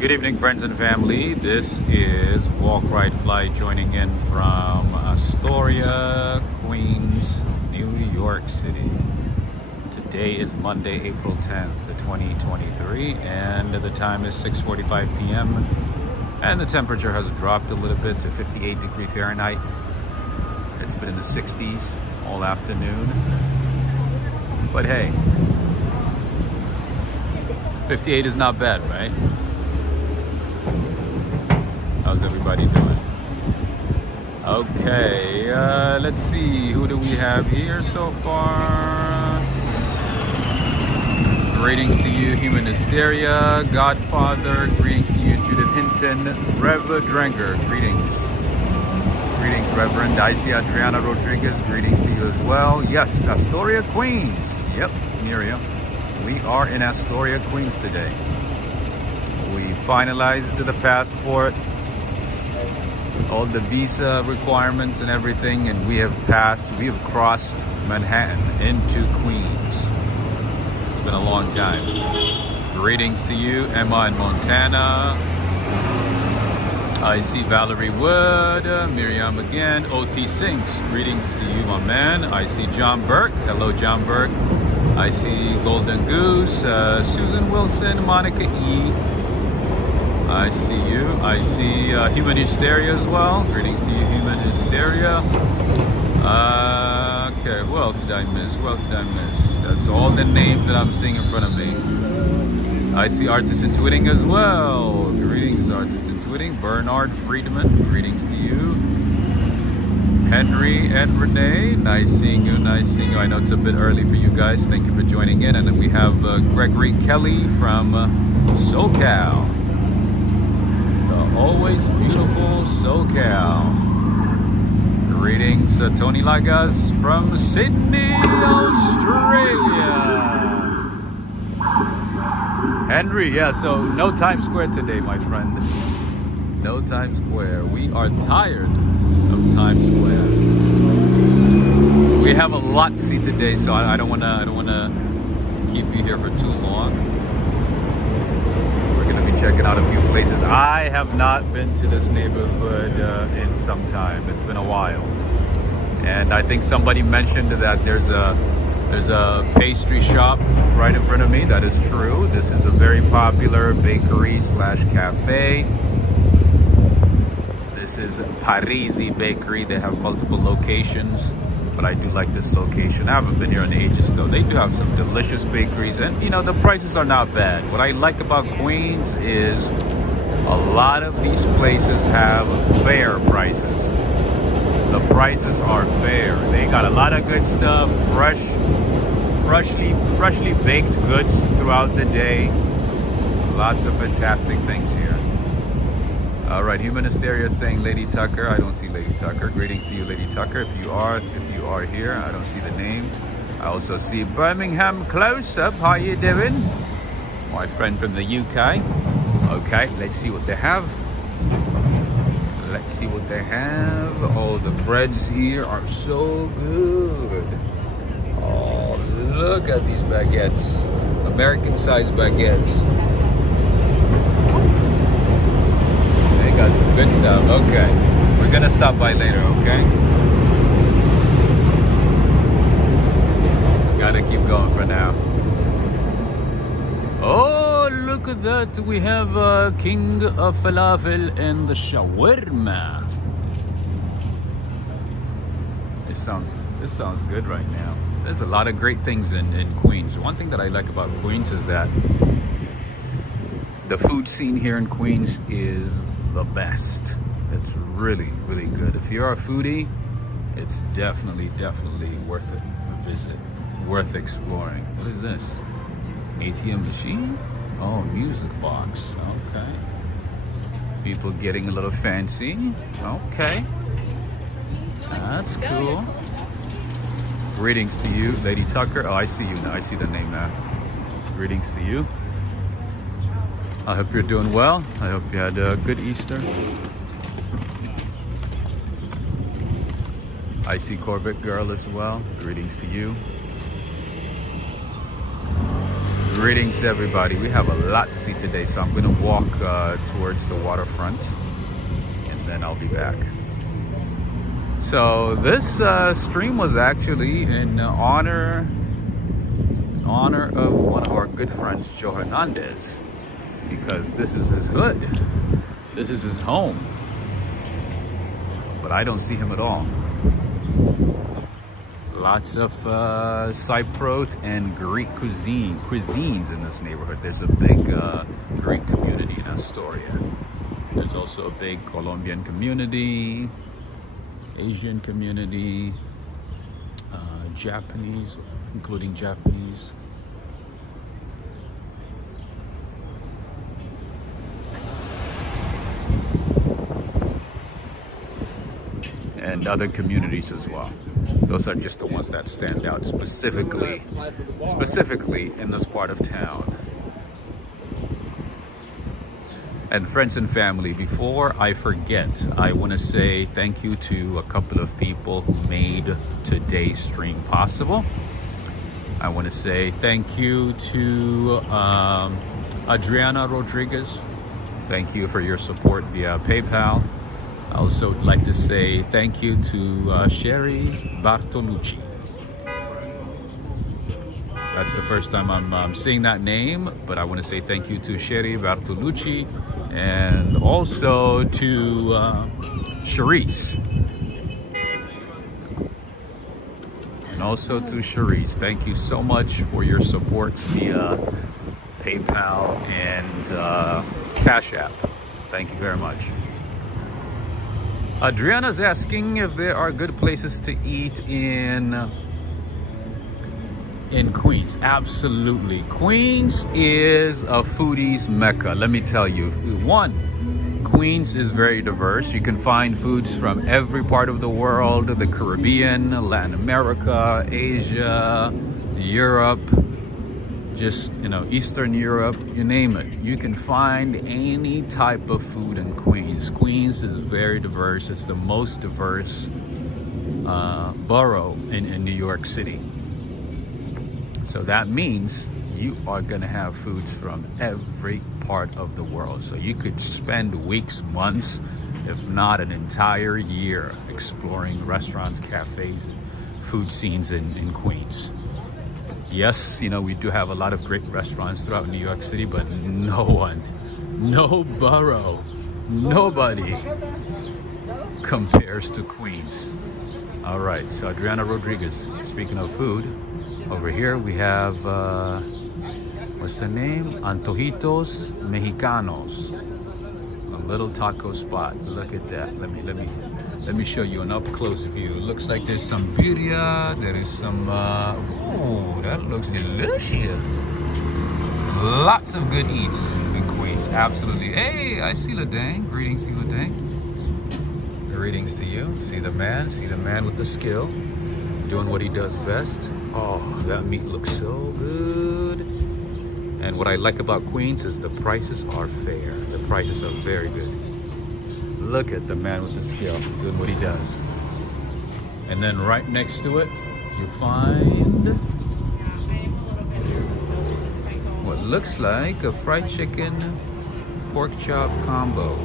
Good evening, friends and family. This is Walk, Ride, Fly joining in from Astoria, Queens, New York City. Today is Monday, April 10th, 2023, and the time is 6:45 p.m. and the temperature has dropped a little bit to 58 degrees Fahrenheit. It's been in the 60s all afternoon. But hey, 58 is not bad, right? How's everybody doing? Okay, let's see. Who do we have here so far? Greetings to you, Human Hysteria, Godfather. Greetings to you, Judith Hinton, Reverend Drenger. Greetings. Greetings, Reverend. I see Adriana Rodriguez. Greetings to you as well. Yes, Astoria, Queens. Yep, Miriam. We are in Astoria, Queens today. We finalized the passport, all the visa requirements and everything, and we have crossed Manhattan into Queens. It's been a long time. Greetings to you, Emma in Montana. I see Valerie Wood, Miriam again, OT Sinks. Greetings to you, my man. I see John Burke. Hello, John Burke. I see Golden Goose, Susan Wilson, Monica E. I see you. I see Human Hysteria as well. Greetings to you, Human Hysteria. Okay, who else did I miss? Who else did I miss? That's all the names that I'm seeing in front of me. I see Artist Intuiting as well. Greetings, Artist Intuiting. Bernard Friedman, greetings to you. Henry and Renee, nice seeing you, nice seeing you. I know it's a bit early for you guys. Thank you for joining in. And then we have Gregory Kelly from SoCal. The always beautiful SoCal. Greetings, Tony Lagas from Sydney, Australia. Henry, yeah, so no Times Square today, my friend. No Times Square. We are tired of Times Square. We have a lot to see today, so I don't wanna keep you here for too long. We're gonna be checking out a few places. I have not been to this neighborhood in some time. It's been a while, and I think somebody mentioned that there's a pastry shop right in front of me. That is true. This is a very popular bakery slash cafe. This is Parisi Bakery. They have multiple locations, but I do like this location. I haven't been here in ages though. They do have some delicious bakeries, and you know, the prices are not bad. What I like about Queens is a lot of these places have fair prices. The prices are fair. They got a lot of good stuff, freshly baked goods throughout the day. Lots of fantastic things here. All right, Human Hysteria is saying Lady Tucker. I don't see Lady Tucker. Greetings to you, Lady Tucker. If you are here, I don't see the name. I also see Birmingham Close Up. How you doing? My friend from the UK. Okay, let's see what they have. Let's see what they have. Oh, the breads here are so good. Oh, look at these baguettes. American-sized baguettes. Got some good stuff. Okay, we're gonna stop by later. Okay, gotta keep going for now. Oh, look at that! We have King of Falafel and the shawarma. This sounds good right now. There's a lot of great things in Queens. One thing that I like about Queens is that the food scene here in Queens is the best. It's really, really good. If you're a foodie, it's definitely worth it. A visit, worth exploring. What is this? ATM machine? Oh, music box. Okay. People getting a little fancy. Okay. That's cool. Greetings to you, Lady Tucker. Oh, I see you now. I see the name now. Greetings to you. I hope you're doing well. I hope you had a good Easter. I see Corbett Girl as well. Greetings to you. Greetings everybody. We have a lot to see today, so I'm going to walk towards the waterfront and then I'll be back. So this stream was actually in honor of one of our good friends, Joe Hernandez, because this is his hood. This is his home. But I don't see him at all. Lots of Cypriot and Greek cuisines in this neighborhood. There's a big Greek community in Astoria. There's also a big Colombian community, Asian community, Japanese, including Japanese. And other communities as well. Those are just the ones that stand out specifically in this part of town. And friends and family, before I forget, I want to say thank you to a couple of people who made today's stream possible. I want to say thank you to Adriana Rodriguez. Thank you for your support via PayPal. I also would like to say thank you to Sherry Bartolucci. That's the first time I'm seeing that name, but I want to say thank you to Sherry Bartolucci and also to Charisse. And also to Charisse. Thank you so much for your support via PayPal and Cash App. Thank you very much. Adriana's asking if there are good places to eat in Queens. Absolutely. Queens is a foodie's mecca. Let me tell you. One, Queens is very diverse. You can find foods from every part of the world, the Caribbean, Latin America, Asia, Europe, just, Eastern Europe, you name it. You can find any type of food in Queens. Queens is very diverse. It's the most diverse borough in New York City. So that means you are gonna have foods from every part of the world. So you could spend weeks, months, if not an entire year exploring restaurants, cafes, and food scenes in Queens. Yes, we do have a lot of great restaurants throughout New York City, but no borough, nobody compares to Queens. All right, so Adriana Rodriguez, speaking of food, over here we have, what's the name? Antojitos Mexicanos, a little taco spot. Look at that. Let me show you an up-close view. It looks like there's some birria. There is some, oh, that looks delicious. Lots of good eats in Queens, absolutely. Hey, I see Ladang. Greetings, see Ladang. Greetings to you. See the man with the skill, doing what he does best. Oh, that meat looks so good. And what I like about Queens is the prices are fair. The prices are very good. Look at the man with the skill, doing what he does. And then right next to it, you find what looks like a fried chicken pork chop combo.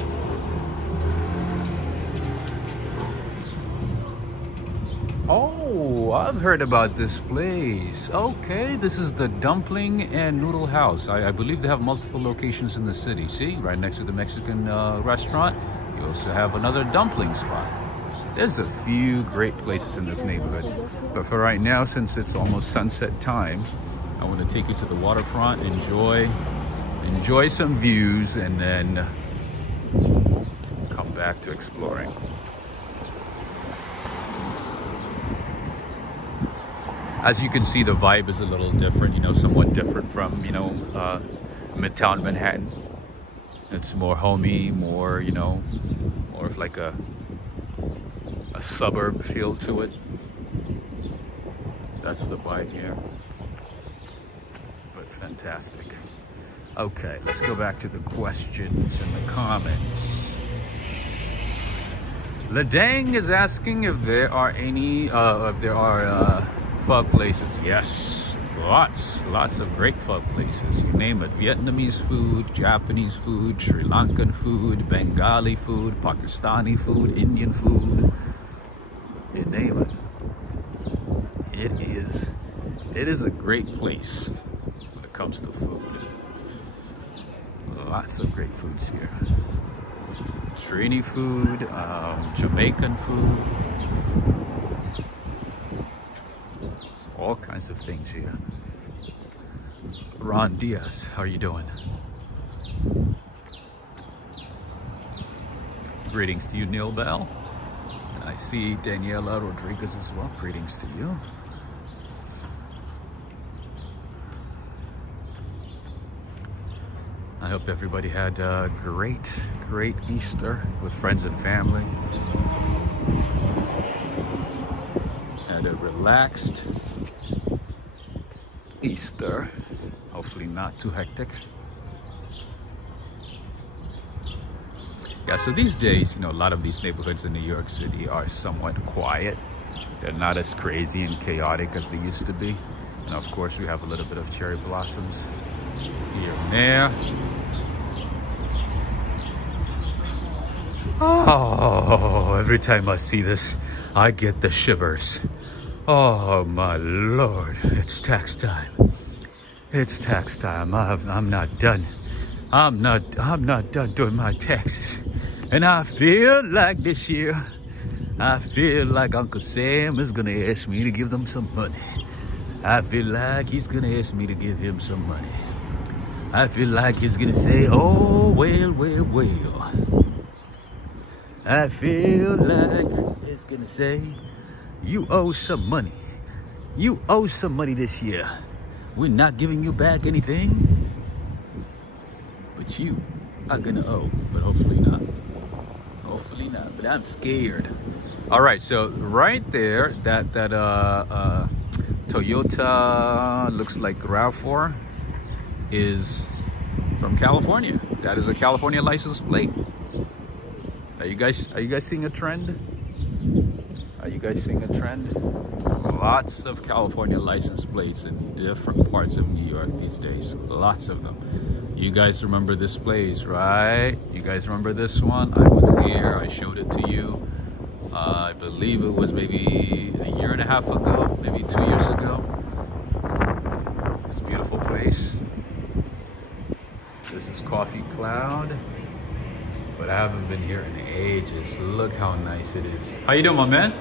Oh, I've heard about this place. Okay, this is the Dumpling and Noodle House. I believe they have multiple locations in the city. See, right next to the Mexican restaurant, you also have another dumpling spot. There's a few great places in this neighborhood. But for right now, since it's almost sunset time, I want to take you to the waterfront, enjoy some views, and then come back to exploring. As you can see, the vibe is a little different, somewhat different from, Midtown Manhattan. It's more homey, more, more of like a suburb feel to it. That's the vibe here. But fantastic. Okay, let's go back to the questions and the comments. Ladang is asking if there are any, pho places. Yes, Lots of great pho places. You name it. Vietnamese food, Japanese food, Sri Lankan food, Bengali food, Pakistani food, Indian food. You name it. It is a great place when it comes to food. Lots of great foods here. Trini food, Jamaican food. All kinds of things here. Ron Diaz, how are you doing? Greetings to you, Neil Bell. And I see Daniela Rodriguez as well. Greetings to you. I hope everybody had a great Easter with friends and family. Had a relaxed Easter, hopefully not too hectic. Yeah, so these days, you know, a lot of these neighborhoods in New York City are somewhat quiet. They're not as crazy and chaotic as they used to be. And of course, we have a little bit of cherry blossoms here and there. Oh, every time I see this, I get the shivers. Oh my Lord, it's tax time. It's tax time. I'm not done. I'm not done doing my taxes. And I feel like this year, I feel like Uncle Sam is gonna ask me to give them some money. I feel like he's gonna ask me to give him some money. I feel like he's gonna say, oh, well. I feel like he's gonna say, you owe some money. You owe some money this year. We're not giving you back anything, but you are gonna owe. But hopefully not. Hopefully not. But I'm scared. All right, so right there, that Toyota looks like RAV4 is from California. That is a California license plate. Are you guys seeing a trend? Are you guys seeing a trend? Lots of California license plates in different parts of New York these days. Lots of them. You guys remember this place, right? You guys remember this one? I was here. I showed it to you. I believe it was maybe a year and a half ago, maybe 2 years ago. This beautiful place. This is Coffee Cloud. But I haven't been here in ages. Look how nice it is. How you doing, my man?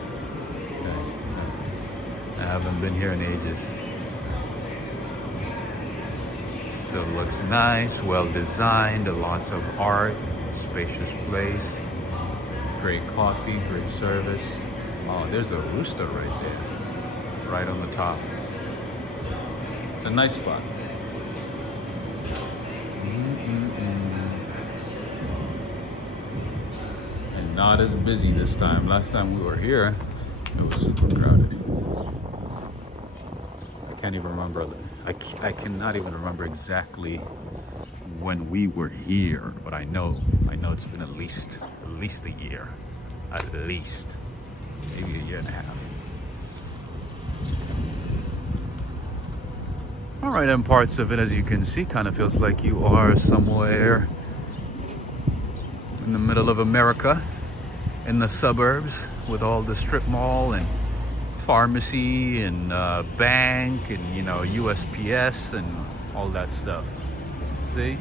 I haven't been here in ages. Still looks nice, well designed, lots of art, spacious place, great coffee, great service. Oh, there's a rooster right there, right on the top. It's a nice spot. And not as busy this time. Last time we were here, it was super crowded. I can't even remember. I cannot even remember exactly when we were here, but I know it's been at least a year, at least, maybe a year and a half. All right, and parts of it, as you can see, kind of feels like you are somewhere in the middle of America, in the suburbs, with all the strip mall and pharmacy and bank and, you know, USPS and all that stuff. See?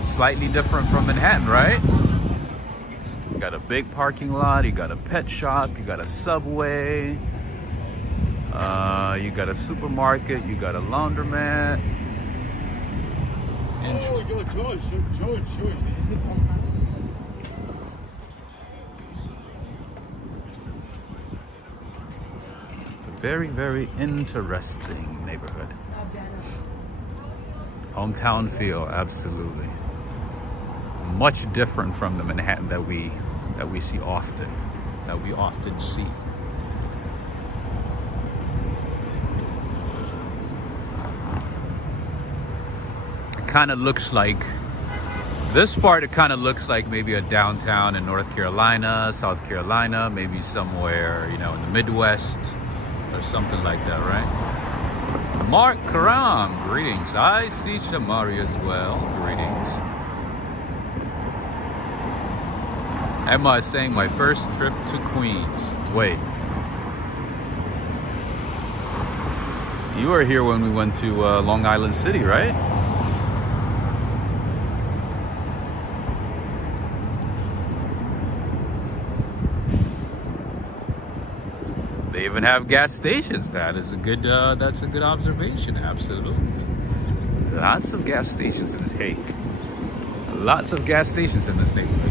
Slightly different from Manhattan, right? You got a big parking lot, you got a pet shop, you got a Subway, you got a supermarket, you got a laundromat. Interesting. George. Very, very interesting neighborhood. Hometown feel, absolutely. Much different from the Manhattan that we see often, that we often see. It kind of looks like, this part, it kind of looks like maybe a downtown in North Carolina, South Carolina, maybe somewhere, you know, in the Midwest. or something like that, right? Mark Karam, greetings. I see Shamari as well, greetings. Emma is saying my first trip to Queens. Wait. You were here when we went to Long Island City, right? They even have gas stations. That's a good observation. Absolutely. Lots of gas stations in this. Hey, lots of gas stations in this neighborhood.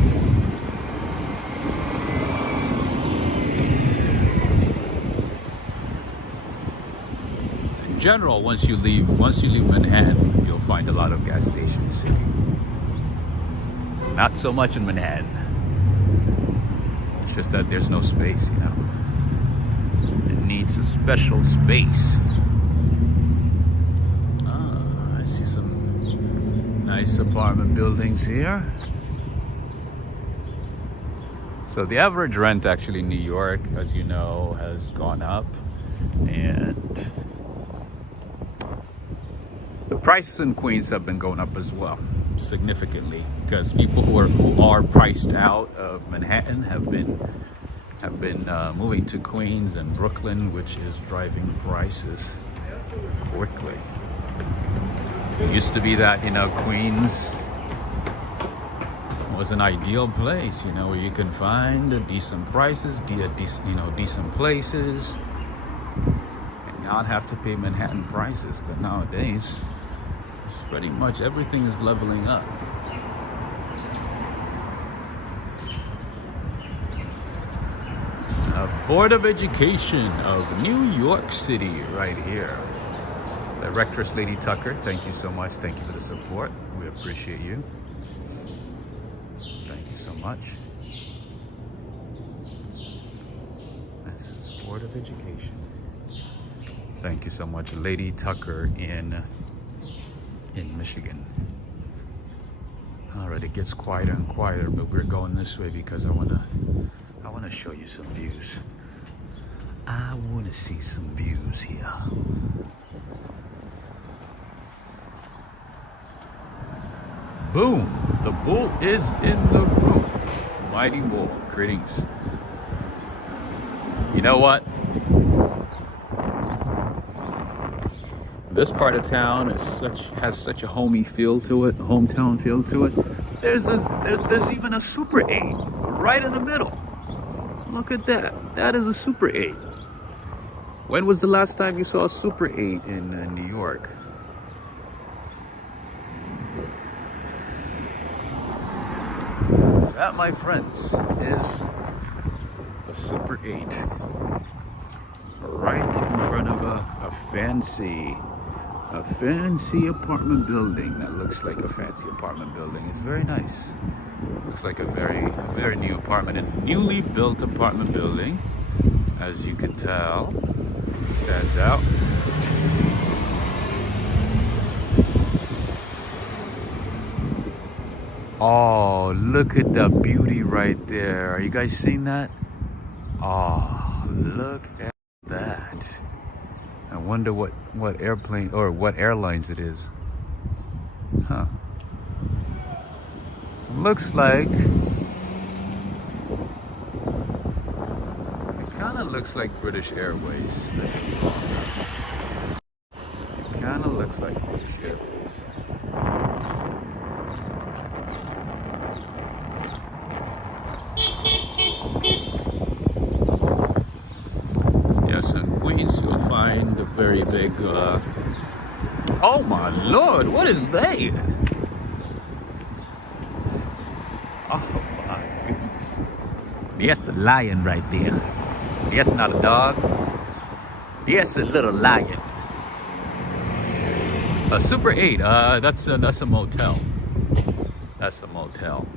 In general, once you leave Manhattan, you'll find a lot of gas stations. Not so much in Manhattan. It's just that there's no space, you know. It needs a special space. I see some nice apartment buildings here. So the average rent actually in New York, as you know, has gone up, and the prices in Queens have been going up as well, significantly, because people who are priced out of Manhattan have been moving to Queens and Brooklyn, which is driving prices quickly. It used to be that, you know, Queens was an ideal place, you know, where you can find decent prices, decent places, and not have to pay Manhattan prices. But nowadays, it's pretty much everything is leveling up. Board of Education of New York City, right here. Directress Lady Tucker, thank you so much. Thank you for the support. We appreciate you. Thank you so much. This is Board of Education. Thank you so much, Lady Tucker in Michigan. All right, it gets quieter and quieter, but we're going this way because I wanna show you some views. I wanna see some views here. Boom! The bull is in the room. Mighty bull. Greetings. You know what? This part of town has such a homey feel to it, a hometown feel to it. There's even a Super 8 right in the middle. Look at that. That is a Super 8. When was the last time you saw a Super 8 in New York? That, my friends, is a Super 8. Right in front of a fancy apartment building that looks like a fancy apartment building. It's very nice. Looks like a very new apartment, a newly built apartment building. As you can tell, it stands out. Oh, look at the beauty right there. Are you guys seeing that? Oh, look at that. I wonder what airplane or what airlines it is. Huh. Looks like it kind of looks like British Airways. It kind of looks like British Airways. Yes, in Queens you'll find a very big oh my lord, what is that? Oh my goodness. Yes, a lion right there. Yes, not a dog. Yes, a little lion. A Super 8, that's a motel. That's a motel.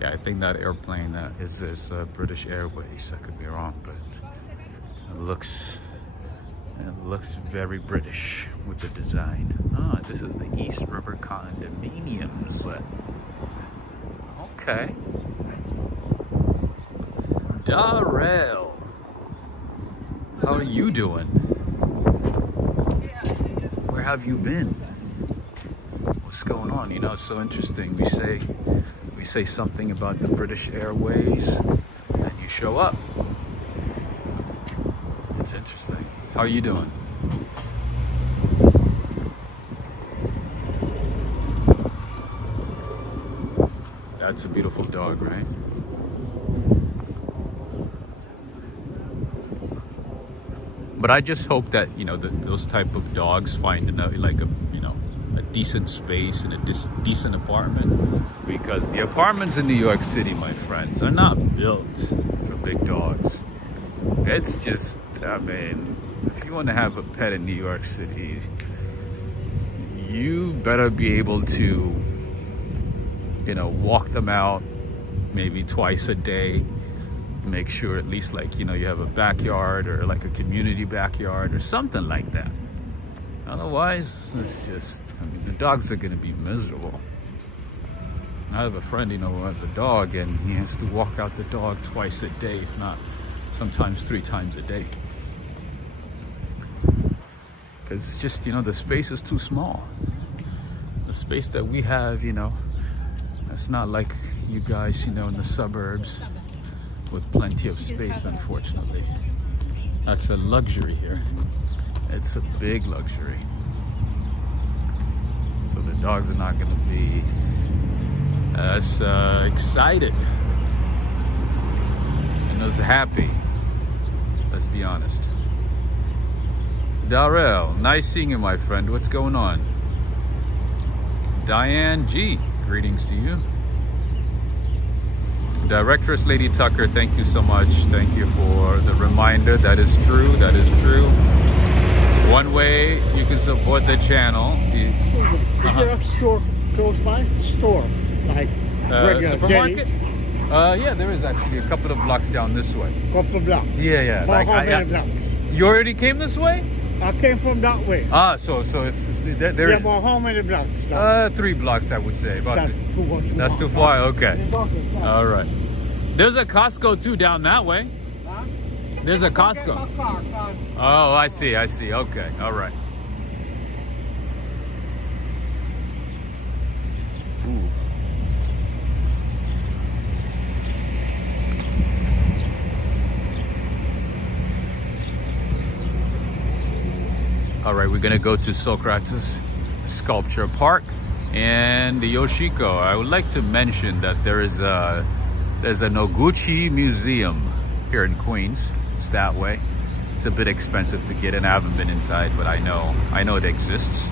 Yeah, I think that airplane is British Airways. I could be wrong, but it looks It looks very British with the design. Ah, this is the East River condominiums. Okay. Darrell, how are you doing? Where have you been? What's going on? You know, it's so interesting. We say something about the British Airways, and you show up. It's interesting. How are you doing? That's a beautiful dog, right? But I just hope that, you know, those type of dogs find a decent space and a decent apartment, because the apartments in New York City, my friends, are not built for big dogs. It's just, I mean, if you want to have a pet in New York City, you better be able to, you know, walk them out maybe twice a day. Make sure at least, like, you know, you have a backyard or like a community backyard or something like that. Otherwise, it's just, I mean, the dogs are going to be miserable. I have a friend, you know, who has a dog, and he has to walk out the dog twice a day, if not sometimes 3 times a day. Because it's just, you know, the space is too small. The space that we have, you know, that's not like you guys, you know, in the suburbs with plenty of space, unfortunately. That's a luxury here. It's a big luxury. So the dogs are not going to be as excited and as happy. Let's be honest. Darrell, nice seeing you, my friend. What's going on? Diane G, greetings to you. Directress Lady Tucker, thank you so much. Thank you for the reminder. That is true. That is true. One way you can support the channel. Is there a store close by? Store, like supermarket? Yeah, there is actually a couple of blocks down this way. Couple of blocks. Yeah. About how many blocks? You already came this way? I came from that way. Ah, so if there Yeah, is. about how many blocks? 3 blocks, I would say. About That's too far. Okay. It's okay. All right. There's a Costco too down that way. Huh? There's a I get my Costco. car, 'cause Oh, I see. Okay. All right. Ooh. All right, we're gonna go to Socrates Sculpture Park and the Yoshiko. I would like to mention that there's a Noguchi Museum here in Queens. It's that way. It's a bit expensive to get in. I haven't been inside, but I know it exists.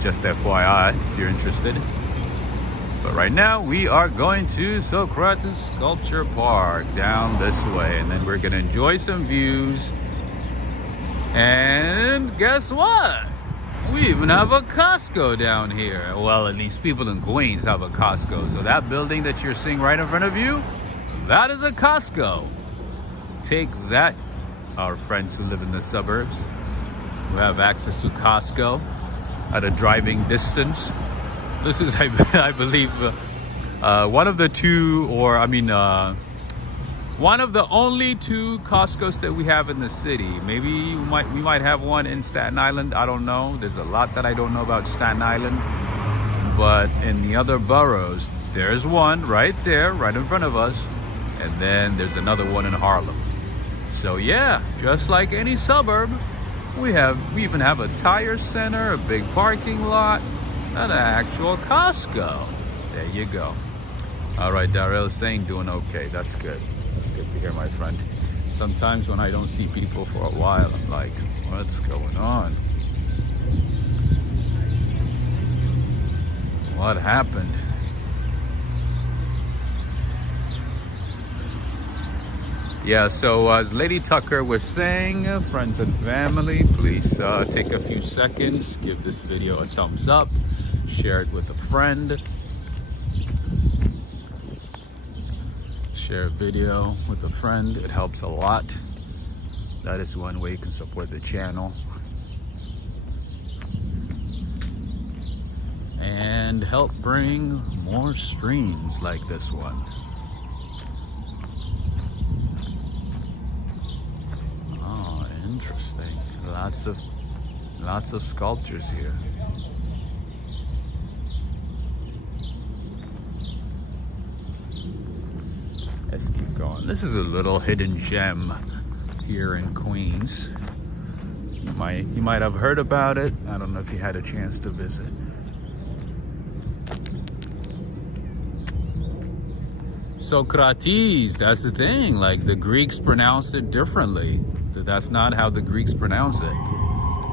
Just FYI, if you're interested. But right now we are going to Socrates Sculpture Park down this way, and then we're gonna enjoy some views. And guess what? We even have a Costco down here. Well, at least people in Queens have a Costco. So that building that you're seeing right in front of you, that is a Costco. Take that, our friends who live in the suburbs, who have access to Costco at a driving distance. This is, I believe, one of the two, or I mean, one of the only 2 Costco's that we have in the city. Maybe we might have one in Staten Island. I don't know. There's a lot that I don't know about Staten Island. But in the other boroughs, there's one right there, right in front of us. And then there's another one in Harlem. So yeah, just like any suburb, we even have a tire center, a big parking lot, and an actual Costco. There you go. All right, Darrell is saying doing okay. That's good. It's good to hear, my friend. Sometimes when I don't see people for a while, I'm like, what's going on? What happened? Yeah, so as Lady Tucker was saying, friends and family, please take a few seconds, give this video a thumbs up, share it with a friend. Share a video with a friend, it helps a lot. That is one way you can support the channel. And help bring more streams like this one. Oh, interesting. Lots of sculptures here. Let's keep going. This is a little hidden gem here in Queens. You might have heard about it. I don't know if you had a chance to visit. Socrates, that's the thing. Like, the Greeks pronounce it differently. That's not how the Greeks pronounce it.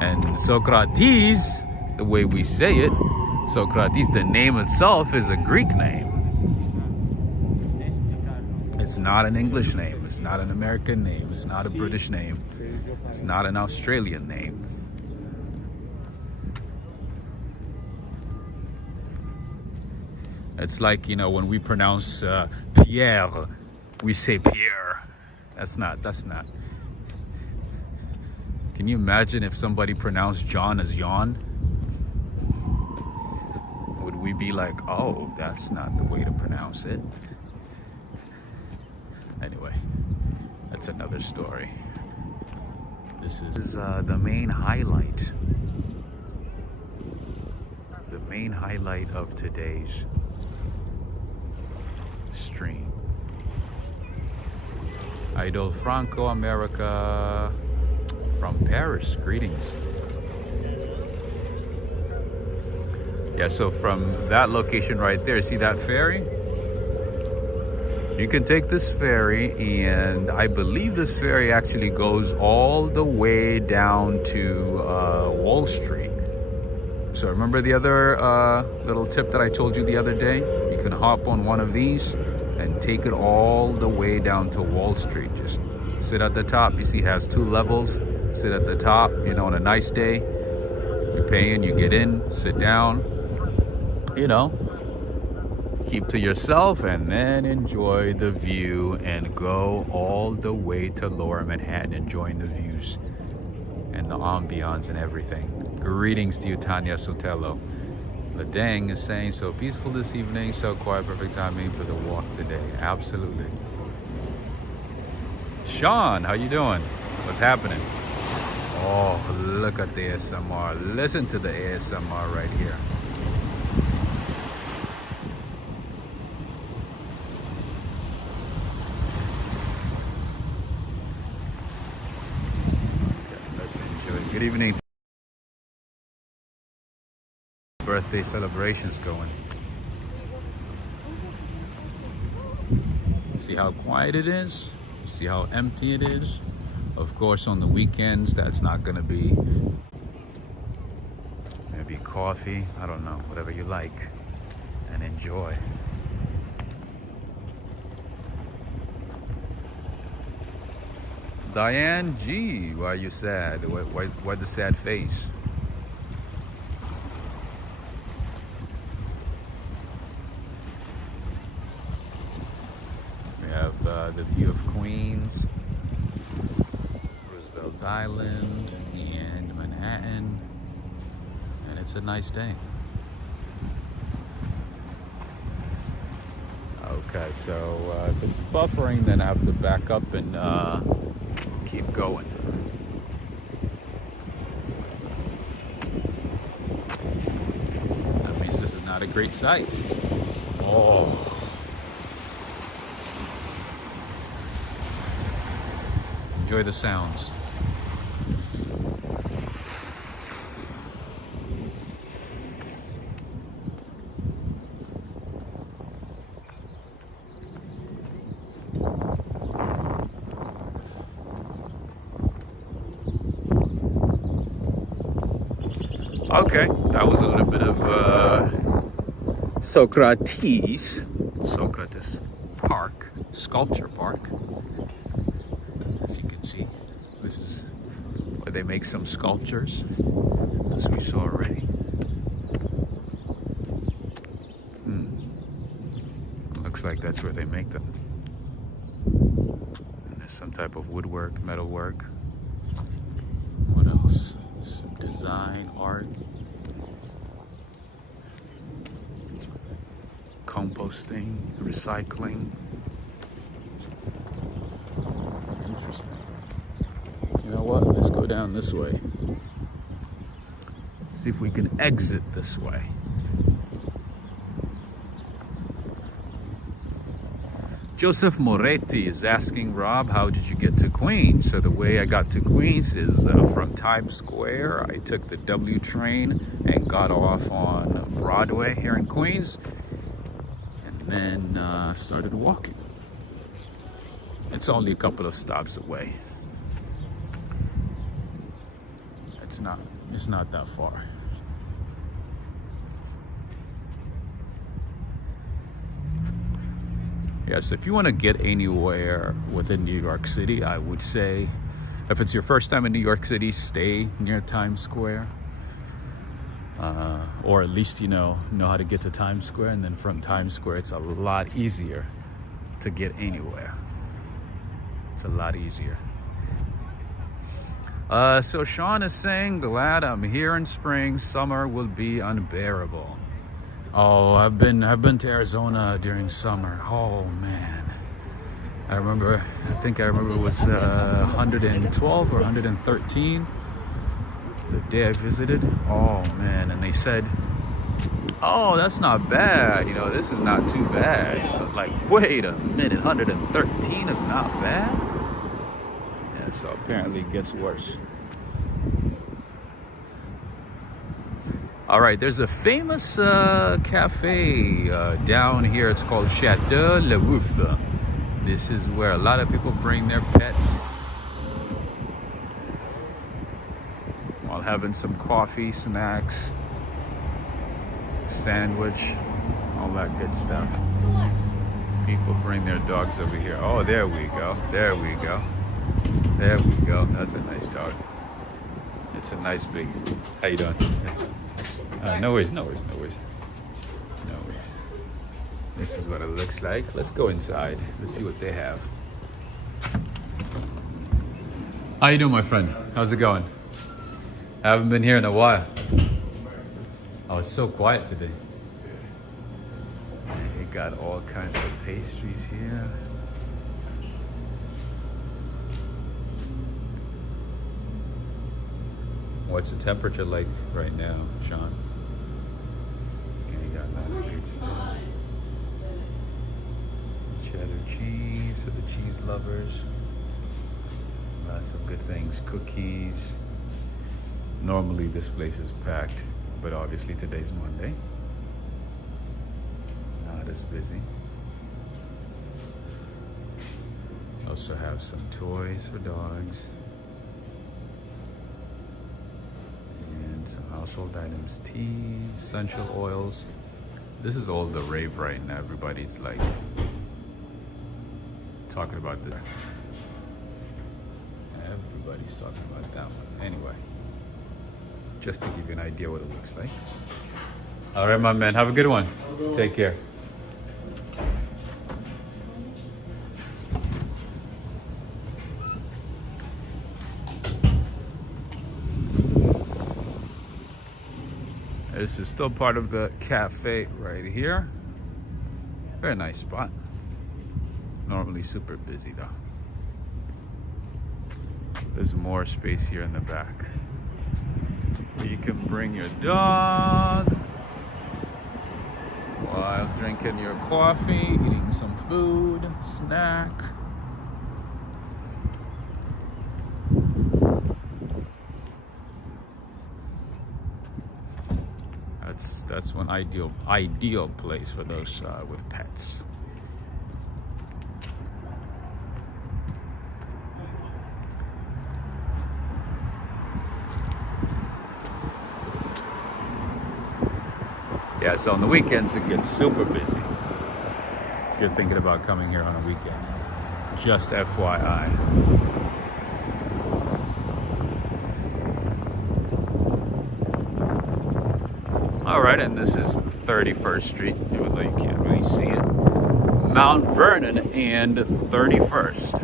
And Socrates, the way we say it, Socrates, the name itself is a Greek name. It's not an English name. It's not an American name. It's not a British name. It's not an Australian name. It's like, you know, when we pronounce Pierre, we say Pierre. That's not. Can you imagine if somebody pronounced John as Jan? Would we be like, oh, that's not the way to pronounce it? Anyway, that's another story. This is the main highlight. The main highlight of today's stream. Idol Franco America from Paris. Greetings. Yeah, so from that location right there, see that ferry? You can take this ferry, and I believe this ferry actually goes all the way down to Wall Street. So remember the other little tip that I told you the other day? You can hop on one of these and take it all the way down to Wall Street. Just sit at the top. You see it has 2 levels. Sit at the top, you know, on a nice day. You pay in, you get in, sit down, you know, keep to yourself, and then enjoy the view and go all the way to Lower Manhattan, enjoying the views and the ambiance and everything. Greetings to you, Tanya Sotelo. Ladang is saying, so peaceful this evening, so quiet, perfect timing for the walk today. Absolutely. Sean, how you doing? What's happening? Oh, look at the ASMR. Listen to the ASMR right here. Okay, let's enjoy. Good evening. Birthday celebrations going. See how quiet it is? See how empty it is? Of course, on the weekends, that's not gonna be. Maybe coffee, I don't know, whatever you like, and enjoy. Diane G, why are you sad? Why the sad face? We have the view of Queens, Roosevelt Island, and Manhattan, and it's a nice day. Okay, so if it's buffering, then I have to back up and keep going. That means this is not a great sight. Oh. Enjoy the sounds. Okay, that was a little bit of Socrates Park, Sculpture Park. As you can see, this is where they make some sculptures, as we saw already. Looks like that's where they make them. And there's some type of woodwork, metalwork. else? Some design, art, composting, recycling. Interesting. You know what? Let's go down this way. See if we can exit this way. Joseph Moretti is asking, Rob, how did you get to Queens? So the way I got to Queens is from Times Square. I took the W train and got off on Broadway here in Queens, and then started walking. It's only a couple of stops away. It's not that far. Yeah, so if you want to get anywhere within New York City, I would say if it's your first time in New York City, stay near Times Square. Or at least, you know how to get to Times Square, and then from Times Square, it's a lot easier to get anywhere. It's a lot easier. So Sean is saying, glad I'm here in spring. Summer will be unbearable. Oh, I've been to Arizona during summer. Oh man, I think I remember it was 112 or 113 the day I visited. Oh man, and they said, oh, that's not bad. You know, this is not too bad. I was like, wait a minute, 113 is not bad? Yeah, so apparently it gets worse. All right, there's a famous cafe down here. It's called Chateau Le Wouf. This is where a lot of people bring their pets while having some coffee, snacks, sandwich, all that good stuff. People bring their dogs over here. Oh, there we go. There we go. There we go. That's a nice dog. It's a nice big. How you doing? No worries. This is what it looks like. Let's go inside. Let's see what they have. How you doing, my friend? How's it going? I haven't been here in a while. Oh, it's so quiet today. You got all kinds of pastries here. What's the temperature like right now, Sean? You got a lot of good stuff. Cheddar cheese for the cheese lovers. Lots of good things. Cookies. Normally this place is packed, but obviously today's Monday. Not as busy. Also have some toys for dogs. And some household items, tea, essential oils. This is all the rave right now. Everybody's like talking about this. Everybody's talking about that one. Anyway, just to give you an idea what it looks like. All right, my man, have a good one. Take care. This is still part of the cafe right here. Very nice spot. Normally super busy though. There's more space here in the back. You can bring your dog while drinking your coffee, eating some food, snack. That's one ideal place for those with pets. Yeah, so on the weekends it gets super busy. If you're thinking about coming here on a weekend, just FYI. All right, and this is 31st Street, even though you can't really see it. Mount Vernon and 31st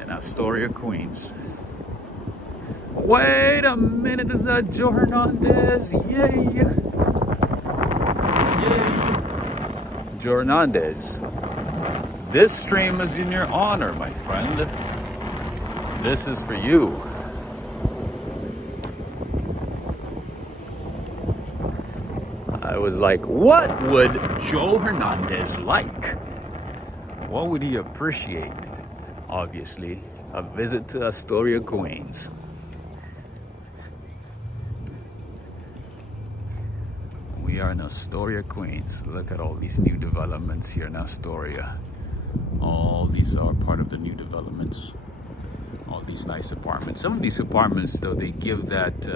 in Astoria, Queens. Wait a minute, is that Joe Hernandez? Yay! Yay! Joe Hernandez. This stream is in your honor, my friend. This is for you. I was like, what would Joe Hernandez like? What would he appreciate? Obviously, a visit to Astoria, Queens. We are in Astoria, Queens. Look at all these new developments here in Astoria. All these are part of the new developments. All these nice apartments. Some of these apartments, though, they give that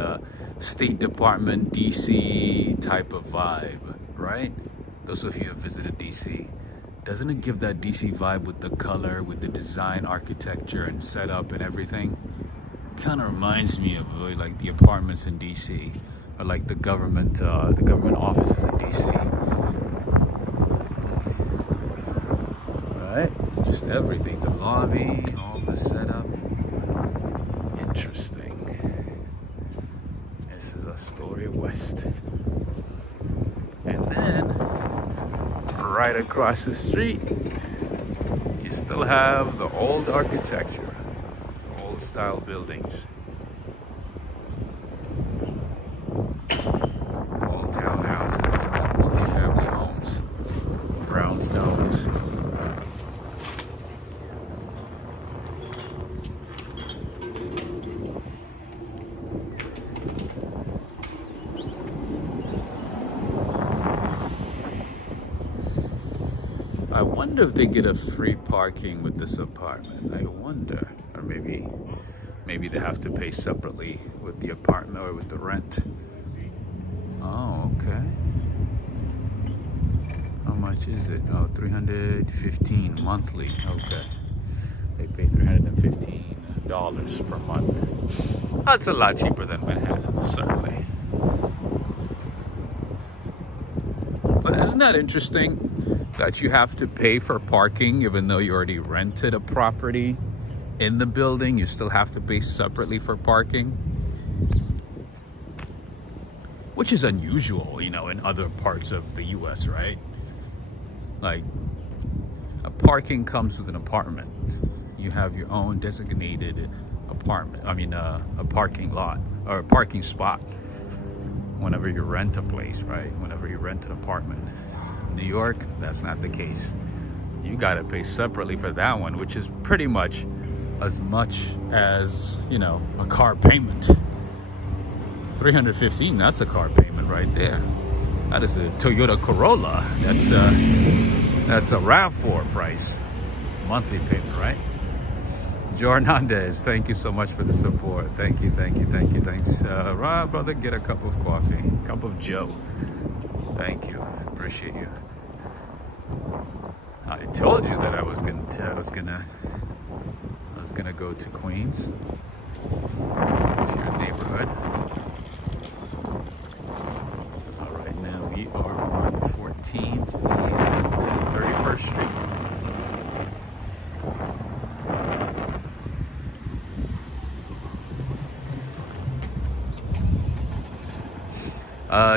State Department DC type of vibe, right? Those of you who have visited DC. Doesn't it give that DC vibe with the color, with the design, architecture, and setup and everything? Kind of reminds me of like the apartments in DC, or like the government offices in DC. Right? Just everything, the lobby, all the setup. Interesting. This is Astoria West. And then, right across the street, you still have the old architecture, old style buildings. Old townhouses, multi-family homes, brownstones. I wonder if they get a free parking with this apartment. I wonder. Or maybe they have to pay separately with the apartment or with the rent. Oh, okay. How much is it? Oh, $315 monthly. Okay. They pay $315 per month. That's a lot cheaper than Manhattan, certainly. But isn't that interesting? That you have to pay for parking even though you already rented a property in the building. You still have to pay separately for parking, which is unusual, you know, in other parts of the US, right? Like, a parking comes with an apartment. You have your own designated apartment, a parking lot or a parking spot whenever you rent a place, right? Whenever you rent an apartment. New York, that's not the case. You gotta pay separately for that one, which is pretty much as you know, a car payment. $315, that's a car payment right there. That is a Toyota Corolla. That's a RAV4 price. Monthly payment, right? Joe Hernandez, thank you so much for the support. Thank you. Thanks. Rob, brother, get a cup of coffee, cup of Joe. Thank you. Appreciate you. I told you that I was gonna go to Queens, to your neighborhood. All right, now we are on 14th and 31st Street.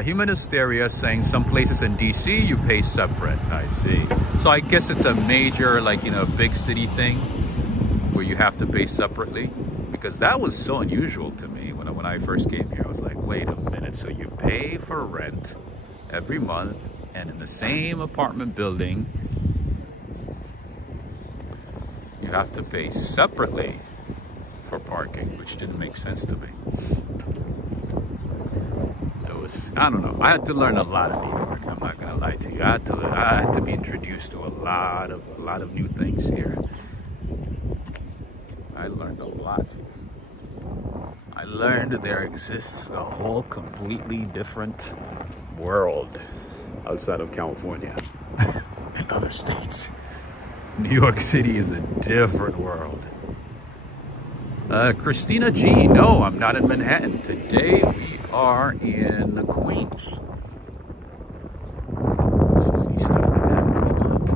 Human hysteria saying some places in DC you pay separate. I see. So I guess it's a major, like, you know, big city thing where you have to pay separately, because that was so unusual to me when I first came here. I was like, wait a minute, so you pay for rent every month, and in the same apartment building you have to pay separately for parking, which didn't make sense to me. I don't know. I had to learn a lot of New York. I'm not gonna lie to you. I had to be introduced to a lot of new things here. I learned a lot. I learned there exists a whole completely different world outside of California and other states. New York City is a different world. Christina G, no, I'm not in Manhattan. Today we are in Queens. This is East of Manhattan Co-op.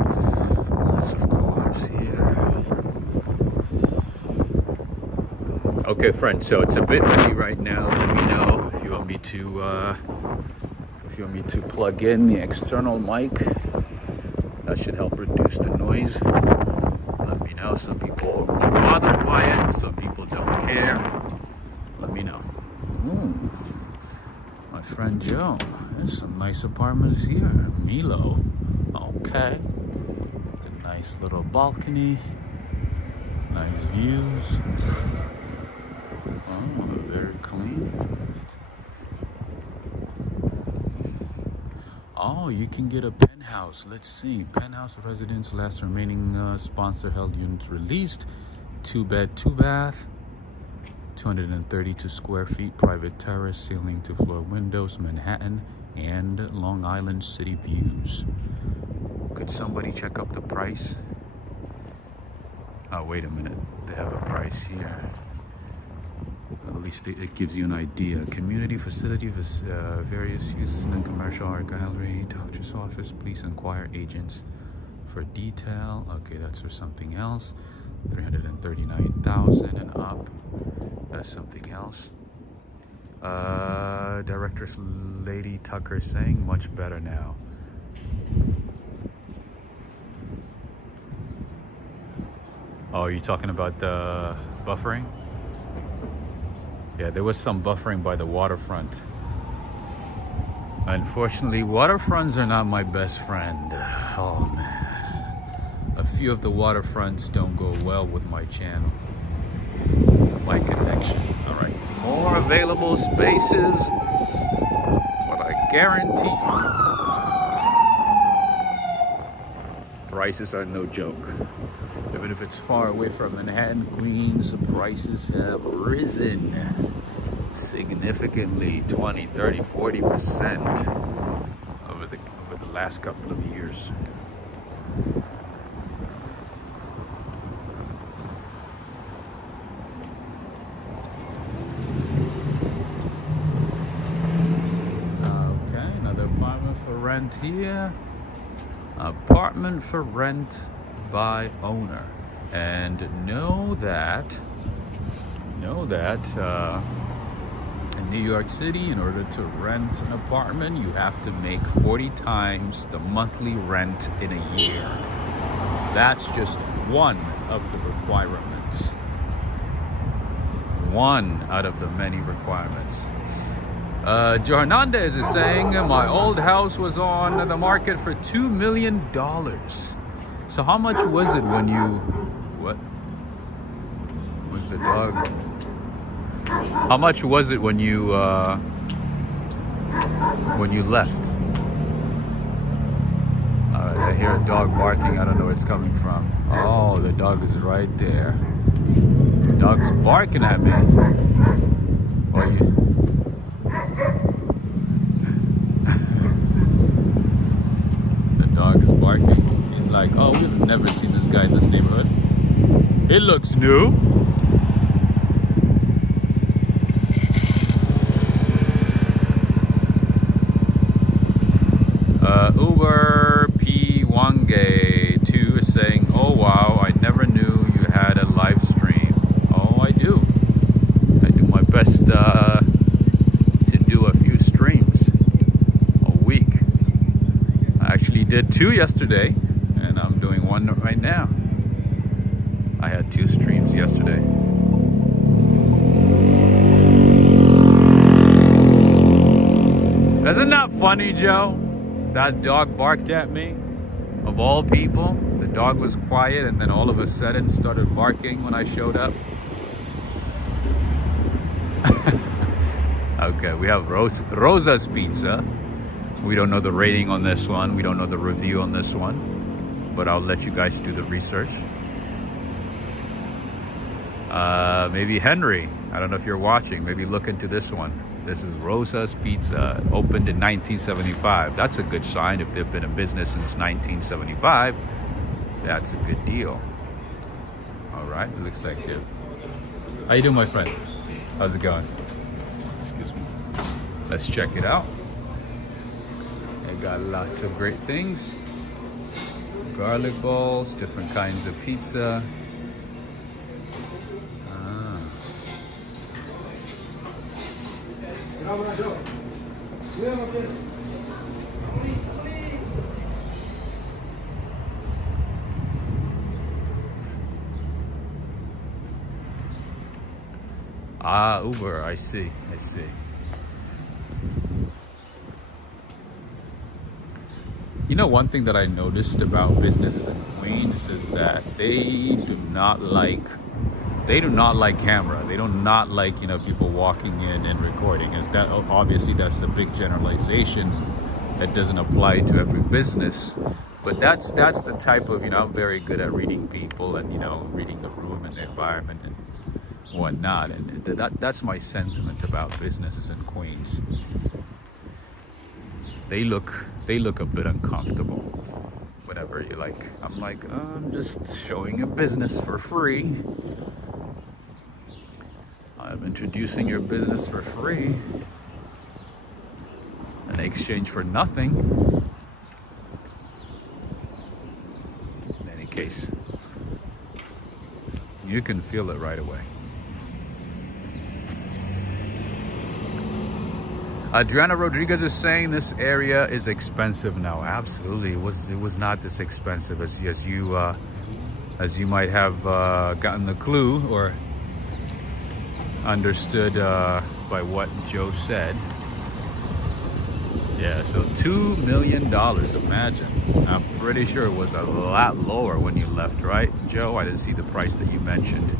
Lots of co-ops here. Okay, friend. So it's a bit windy right now. Let me know if you want me to plug in the external mic. That should help reduce the noise. Let me know. Some people get bothered by it. Some people don't care. Let me know. Ooh, my friend Joe. There's some nice apartments here. Milo. Okay. It's a nice little balcony. Nice views. Oh, very clean. Oh, you can get a penthouse. Let's see. Penthouse residence, last remaining sponsor held units released. 2-bed, 2-bath. 232 square feet, private terrace, ceiling to floor windows, Manhattan and Long Island city views. Could somebody check up the price? Oh, wait a minute. They have a price here. At least it gives you an idea. Community facility, various uses, non-commercial art gallery, doctor's office, police inquire agents for detail. Okay, that's for something else. 339,000 and up. That's something else. Directress Lady Tucker saying much better now. Oh, are you talking about the buffering? Yeah, there was some buffering by the waterfront. Unfortunately, waterfronts are not my best friend. Oh man. A few of the waterfronts don't go well with my channel. My connection. Alright. More available spaces. But I guarantee prices are no joke. Even if it's far away from Manhattan, Queens, the prices have risen significantly, 20, 30, 40% over the last couple of years. Okay, another apartment for rent here. Apartment for rent by owner. And know that in New York City, in order to rent an apartment, you have to make 40 times the monthly rent in a year. That's just one of the requirements. One out of the many requirements. Joe Hernandez is saying, my old house was on the market for $2 million. So how much was it when you, what? Was the dog? How much was it when you left? Alright, I hear a dog barking. I don't know where it's coming from. Oh, the dog is right there. The dog's barking at me. Well, the dog is barking. He's like, oh, we've never seen this guy in this neighborhood. It looks new. Uber P. Wange 2 is saying, oh wow, I never knew you had a live stream. Oh, I do. I do my best to do a few streams a week. I actually did 2 yesterday, and I'm doing 1 right now. I had 2 streams yesterday. Isn't that funny, Joe? That dog barked at me, of all people. The dog was quiet, and then all of a sudden started barking when I showed up. Okay, we have Rosa's Pizza. We don't know the rating on this one. We don't know the review on this one, but I'll let you guys do the research. Maybe Henry. I don't know if you're watching. Maybe look into this one. This is Rosa's Pizza, opened in 1975. That's a good sign. If they've been in business since 1975, that's a good deal. All right, it looks like they're... How you doing, my friend? How's it going? Excuse me. Let's check it out. They got lots of great things. Garlic balls, different kinds of pizza. Ah, Uber, I see. You know, one thing that I noticed about businesses in Queens is that they do not like camera. They do not like, you know, people walking in and recording. Is that obviously that's a big generalization that doesn't apply to every business. But that's the type of, you know, I'm very good at reading people and, you know, reading the room and the environment and whatnot. And that's my sentiment about businesses in Queens. They look a bit uncomfortable. Whatever you like. I'm like, I'm just showing a business for free. I'm introducing your business for free in exchange for nothing. In any case, you can feel it right away. Adriana Rodriguez is saying this area is expensive now. Absolutely, it was not this expensive as you might have gotten the clue or understood by what Joe said. Yeah, so $2 million. Imagine. I'm pretty sure it was a lot lower when you left, right, Joe? I didn't see the price that you mentioned.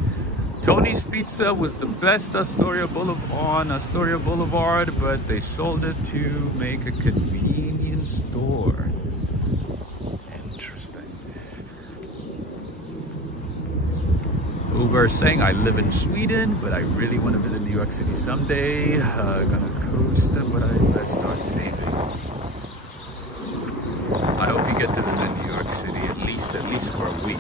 Tony's Pizza was the best on Astoria Boulevard, but they sold it to make a convenience store. Interesting. Uber saying, I live in Sweden, but I really want to visit New York City someday. Gonna coast, but I better start saving. I hope you get to visit New York City at least for a week.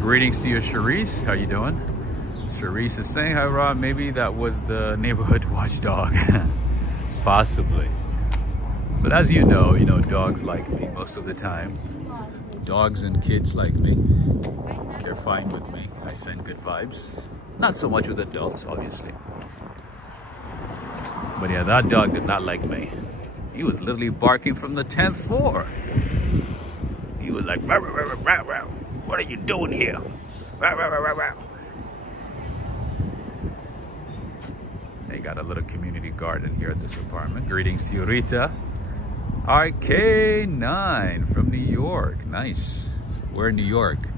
Greetings to you, Charisse. How you doing? Charisse is saying, hi, Rob. Maybe that was the neighborhood watchdog. Possibly. But as you know, dogs like me most of the time. Dogs and kids like me. They're fine with me. I send good vibes. Not so much with adults, obviously. But yeah, that dog did not like me. He was literally barking from the 10th floor. He was like, rah, rah, rah, rah, rah. What are you doing here? Rah, rah, rah, rah, rah. They got a little community garden here at this apartment. Greetings to you, Rita. RK9 from New York. Nice. We're in New York.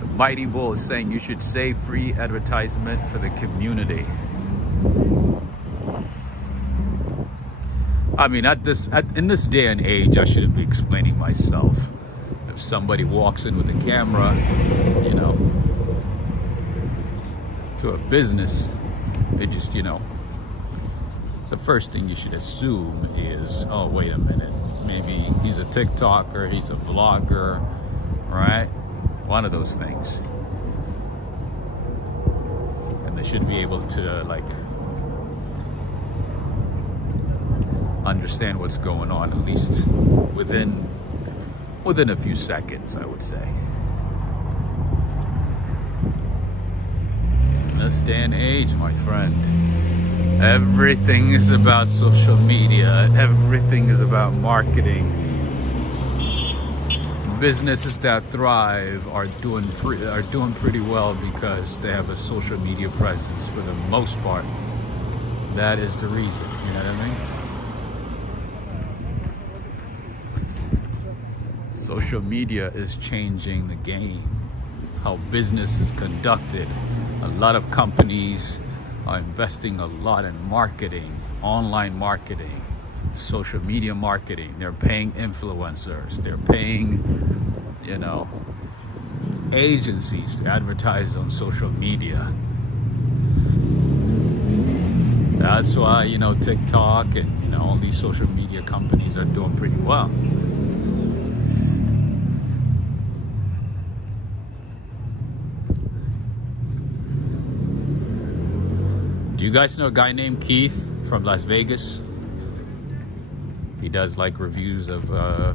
The Mighty Bull is saying you should save free advertisement for the community. I mean, in this day and age, I shouldn't be explaining myself. If somebody walks in with a camera, to a business, it just, the first thing you should assume is, oh, wait a minute, maybe he's a TikToker, he's a vlogger, right? One of those things. And they should be able to, understand what's going on, at least within a few seconds, I would say. In this day and age, my friend, everything is about social media. Everything is about marketing. Businesses that thrive are doing pretty well because they have a social media presence for the most part. That is the reason, you know what I mean? Social media is changing the game, how business is conducted. A lot of companies are investing a lot in marketing, online marketing, social media marketing. They're paying influencers. They're paying, agencies to advertise on social media. That's why, TikTok and, all these social media companies are doing pretty well. Do you guys know a guy named Keith from Las Vegas? He does like reviews of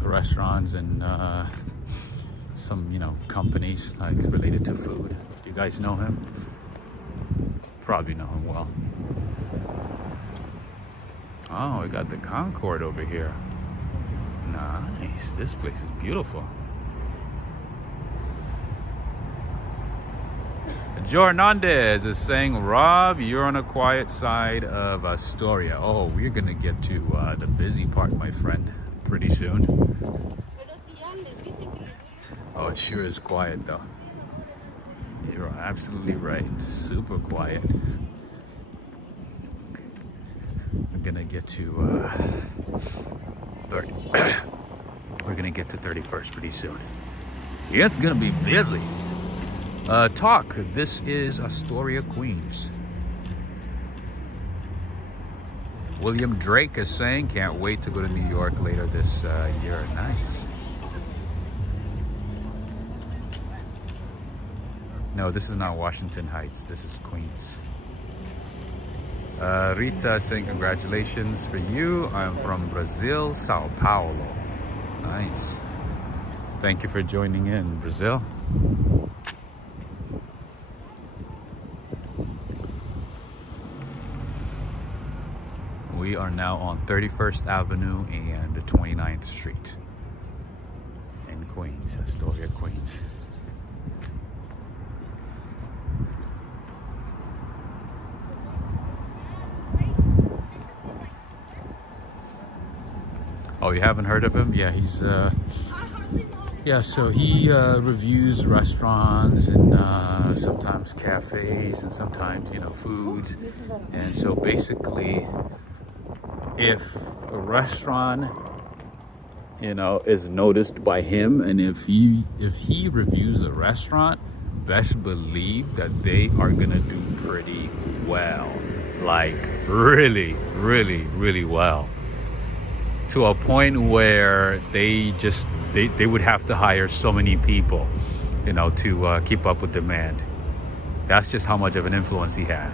restaurants and some, you know, companies like related to food. You guys know him? Probably know him well. Oh, we got the Concord over here. Nice. This place is beautiful. Joe Hernandez is saying, Rob, you're on a quiet side of Astoria. Oh, we're gonna get to the busy part, my friend, pretty soon. Oh, it sure is quiet though. You're absolutely right. Super quiet. We're gonna get to 30. We're gonna get to 31st pretty soon. Yeah, it's gonna be busy. Talk. This is Astoria, Queens. William Drake is saying, can't wait to go to New York later this year. Nice. No, this is not Washington Heights. This is Queens. Rita saying, congratulations for you. I'm from Brazil, Sao Paulo. Nice. Thank you for joining in, Brazil. We are now on 31st Avenue and 29th Street in Queens, Astoria, Queens. Oh, you haven't heard of him? Yeah, he's yeah, so he reviews restaurants and sometimes cafes and sometimes, you know, foods. And so basically, if a restaurant, you know, is noticed by him, and if he reviews a restaurant, best believe that they are gonna do pretty well, like really, really, really well, to a point where they would have to hire so many people, you know, to keep up with demand. That's just how much of an influence he has.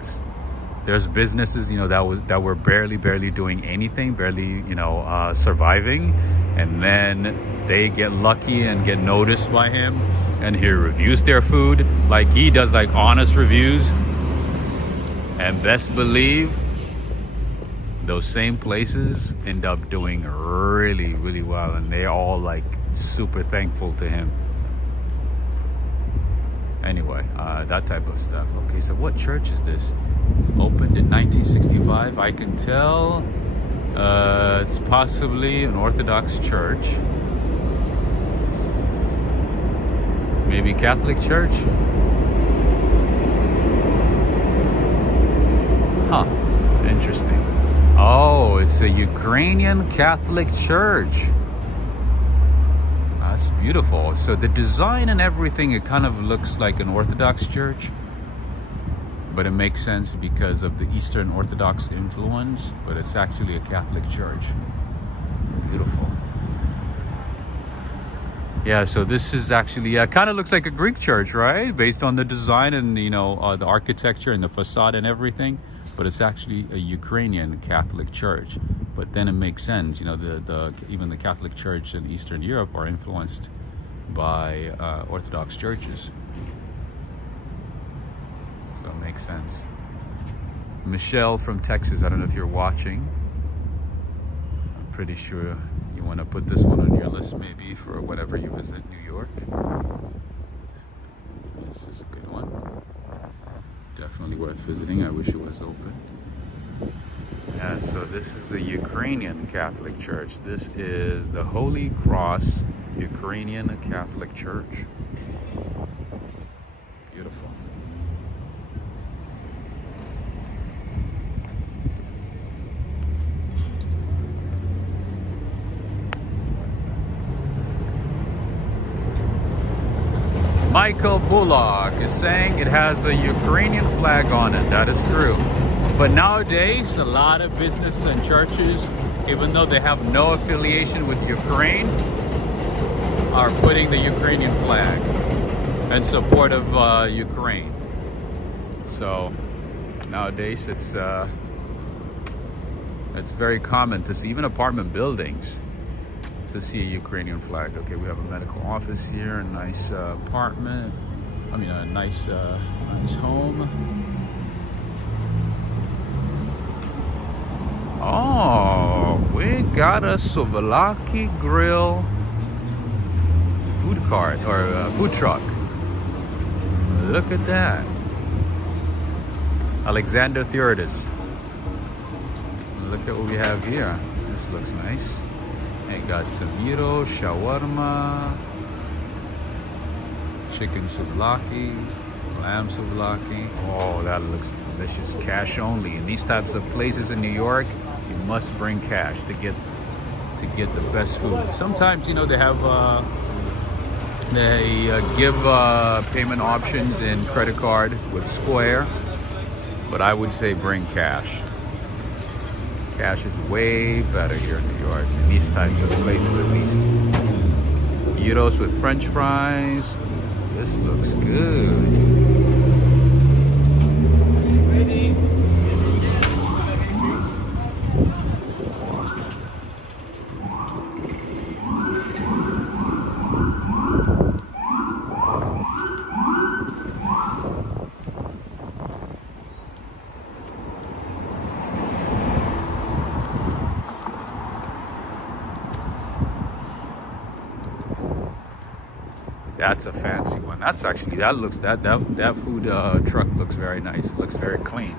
There's businesses, you know, that were barely doing anything, barely, you know, surviving, and then they get lucky and get noticed by him, and he reviews their food. Like, he does like honest reviews, and best believe those same places end up doing really, really well, and they're all like super thankful to him. Anyway, that type of stuff. Okay, so what church is this? Opened in 1965. I can tell it's possibly an Orthodox church. Maybe Catholic church? Huh, interesting. Oh, it's a Ukrainian Catholic church. That's beautiful. So the design and everything, it kind of looks like an Orthodox church, but it makes sense because of the Eastern Orthodox influence, but it's actually a Catholic church. Beautiful. Yeah, so this is actually, kind of looks like a Greek church, right? Based on the design and, you know, the architecture and the facade and everything, but it's actually a Ukrainian Catholic church. But then it makes sense, you know, even the Catholic Church in Eastern Europe are influenced by Orthodox churches. So it makes sense. Michelle from Texas, I don't know if you're watching. I'm pretty sure you want to put this one on your list maybe for whenever you visit New York. This is a good one. Definitely worth visiting. I wish it was open. Yeah, so this is a Ukrainian Catholic church. This is the Holy Cross Ukrainian Catholic Church. Beautiful. Michael Bullock is saying it has a Ukrainian flag on it. That is true. But nowadays, a lot of businesses and churches, even though they have no affiliation with Ukraine, are putting the Ukrainian flag in support of Ukraine. So nowadays, it's It's very common to see, even apartment buildings, to see a Ukrainian flag. Okay, we have a medical office here, a nice apartment. I mean, a nice home. Oh, we got a Souvlaki grill food cart or food truck. Look at that. Alexander Theodotus. Look at what we have here. This looks nice. It got some gyros, shawarma, chicken souvlaki, lamb souvlaki. Oh, that looks delicious. Cash only. In these types of places in New York, you must bring cash to get the best food. Sometimes, you know, they have give payment options in credit card with Square, but I would say bring cash. Cash is way better here in New York, in these types of places at least. Gyros with French fries. This looks good. Ready? That's a fancy one. That's actually, that food truck looks very nice. It looks very clean.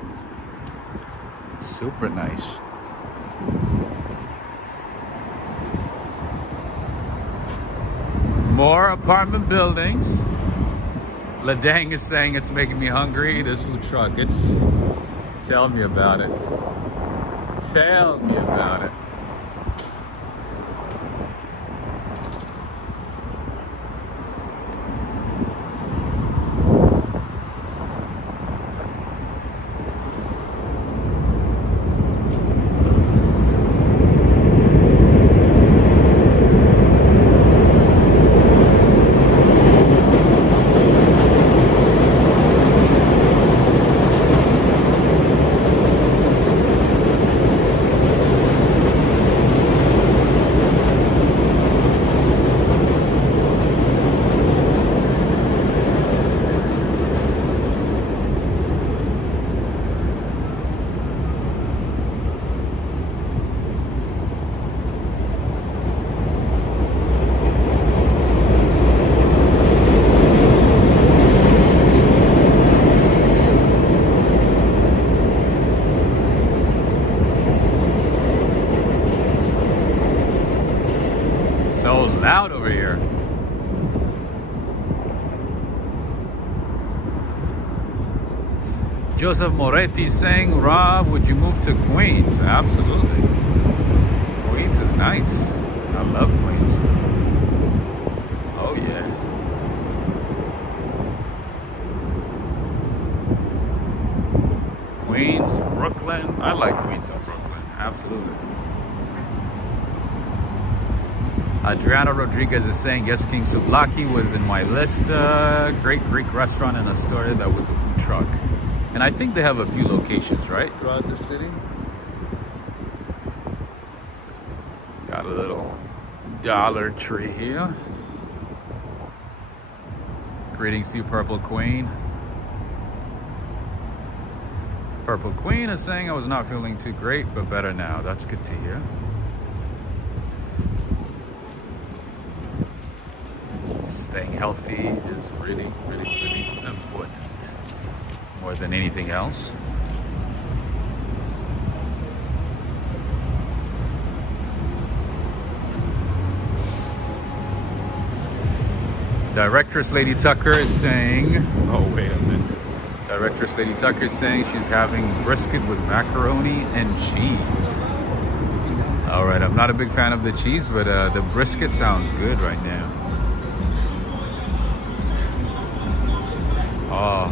Super nice. More apartment buildings. Ladang is saying it's making me hungry. This food truck, tell me about it. Tell me about it. So loud over here. Joseph Moretti saying, Rob, would you move to Queens? Absolutely. Queens is nice. I love Queens. Oh yeah. Queens, Brooklyn. I like Queens or Brooklyn. Absolutely. Adriana Rodriguez is saying, yes, King Souvlaki was in my list. Great Greek restaurant in Astoria that was a food truck. And I think they have a few locations, right, throughout the city. Got a little Dollar Tree here. Greetings to you, Purple Queen. Purple Queen is saying, I was not feeling too great, but better now. That's good to hear. Staying healthy is really, really, really important, more than anything else. Directress Lady Tucker is saying, oh wait a minute. Directress Lady Tucker is saying she's having brisket with macaroni and cheese. All right, I'm not a big fan of the cheese, but the brisket sounds good right now. Oh,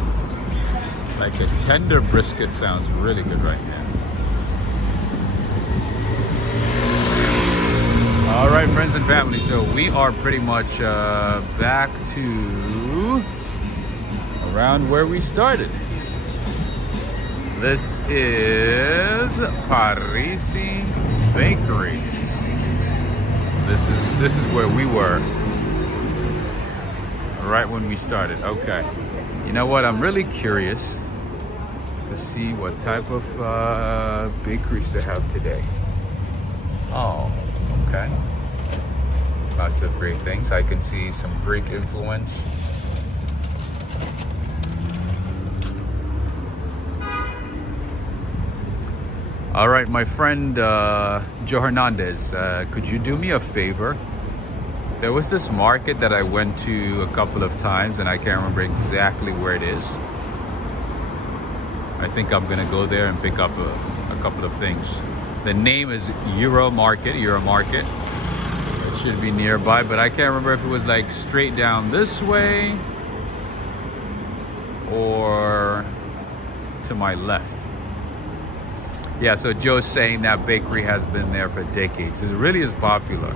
like a tender brisket sounds really good right now. All right, friends and family, so we are pretty much back to around where we started. This is Parisi Bakery. This is where we were right when we started. Okay. You know what? I'm really curious to see what type of bakeries they have today. Oh, okay. Lots of great things. I can see some Greek influence. All right, my friend Joe Hernandez, could you do me a favor? There was this market that I went to a couple of times and I can't remember exactly where it is. I think I'm gonna go there and pick up a couple of things. The name is Euro Market. It should be nearby, but I can't remember if it was like straight down this way or to my left. Yeah, so Joe's saying that bakery has been there for decades. It really is popular.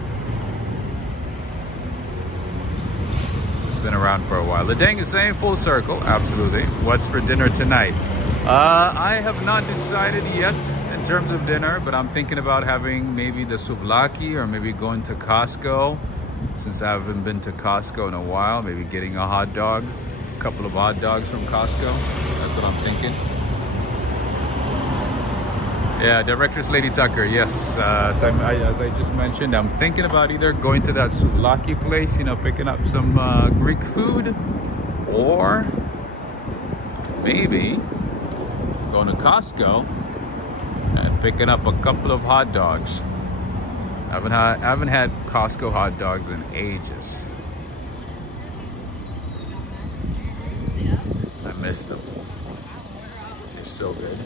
It's been around for a while. The Deng is saying full circle, absolutely. What's for dinner tonight? I have not decided yet in terms of dinner, but I'm thinking about having maybe the souvlaki or maybe going to Costco. Since I haven't been to Costco in a while, maybe getting a hot dog, a couple of hot dogs from Costco. That's what I'm thinking. Yeah, Directress Lady Tucker, yes. So as I just mentioned, I'm thinking about either going to that souvlaki place, you know, picking up some Greek food, or maybe going to Costco and picking up a couple of hot dogs. I haven't had Costco hot dogs in ages. I miss them. They're so good.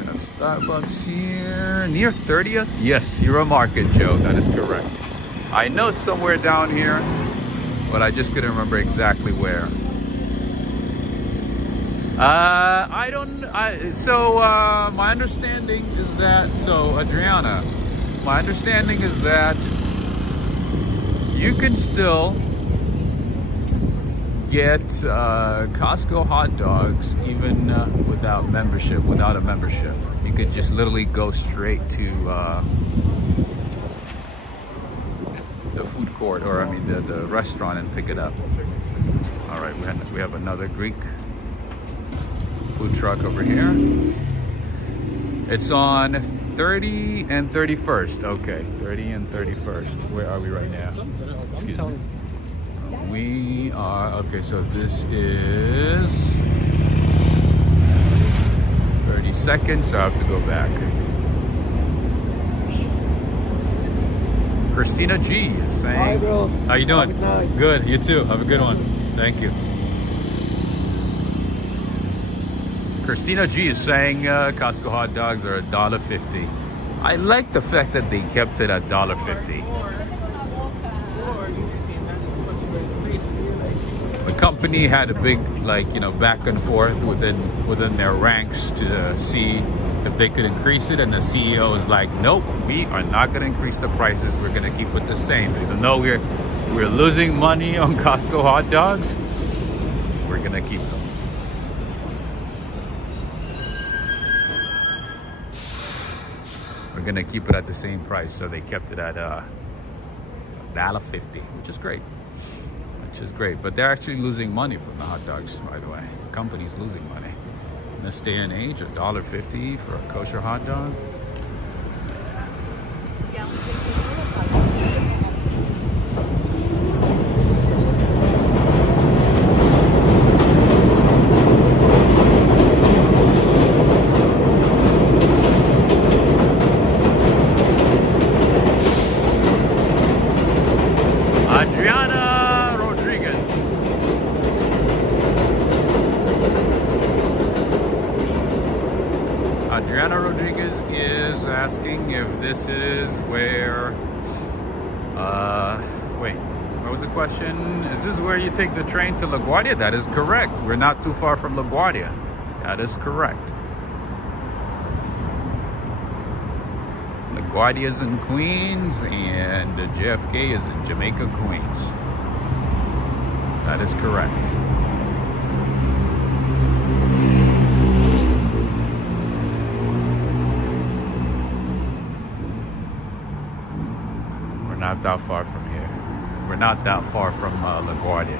We have Starbucks here near 30th. Yes, Euro Market, Joe. That is correct. I know it's somewhere down here, but I just couldn't remember exactly where. My understanding is that. So Adriana, my understanding is that you can still get Costco hot dogs even without a membership. You could just literally go straight to the food court, or I mean the restaurant, and pick it up. All right, we have another Greek food truck over here. It's on 30 and 31st. Okay, 30 and 31st. Where are we right now? Excuse me. We are, okay, so this is 32nd, so I have to go back. Christina G is saying, Hi, bro. How you doing? Good night. Good, you too. Have a good one. Thank you. Christina G is saying Costco hot dogs are $1.50. I like the fact that they kept it at $1.50. The company had a big, back and forth within their ranks to see if they could increase it, and the CEO is like, nope, we are not going to increase the prices. We're going to keep it the same. Even though we're losing money on Costco hot dogs, we're going to keep them. We're going to keep it at the same price, so they kept it at $1.50, which is great. But they're actually losing money from the hot dogs, by the way. The company's losing money. In this day and age, $1.50 for a kosher hot dog. Adriana Rodriguez is asking if this is where, wait, what was the question? Is this where you take the train to LaGuardia? That is correct. We're not too far from LaGuardia. That is correct. LaGuardia is in Queens and JFK is in Jamaica, Queens. That is correct. not that far from here. We're not that far from LaGuardia.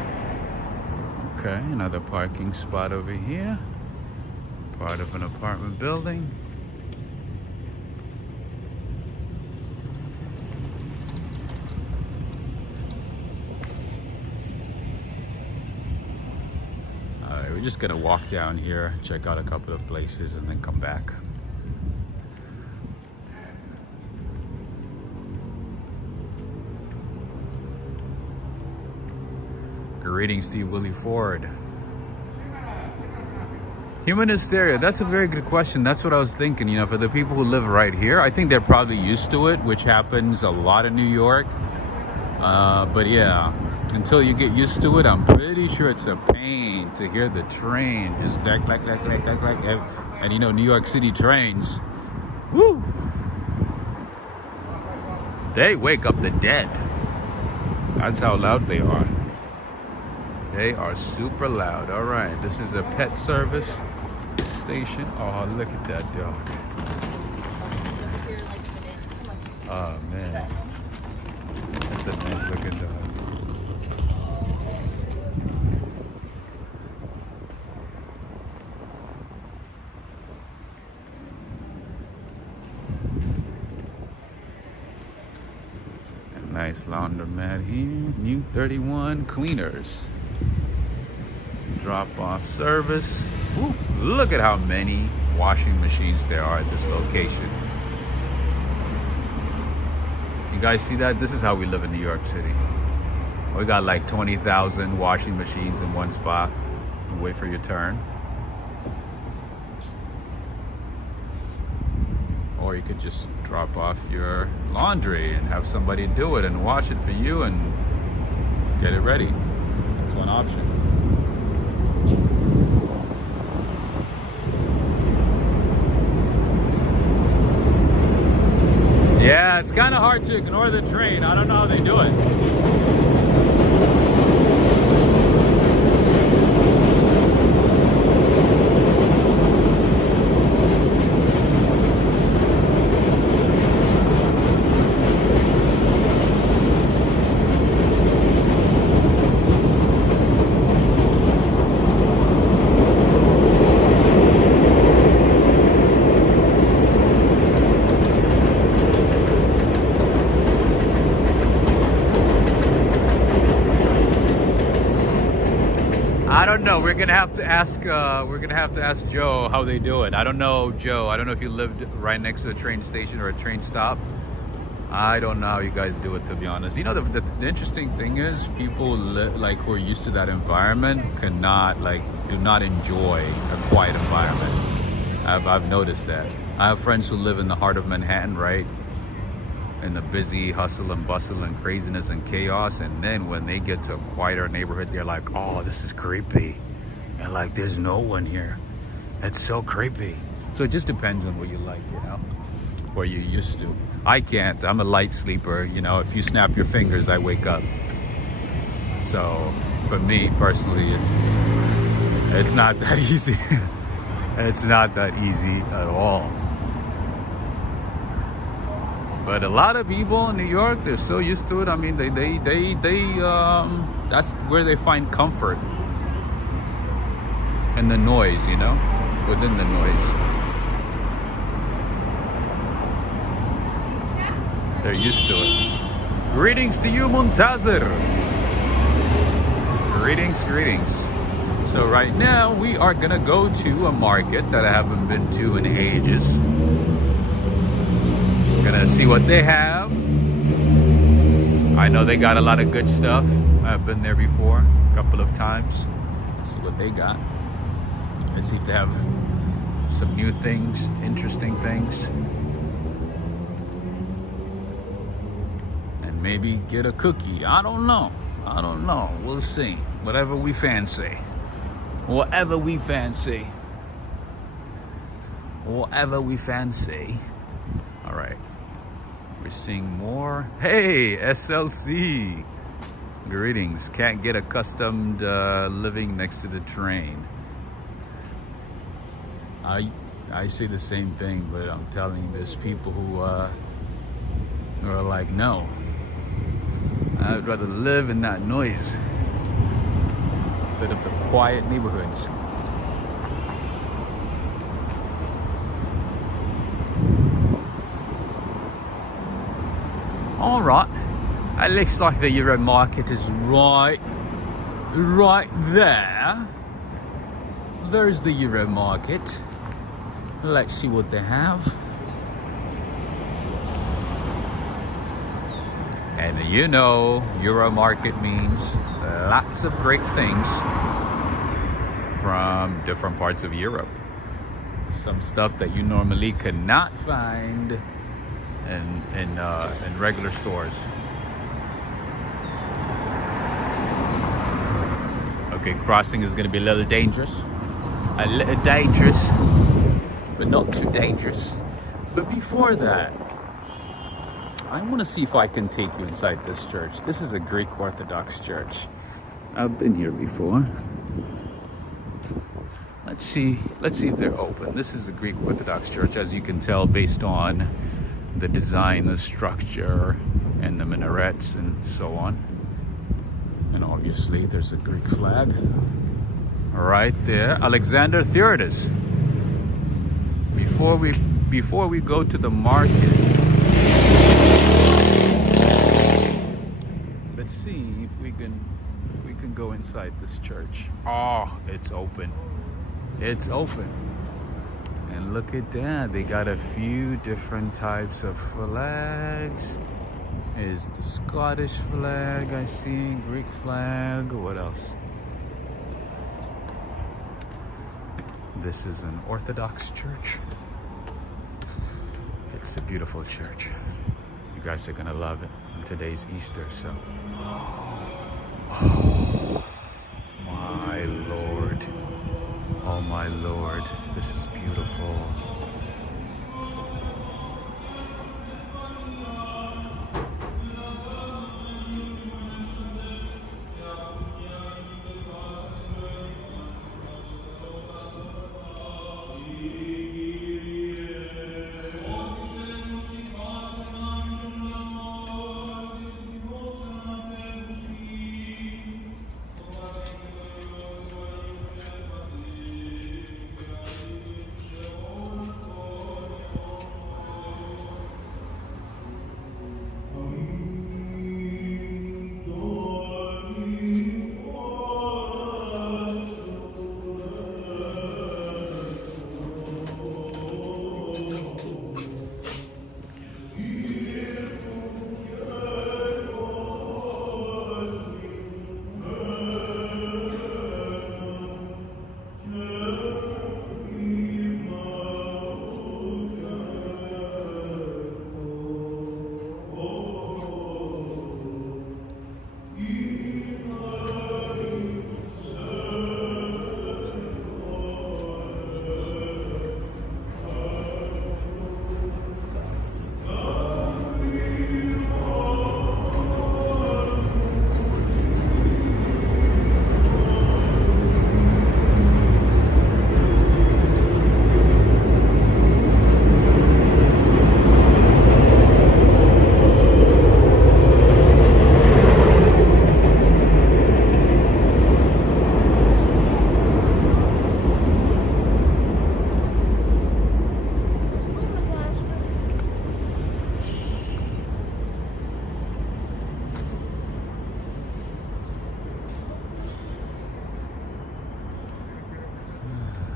Okay, another parking spot over here. Part of an apartment building. Alright, we're just gonna walk down here, check out a couple of places, and then come back. Greetings to you, Willie Ford. Human hysteria, that's a very good question. That's what I was thinking, you know, for the people who live right here, I think they're probably used to it, which happens a lot in New York. But yeah, until you get used to it, I'm pretty sure it's a pain to hear the train just clack. And you know, New York City trains, woo! They wake up the dead. That's how loud they are. They are super loud. All right, this is a pet service station. Oh, look at that dog. Oh man, that's a nice looking dog. A nice laundromat here. New 31 cleaners. Drop-off service. Ooh, look at how many washing machines there are at this location. You guys see that? This is how we live in New York City. We got like 20,000 washing machines in one spot. You wait for your turn. Or you could just drop off your laundry and have somebody do it and wash it for you and get it ready. That's one option. Yeah, it's kind of hard to ignore the train. I don't know how they do it. I don't know. We're gonna have to ask Joe how they do it. I don't know, Joe. I don't know if you lived right next to a train station or a train stop. I don't know how you guys do it, to be honest. You know, the interesting thing is people like who are used to that environment do not enjoy a quiet environment. I've noticed that. I have friends who live in the heart of Manhattan, right? In the busy hustle and bustle and craziness and chaos, and then when they get to a quieter neighborhood, they're like, oh, this is creepy, and like there's no one here. It's so creepy. So it just depends on what you like, you know, what you're used to. I can't. I'm a light sleeper, you know. If you snap your fingers, I wake up. So for me personally, it's not that easy. It's not that easy at all. But a lot of people in New York, they're so used to it. I mean, they that's where they find comfort. And the noise, you know, within the noise. They're used to it. Greetings to you, Muntazir. Greetings. So right now we are gonna go to a market that I haven't been to in ages. Gonna see what they have. I know they got a lot of good stuff. I've been there before a couple of times. Let's see what they got. Let's see if they have some new things, interesting things. And maybe get a cookie. I don't know. We'll see. Whatever we fancy. All right. We're seeing more. Hey, SLC. Greetings. Can't get accustomed living next to the train. I say the same thing, but I'm telling you, there's people who are like, no, I'd rather live in that noise instead of the quiet neighborhoods. All right, it looks like the Euro market is right there. There's the Euro market. Let's see what they have. And you know, Euro market means lots of great things from different parts of Europe. Some stuff that you normally cannot find in regular stores. Okay, crossing is going to be a little dangerous. A little dangerous, but not too dangerous. But before that, I want to see if I can take you inside this church. This is a Greek Orthodox church. I've been here before. Let's see if they're open. This is a Greek Orthodox church, as you can tell based on the design, the structure, and the minarets and so on. And obviously there's a Greek flag right there. Alexander Theodotus. Before we go to the market, let's see if we can go inside this church. Oh, it's open. It's open. And look at that. They got a few different types of flags. Is the Scottish flag, I see, Greek flag. What else? This is an Orthodox church. It's a beautiful church. You guys are gonna love it. And today's Easter, so. Oh, my Lord. Oh my Lord, this is beautiful.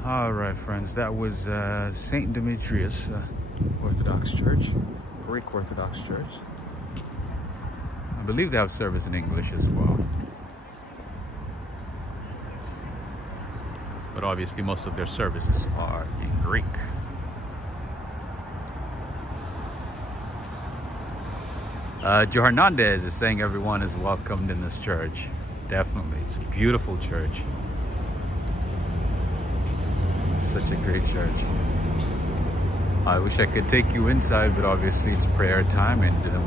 All right, friends, that was St. Demetrius Orthodox Church, Greek Orthodox Church. I believe they have service in English as well. But obviously most of their services are in Greek. Joe Hernandez is saying everyone is welcomed in this church. Definitely, it's a beautiful church. Such a great church. I wish I could take you inside, but obviously it's prayer time and didn't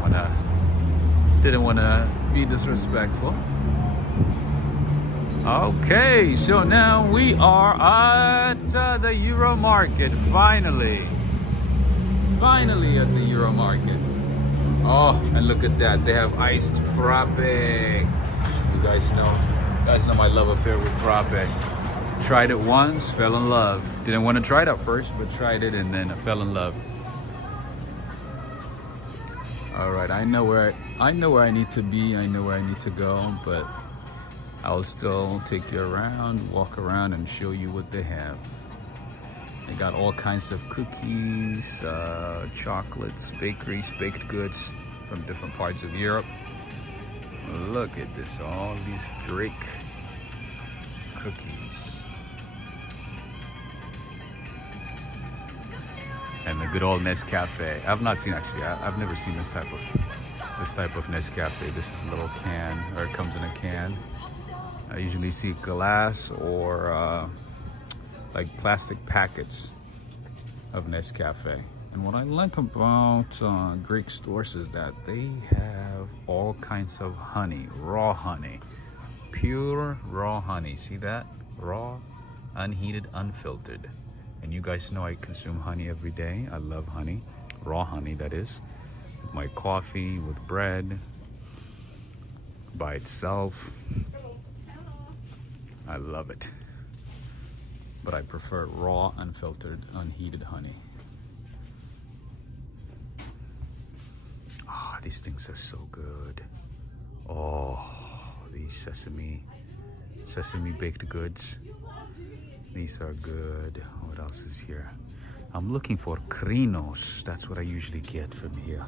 wanna be disrespectful. Okay, so now we are at the Euro Market. Finally at the Euro Market. Oh, and look at that. They have iced frappe. You guys know my love affair with frappe. Tried it once, fell in love. Didn't want to try it at first, but tried it and then I fell in love. All right, I know where I need to be. I know where I need to go, but I'll still take you around, walk around, and show you what they have. They got all kinds of cookies, chocolates, bakeries, baked goods from different parts of Europe. Look at this, all these great cookies. And the good old Nescafe. I've not seen, actually, I've never seen this type of Nescafe. This is a little can, or it comes in a can. I usually see glass or like plastic packets of Nescafe. And what I like about Greek stores is that they have all kinds of honey, raw honey, pure raw honey. See that? Raw, unheated, unfiltered. And you guys know I consume honey every day. I love honey, raw honey that is, with my coffee, with bread, by itself. I love it. But I prefer raw, unfiltered, unheated honey. Ah, these things are so good. Oh, these sesame baked goods. These are good. What else is here? I'm looking for krinos. That's what I usually get from here,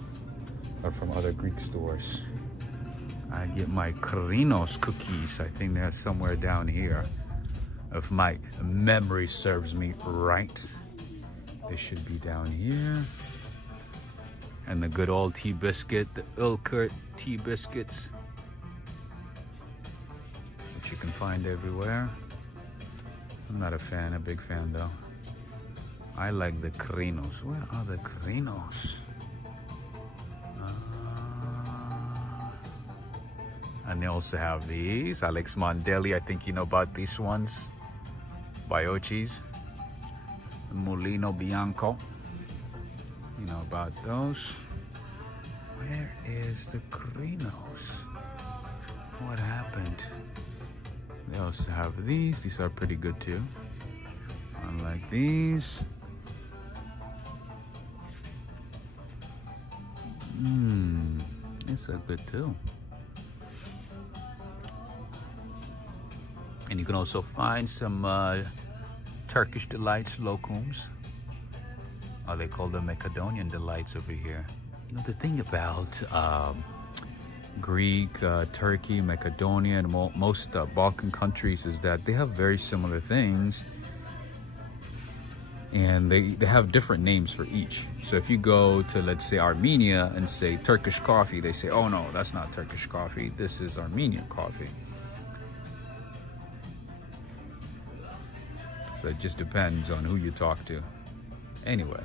or from other Greek stores. I get my krinos cookies. I think they're somewhere down here. If my memory serves me right, they should be down here. And the good old tea biscuit, the Ilkert tea biscuits, which you can find everywhere. I'm not a big fan though. I like the krinos. Where are the krinos? And they also have these, Alex Mondelli. I think you know about these ones. Baiocchis, Mulino Bianco. You know about those. Where is the krinos? What happened? They also have these. These are pretty good too. Unlike these. These are good too. And you can also find some Turkish delights, lokums. They call them Macedonian delights over here. You know, the thing about Greek, Turkey, Macedonia, and most Balkan countries is that they have very similar things. And they have different names for each. So if you go to, let's say, Armenia and say Turkish coffee, they say, oh no, that's not Turkish coffee. This is Armenian coffee. So it just depends on who you talk to. Anyway,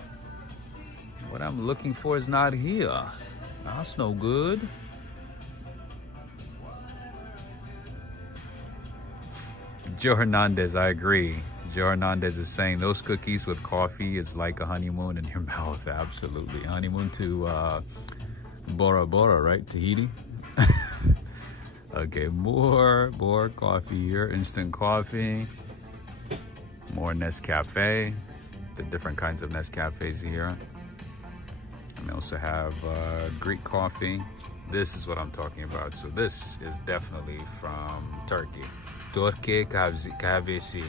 what I'm looking for is not here. That's no good. Joe Hernandez, I agree. Joe Hernandez is saying those cookies with coffee is like a honeymoon in your mouth. Absolutely. Honeymoon to Bora Bora, right? Tahiti. Okay, more coffee here. Instant coffee. More Nescafe. The different kinds of Nescafes here. And they also have Greek coffee. This is what I'm talking about. So this is definitely from Turkey. Turkey kahvesi.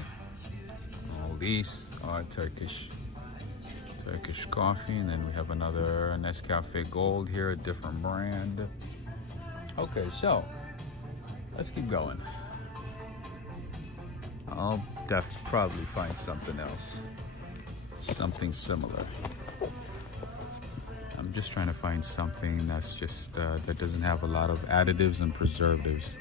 All these are Turkish coffee. And then we have another Nescafe Gold here, a different brand. Okay, so let's keep going. I'll probably find something else, something similar. I'm just trying to find something that's just that doesn't have a lot of additives and preservatives.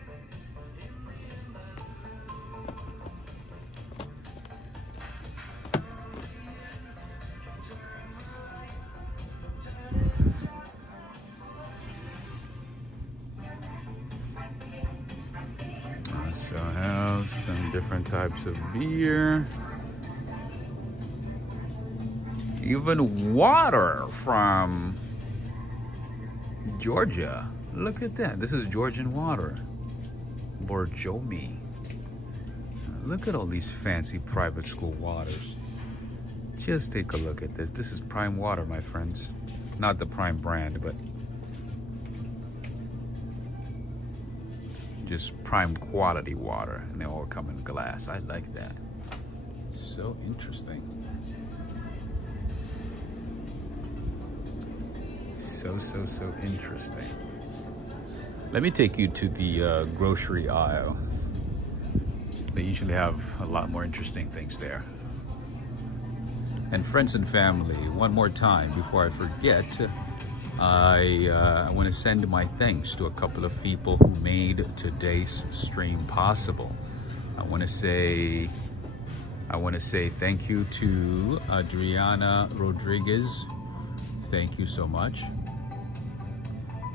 So I have some different types of beer. Even water from Georgia. Look at that. This is Georgian water. Borjomi. Look at all these fancy private school waters. Just take a look at this. This is prime water, my friends. Not the prime brand, but just prime quality water. And they all come in glass. I like that. So interesting. So interesting. Let me take you to the grocery aisle. They usually have a lot more interesting things there. And friends and family, one more time before I forget, I want to send my thanks to a couple of people who made today's stream possible. I want to say thank you to Adriana Rodriguez. Thank you so much.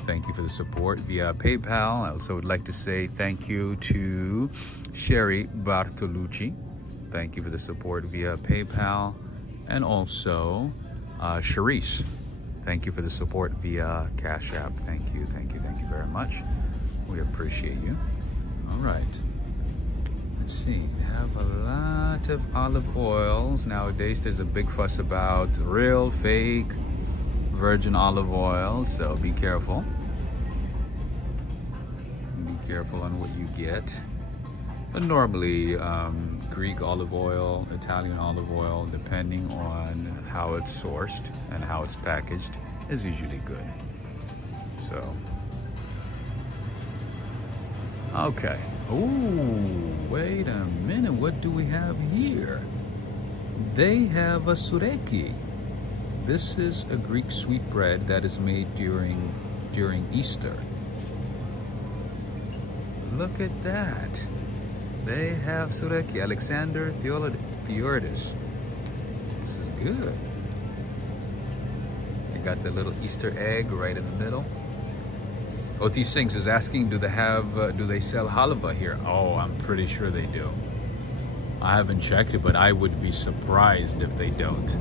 Thank you for the support via PayPal. I also would like to say thank you to Sherry Bartolucci. Thank you for the support via PayPal. And also Charisse. Thank you for the support via Cash App. Thank you very much. We appreciate you. All right. Let's see. They have a lot of olive oils. Nowadays, there's a big fuss about real, fake, virgin olive oil. So be careful. Be careful on what you get. But normally, Greek olive oil, Italian olive oil, depending on how it's sourced and how it's packaged, is usually good. So, okay. Ooh, wait a minute. What do we have here? They have a sureki. This is a Greek sweetbread that is made during Easter. Look at that. They have sureki, Alexander Theodorus. This is good. They got the little Easter egg right in the middle. OT Sings is asking, do they sell halva here? Oh, I'm pretty sure they do. I haven't checked it, but I would be surprised if they don't.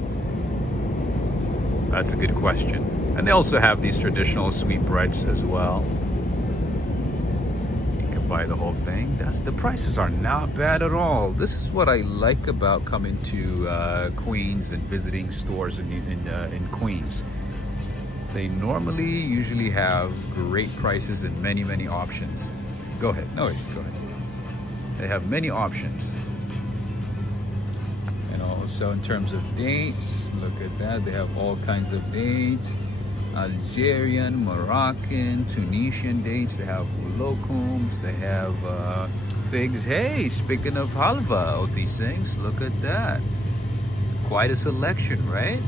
That's a good question. And they also have these traditional sweetbreads as well. Buy the whole thing. The prices are not bad at all. This is what I like about coming to Queens and visiting stores in Queens. They usually have great prices and many options. Go ahead. No worries. Go ahead. They have many options. And also in terms of dates, look at that. They have all kinds of dates. Algerian, Moroccan, Tunisian dates. They have locums. They have figs. Hey, speaking of halva, all these things, look at that. Quite a selection, right?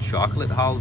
Chocolate halva.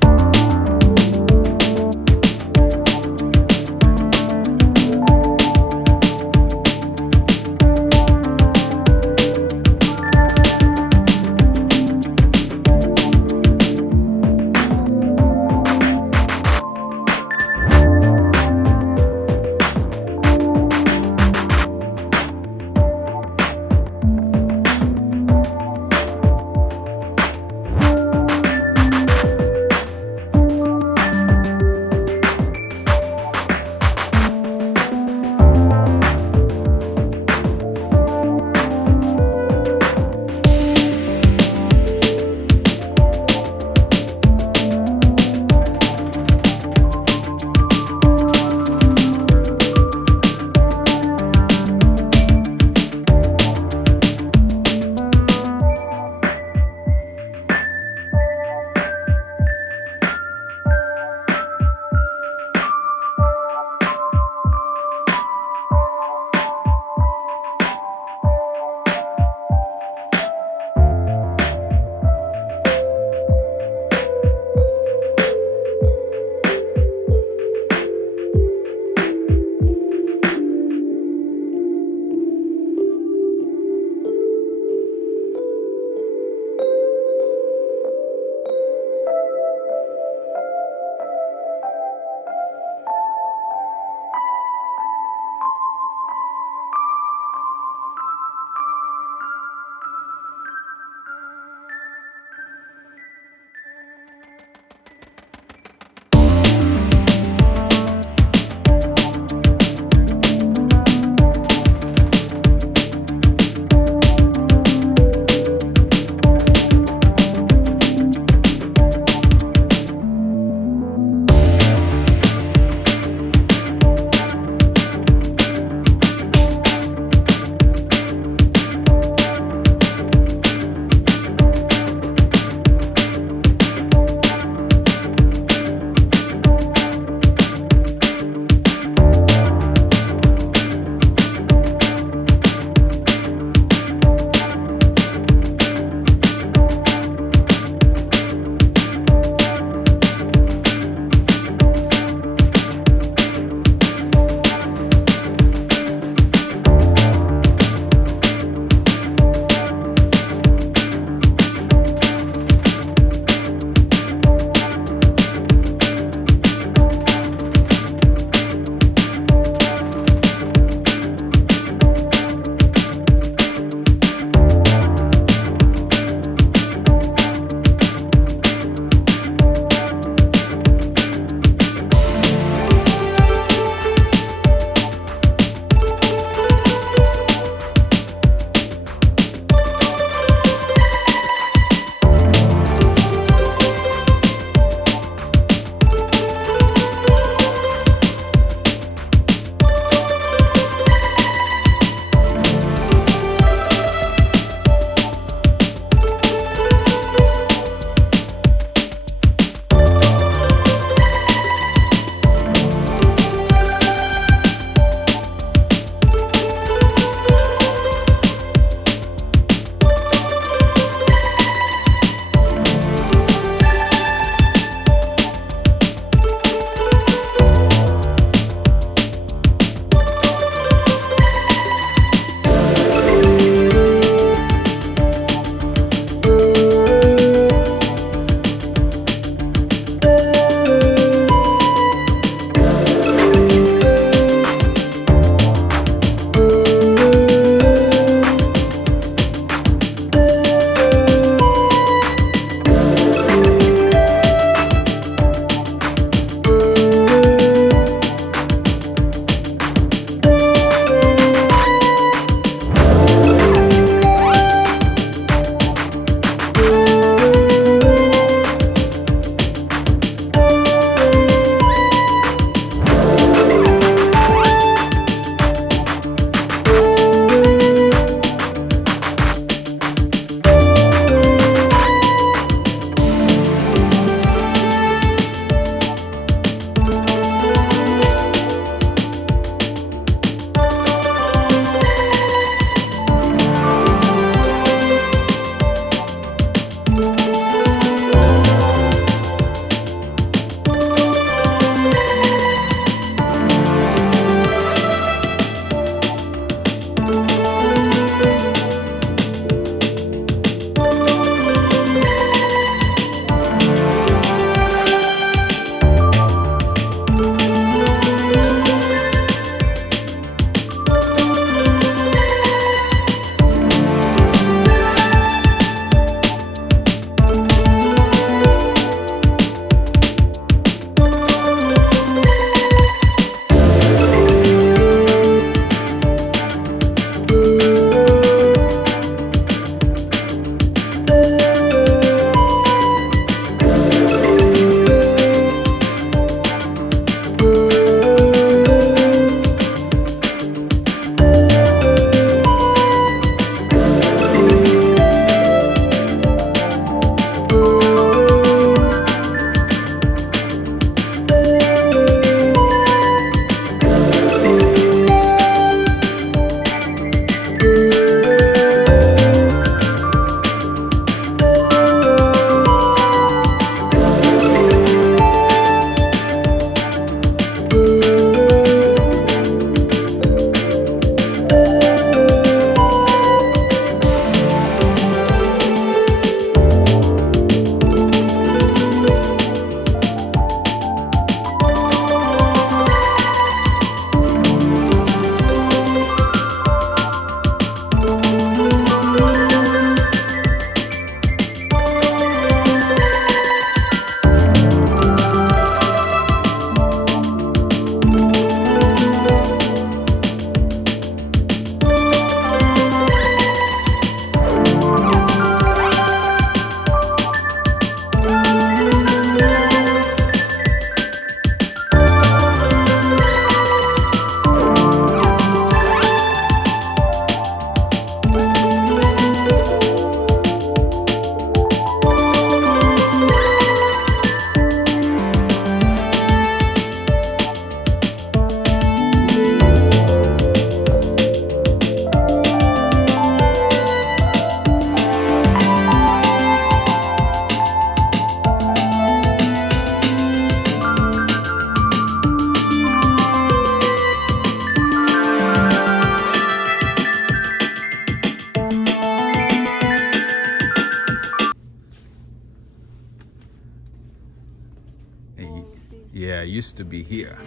Yeah, it used to be here.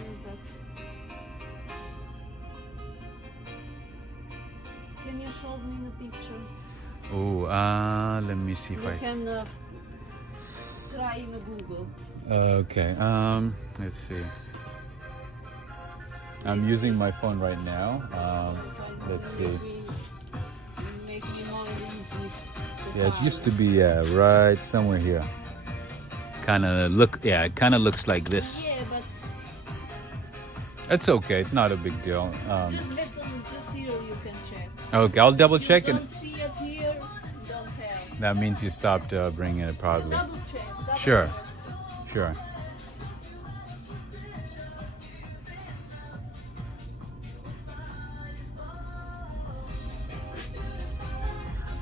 Can you show me the picture? Oh, let me see if You can try in Google. Okay, let's see. I'm using my phone right now. Let's see. Make me more easy to Yeah, it find. used to be right somewhere here. It kind of looks like this. Yeah, but It's okay. It's not a big deal. just here you can check. Okay, I'll double If you check, and don't see it here, don't tell. that means you stopped bringing it probably. Double check. Sure. Sure.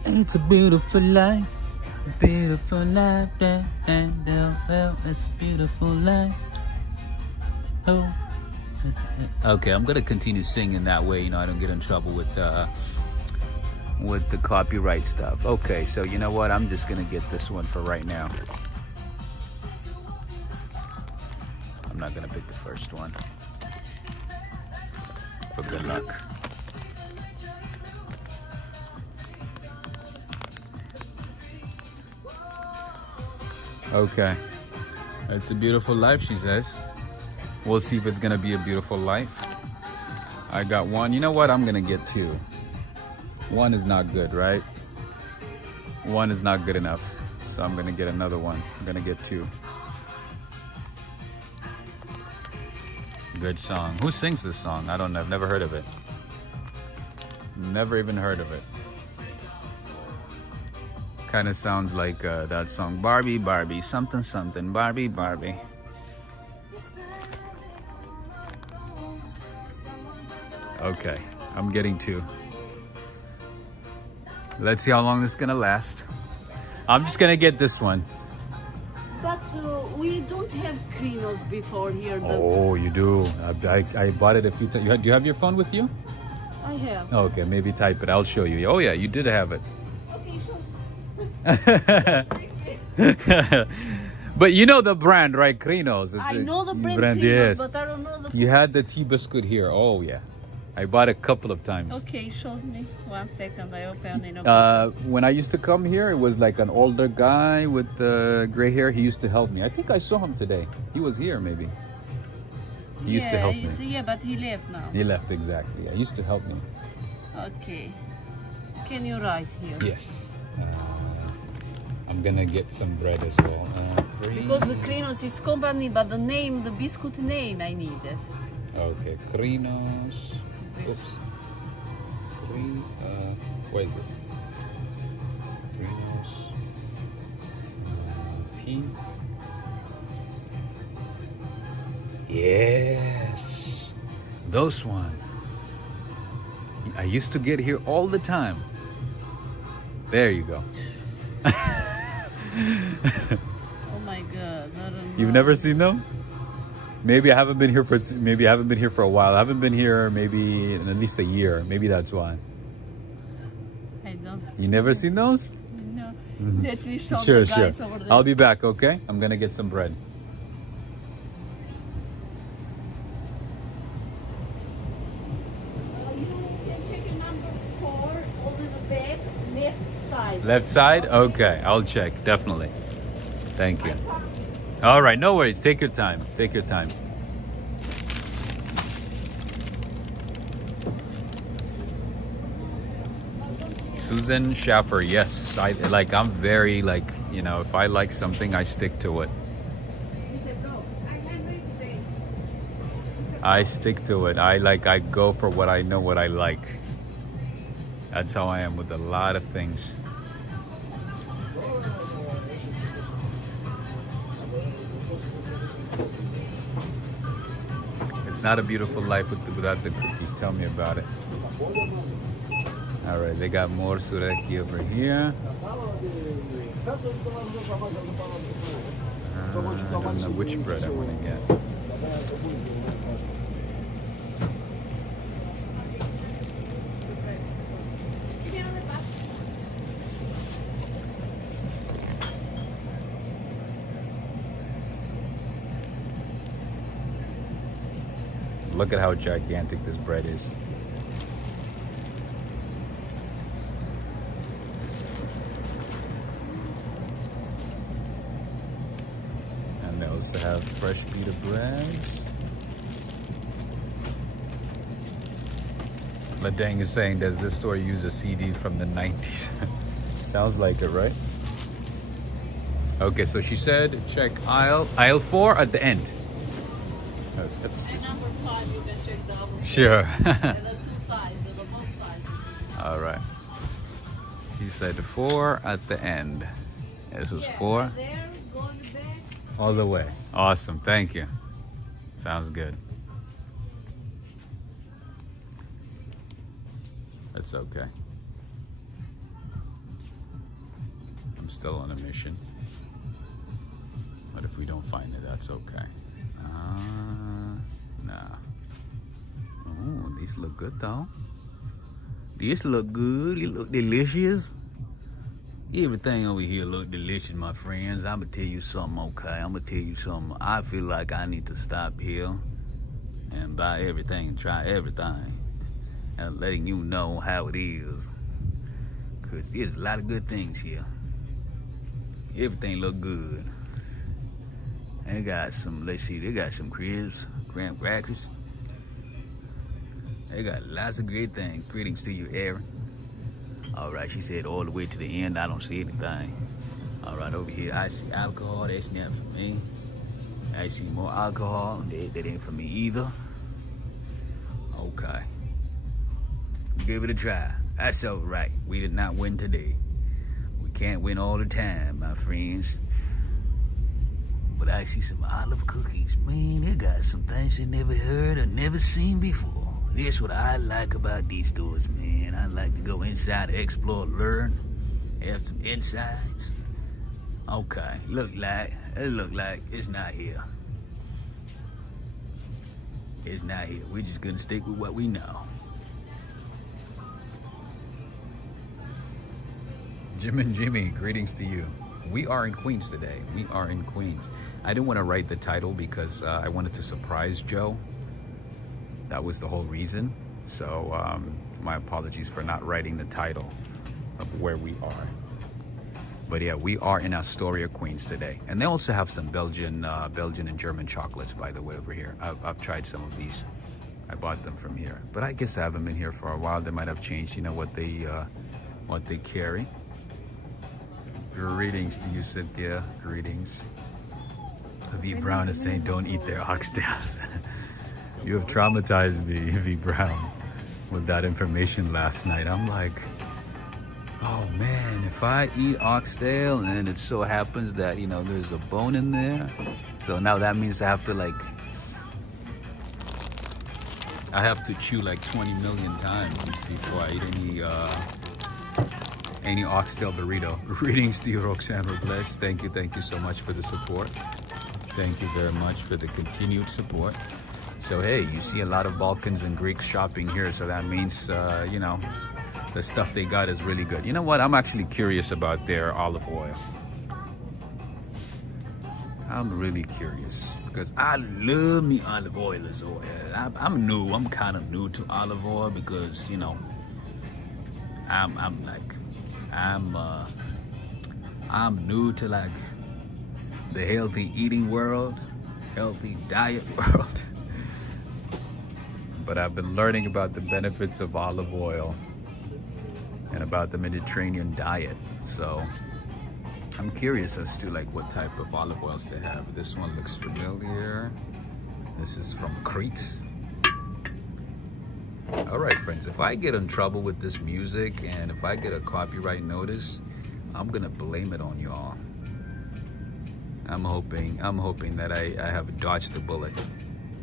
It's a beautiful life, it's a beautiful life. Oh. Okay, I'm gonna continue singing that way, you know, I don't get in trouble with the copyright stuff. Okay, so you know what? I'm just gonna get this one for right now. I'm not gonna pick the first one. For good luck. Okay. It's a beautiful life, she says. We'll see if it's gonna be a beautiful life. I got one. You know what? I'm gonna get two. One is not good, right? One is not good enough. So I'm gonna get another one. I'm gonna get two. Good song. Who sings this song? I don't know. I've never heard of it. Never even heard of it. Kind of sounds like that song, Barbie, Barbie, something, something, Barbie, Barbie. Okay, I'm getting two. Let's see how long this is gonna last. I'm just gonna get this one. But we don't have crinos before here. Oh, you do. I bought it a few times. Do you have your phone with you? I have. Okay, maybe type it. I'll show you. Oh yeah, you did have it. But you know the brand, right? Crinos. I know the brand Crinos, yes. but I don't know the You had the tea biscuit here. Oh yeah, I bought it a couple of times. Okay, show me. 1 second, I open it. When I used to come here, it was like an older guy with gray hair. He used to help me. I think I saw him today. He was here, maybe. He used to help me. Yeah, but he left now. He left, exactly. Yeah, he used to help me. Okay. Can you write here? Yes. I'm gonna get some bread as well. Because the Crinos is company, but the name, the biscuit name, I need it. Okay, Crinos. Oops. What is it? Crinos. Tea. Yes, those one. I used to get here all the time. There you go. Oh my God, I don't know. You've never seen them? Maybe I haven't been here for a while. I haven't been here maybe in at least a year. Maybe that's why. I don't. You never seen those? No. Let me show Sure, the guys sure. over there. I'll be back, okay? I'm gonna get some bread. You can check your number 4 over the back, left side. Left side? Okay, I'll check, definitely. Thank you. All right, no worries. Take your time. Take your time. Susan Schaffer, yes. I'm very you know, if I like something, I stick to it. I stick to it. I go for what I know, what I like. That's how I am with a lot of things. It's not a beautiful life without the cookies. Tell me about it. All right, they got more sureki over here. I don't know which bread I want to get. Look at how gigantic this bread is. And they also have fresh pita breads. Ladang is saying, does this store use a CD from the 90s? Sounds like it, right? Okay, so she said check aisle 4 at the end. Oh, oops. And number 5, you can check double. Sure. And the 2 sides, the both sides. All right. She said 4 at the end. This was 4. There, go in the back. All the way. Awesome. Thank you. Sounds good. It's okay. I'm still on a mission. But if we don't find it, that's okay. Nah. Oh, these look good though. These look good. They look delicious. Everything over here look delicious, my friends. I'm gonna tell you something, okay? I'm gonna tell you something. I feel like I need to stop here and buy everything and try everything. And letting you know how it is. Cause there's a lot of good things here. Everything look good. They got some, let's see, they got some crisps, graham crackers. They got lots of great things. Greetings to you, Aaron. All right, she said all the way to the end, I don't see anything. All right, over here, I see alcohol, that's not for me. I see more alcohol, that ain't for me either. Okay. Give it a try. That's all right. We did not win today. We can't win all the time, my friends. But I see some olive cookies. Man, they got some things you never heard or never seen before. That's what I like about these stores, man. I like to go inside, explore, learn, have some insights. Okay, it look like it's not here. It's not here. We're just gonna stick with what we know. Jim and Jimmy, greetings to you. We are in Queens today. We are in Queens. I didn't want to write the title because I wanted to surprise Joe. That was the whole reason. So my apologies for not writing the title of where we are. But yeah, we are in Astoria, Queens today. And they also have some Belgian and German chocolates, by the way, over here. I've tried some of these. I bought them from here. But I guess I haven't been here for a while. They might have changed, you know, what they carry. Greetings to you, Cynthia. Greetings. V. Brown is saying, don't eat their oxtails. You have traumatized me, V. Brown, with that information last night. I'm like, oh man, if I eat oxtail and then it so happens that, you know, there's a bone in there. So now that means I have to chew like 20 million times before I eat any oxtail burrito. Greetings to you, Roxanne Robles. Thank you so much for the support. Thank you very much for the continued support. So hey, you see a lot of Balkans and Greeks shopping here, so that means you know, the stuff they got is really good. You know what? I'm actually curious about their olive oil. I'm really curious because I love me olive oil as oil. I'm kind of new to olive oil because, you know, I'm new to like the healthy eating world, healthy diet world. But I've been learning about the benefits of olive oil and about the Mediterranean diet. So I'm curious as to like what type of olive oils they have. This one looks familiar. This is from Crete. All right, friends, if I get in trouble with this music and if I get a copyright notice, I'm gonna blame it on y'all. I'm hoping that I have dodged the bullet.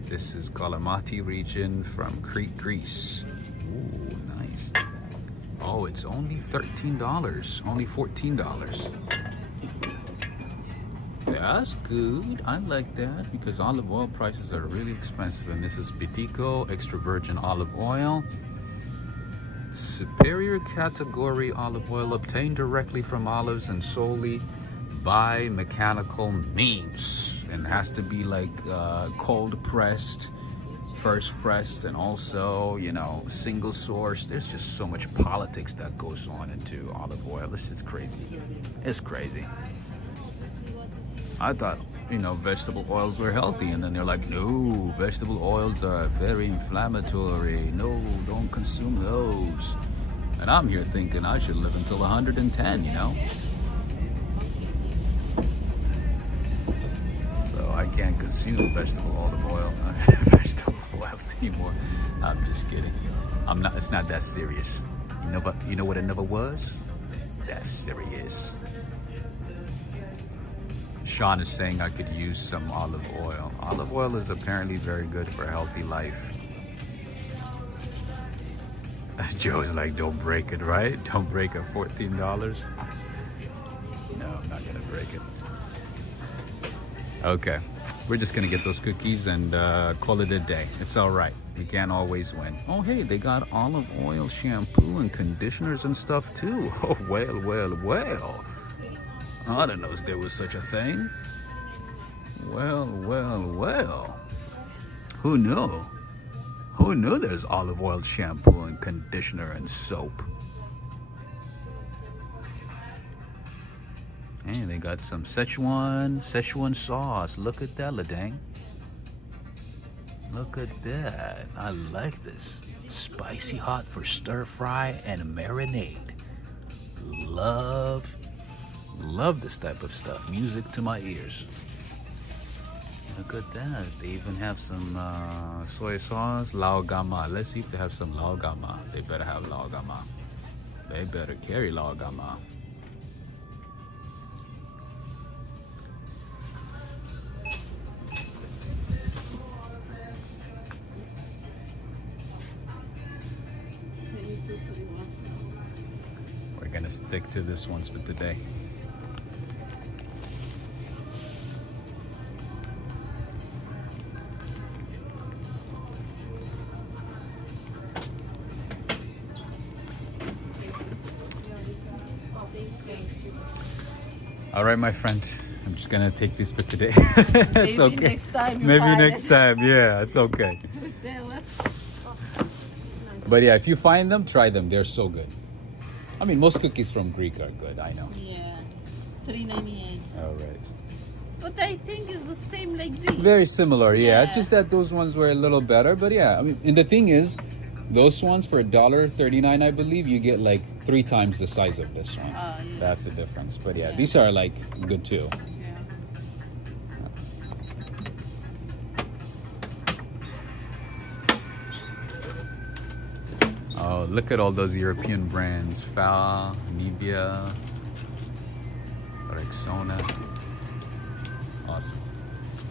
This is Kalamati region from Crete, Greece. Ooh, nice. Oh, it's only $13, only $14. That's good. I like that because olive oil prices are really expensive. And this is Bitico extra virgin olive oil. Superior category olive oil obtained directly from olives and solely by mechanical means. And has to be like cold pressed first pressed and also, you know, single source. There's just so much politics that goes on into olive oil. It's just crazy. It's crazy. I thought, you know, vegetable oils were healthy, and then they're like, no, vegetable oils are very inflammatory. No, don't consume those. And I'm here thinking I should live until 110, you know? So I can't consume vegetable olive oil, vegetable oils anymore. I'm just kidding. It's not that serious. You know what it never was? That's serious. Sean is saying I could use some olive oil. Olive oil is apparently very good for a healthy life. Joe's like, don't break it, right? Don't break it. $14. No, I'm not gonna break it. Okay, we're just gonna get those cookies and call it a day. It's all right. You can't always win. Oh, hey, they got olive oil shampoo and conditioners and stuff too. Oh, well, well, well. I didn't know there was such a thing. Well, well, well. Who knew? Who knew there's olive oil shampoo and conditioner and soap? And they got some Szechuan sauce. Look at that, Ladang. Look at that. I like this. Spicy hot for stir fry and marinade. Love this type of stuff. Music to my ears. Look at that. They even have some soy sauce, lao gama. Let's see if they have some lao gama. They better have lao gama. They better carry lao gama. We're gonna stick to this ones for today. All right, my friend. I'm just gonna take these for today. It's Maybe okay. Next time. Maybe next time. Yeah, it's okay. But yeah, if you find them, try them. They're so good. I mean, most cookies from Greek are good. I know. Yeah, $3.98. All right. But I think it's the same like this. Very similar. Yeah. Yeah. It's just that those ones were a little better. But yeah, I mean, and the thing is, those ones for $1.39, I believe, you get like 3 times the size of this one. Yeah. That's the difference. But yeah, Yeah. these are like good too. Yeah. Oh, look at all those European brands. Fa, Nivea, Rexona. Awesome.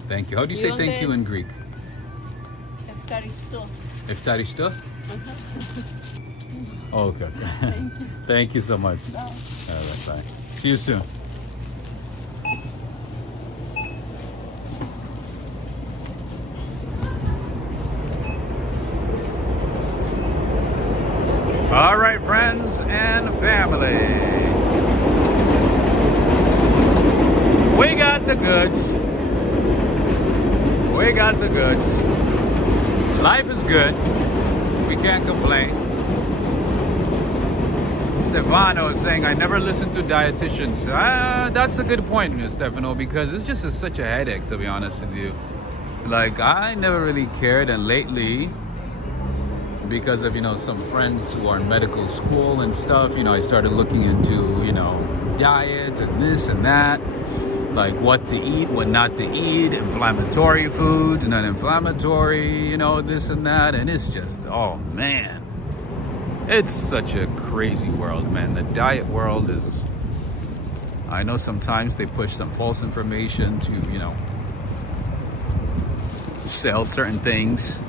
Thank you. How do you say thank you in Greek? Ευχαριστώ. Eftaristo? Oh, okay. Thank you so much. Bye. All right, bye. See you soon. All right, friends and family. We got the goods. We got the goods. Life is good. We can't complain. Stefano is saying, I never listen to dietitians. That's a good point, Ms. Stefano, because it's just such a headache, to be honest with you. Like, I never really cared, and lately, because of, you know, some friends who are in medical school and stuff, you know, I started looking into, you know, diet and this and that, like what to eat, what not to eat, inflammatory foods, non-inflammatory, you know, this and that, and it's just, oh man, it's such a crazy world, man. The diet world is, I know sometimes they push some false information to, you know, sell certain things.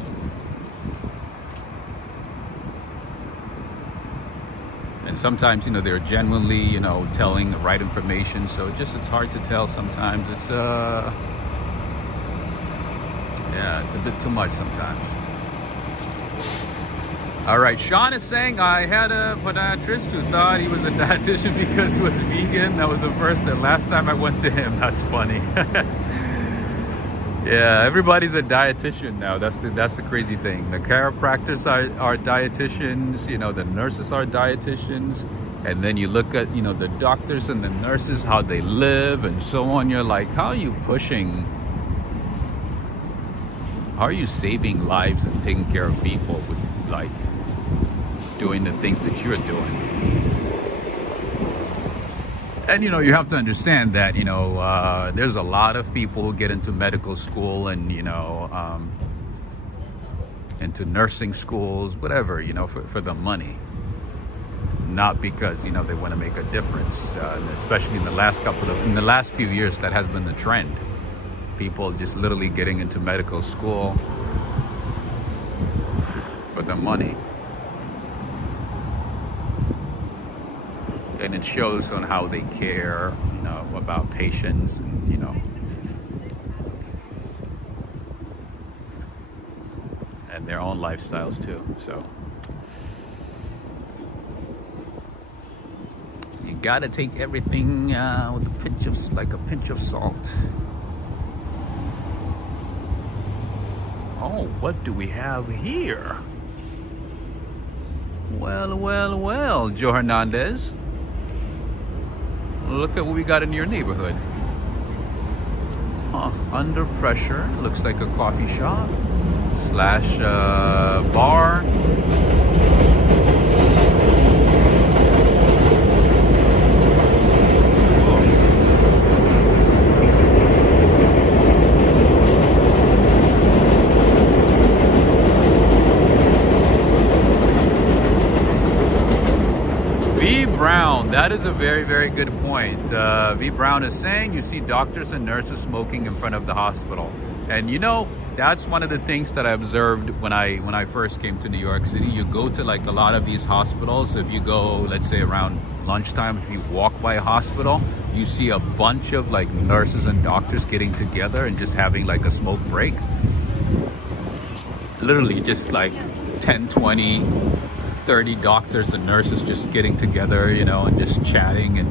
And sometimes, you know, they're genuinely, you know, telling the right information. So it's hard to tell sometimes. It's, yeah, it's a bit too much sometimes. All right, Sean is saying, I had a podiatrist who thought he was a dietitian because he was vegan. That was the first and last time I went to him. That's funny. Yeah, everybody's a dietitian now. That's the crazy thing. The chiropractors are dietitians, you know, the nurses are dietitians. And then you look at, you know, the doctors and the nurses, how they live and so on. You're like, how are you saving lives and taking care of people with like doing the things that you're doing? And, you know, you have to understand that, you know, there's a lot of people who get into medical school and, you know, into nursing schools, whatever, you know, for the money. Not because, you know, they want to make a difference. Especially in the last few years, that has been the trend. People just literally getting into medical school for the money. And it shows on how they care, you know, about patients and, you know, and their own lifestyles too. So you gotta take everything with a pinch of salt. Oh, what do we have here? Well, Joe Hernandez. Look at what we got in your neighborhood. Under Pressure. Looks like a coffee shop / bar. Brown, that is a very, very good point. V. Brown is saying you see doctors and nurses smoking in front of the hospital. And you know, that's one of the things that I observed when I first came to New York City. You go to like a lot of these hospitals. If you go, let's say around lunchtime, if you walk by a hospital, you see a bunch of like nurses and doctors getting together and just having like a smoke break. Literally just like 10, 20, 30 doctors and nurses just getting together, you know, and just chatting and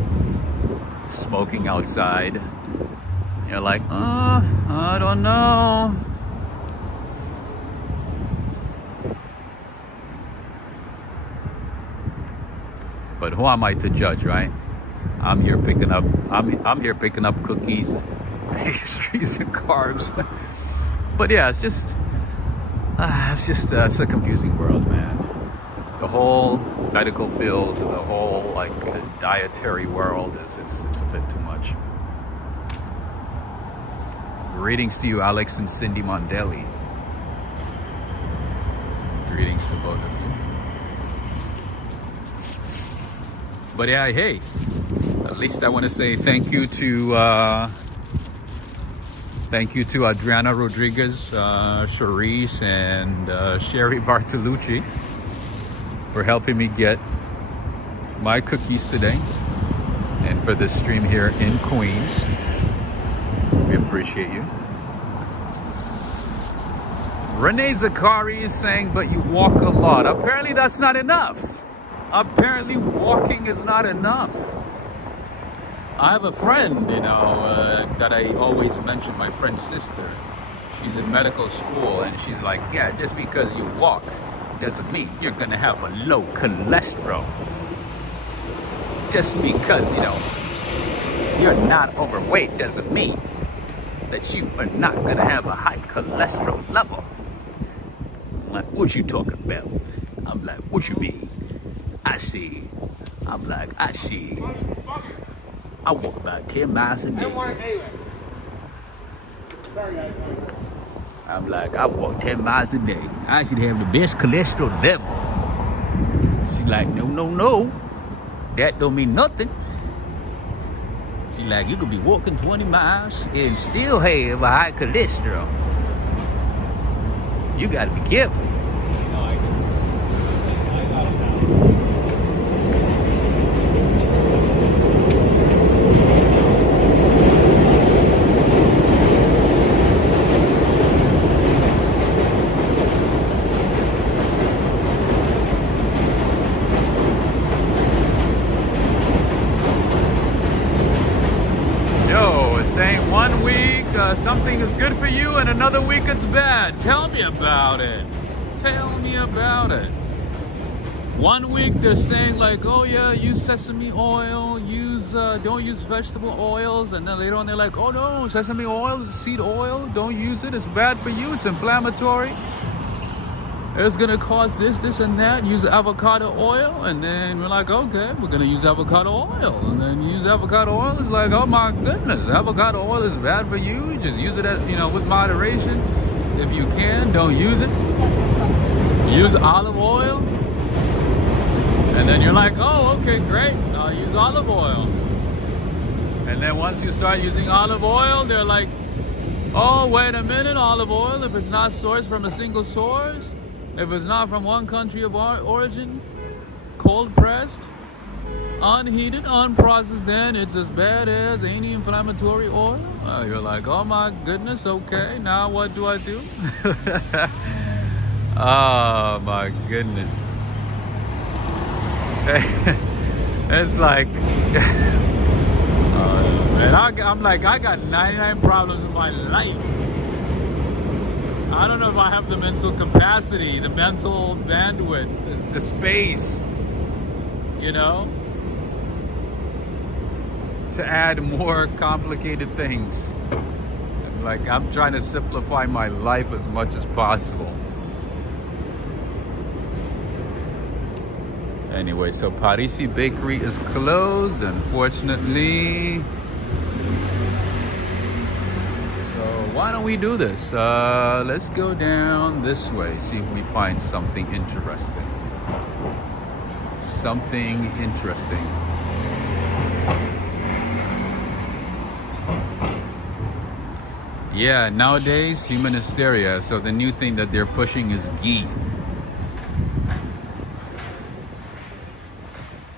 smoking outside. You're like, I don't know. But who am I to judge, right? I'm here picking up cookies, pastries, and carbs. But yeah, it's a confusing world, man. The whole medical field, the whole like dietary world it's a bit too much. Greetings to you, Alex and Cindy Mondelli. Greetings to both of you. But yeah, hey, at least I want to say thank you to Adriana Rodriguez, Charisse, and Sherry Bartolucci for helping me get my cookies today and for this stream here in Queens. We appreciate you. Renee Zakari is saying, but you walk a lot. Apparently that's not enough. Apparently walking is not enough. I have a friend, you know, that I always mention, my friend's sister. She's in medical school and she's like, yeah, just because you walk doesn't mean you're gonna have a low cholesterol. Just because, you know, you're not overweight doesn't mean that you are not gonna have a high cholesterol level. I'm like, what you talking about? I'm like, what you mean? I see. I'm like, I see. I walk about 10 miles a day. I'm like, I walk 10 miles a day. I should have the best cholesterol level. She's like, no. That don't mean nothing. She's like, you could be walking 20 miles and still have a high cholesterol. You gotta be careful. week something is good for you and another week it's bad. Tell me about it. Tell me about it. One week they're saying like, oh yeah, use sesame oil, don't use vegetable oils, and then later on they're like, oh no, sesame oil is seed oil, don't use it, it's bad for you, it's inflammatory, it's gonna cause this and that. Use avocado oil, and then we're like, okay, we're gonna use avocado oil, and then use avocado oil. It's like, oh my goodness, avocado oil is bad for you. Just use it with moderation. If you can, don't use it. Use olive oil, and then you're like, oh, okay, great, I'll use olive oil. And then once you start using olive oil, they're like, oh, wait a minute, olive oil, if it's not sourced from a single source, if it's not from one country of origin, cold pressed, unheated, unprocessed, then it's as bad as any inflammatory oil. You're like, oh my goodness, okay, now what do I do? Oh my goodness. It's like, man, I'm like, I got 99 problems in my life. I don't know if I have the mental capacity, the mental bandwidth, the space, to add more complicated things. Like, I'm trying to simplify my life as much as possible. Anyway, so Parisi Bakery is closed, unfortunately. Why don't we do this? Let's go down this way, see if we find something interesting. Something interesting. Yeah, nowadays, human hysteria. So the new thing that they're pushing is ghee,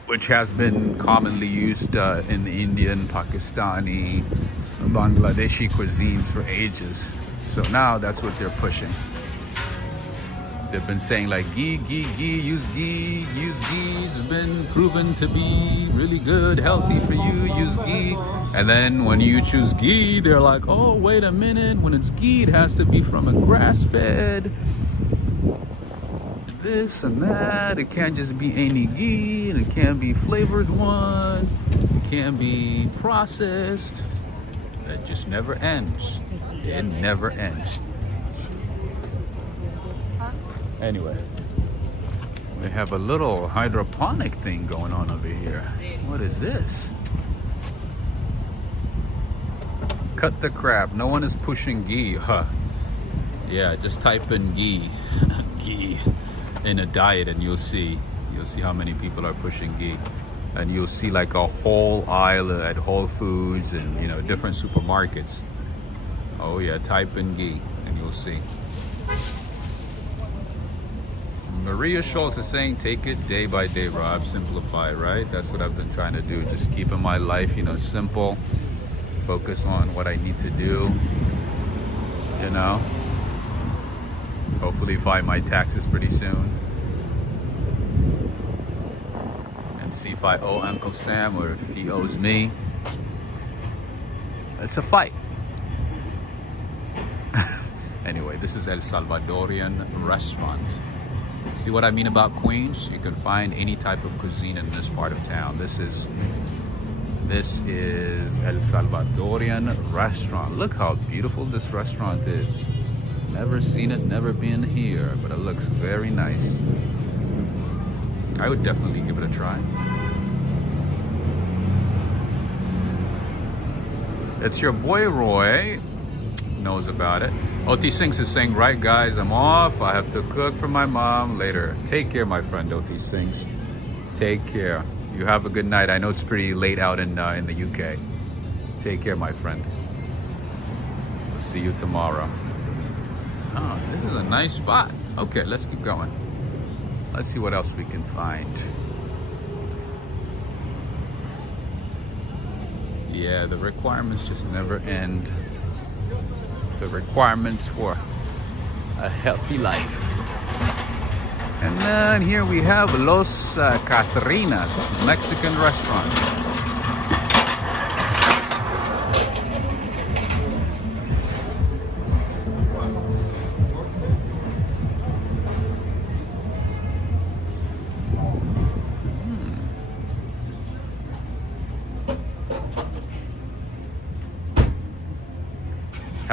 which has been commonly used in the Indian, Pakistani, Bangladeshi cuisines for ages. So now that's what they're pushing. They've been saying like ghee, use ghee. It's been proven to be really good, healthy for you, use ghee. And then when you choose ghee, they're like, oh, wait a minute, when it's ghee, it has to be from a grass-fed, this and that. It can't just be any ghee, and it can't be flavored one. It can't be processed. It just never ends. It never ends. Anyway, we have a little hydroponic thing going on over here. What is this? Cut the crap. No one is pushing ghee, huh? Yeah, just type in ghee, ghee in a diet, and you'll see how many people are pushing ghee. And you'll see like a whole aisle at Whole Foods and different supermarkets. Oh yeah, type in ghee and you'll see. Maria Schultz is saying, take it day by day, Rob. Simplify, right? That's what I've been trying to do. Just keeping my life, simple. Focus on what I need to do. Hopefully file my taxes pretty soon. And see if I owe Uncle Sam or if he owes me. It's a fight. Anyway, this is El Salvadorian restaurant. See what I mean about Queens? You can find any type of cuisine in this part of town. This is El Salvadorian restaurant. Look how beautiful this restaurant is. Never seen it, never been here, but it looks very nice. I would definitely give it a try. It's your boy Roy. Knows about it. Oti Singhs is saying, right guys, I'm off. I have to cook for my mom later. Take care, my friend Oti Singhs. Take care. You have a good night. I know it's pretty late out in the UK. Take care, my friend. I'll see you tomorrow. Oh, this is a nice spot. Okay, let's keep going. Let's see what else we can find. Yeah, the requirements just never end. The requirements for a healthy life. And then here we have Los Catrinas, Mexican restaurant.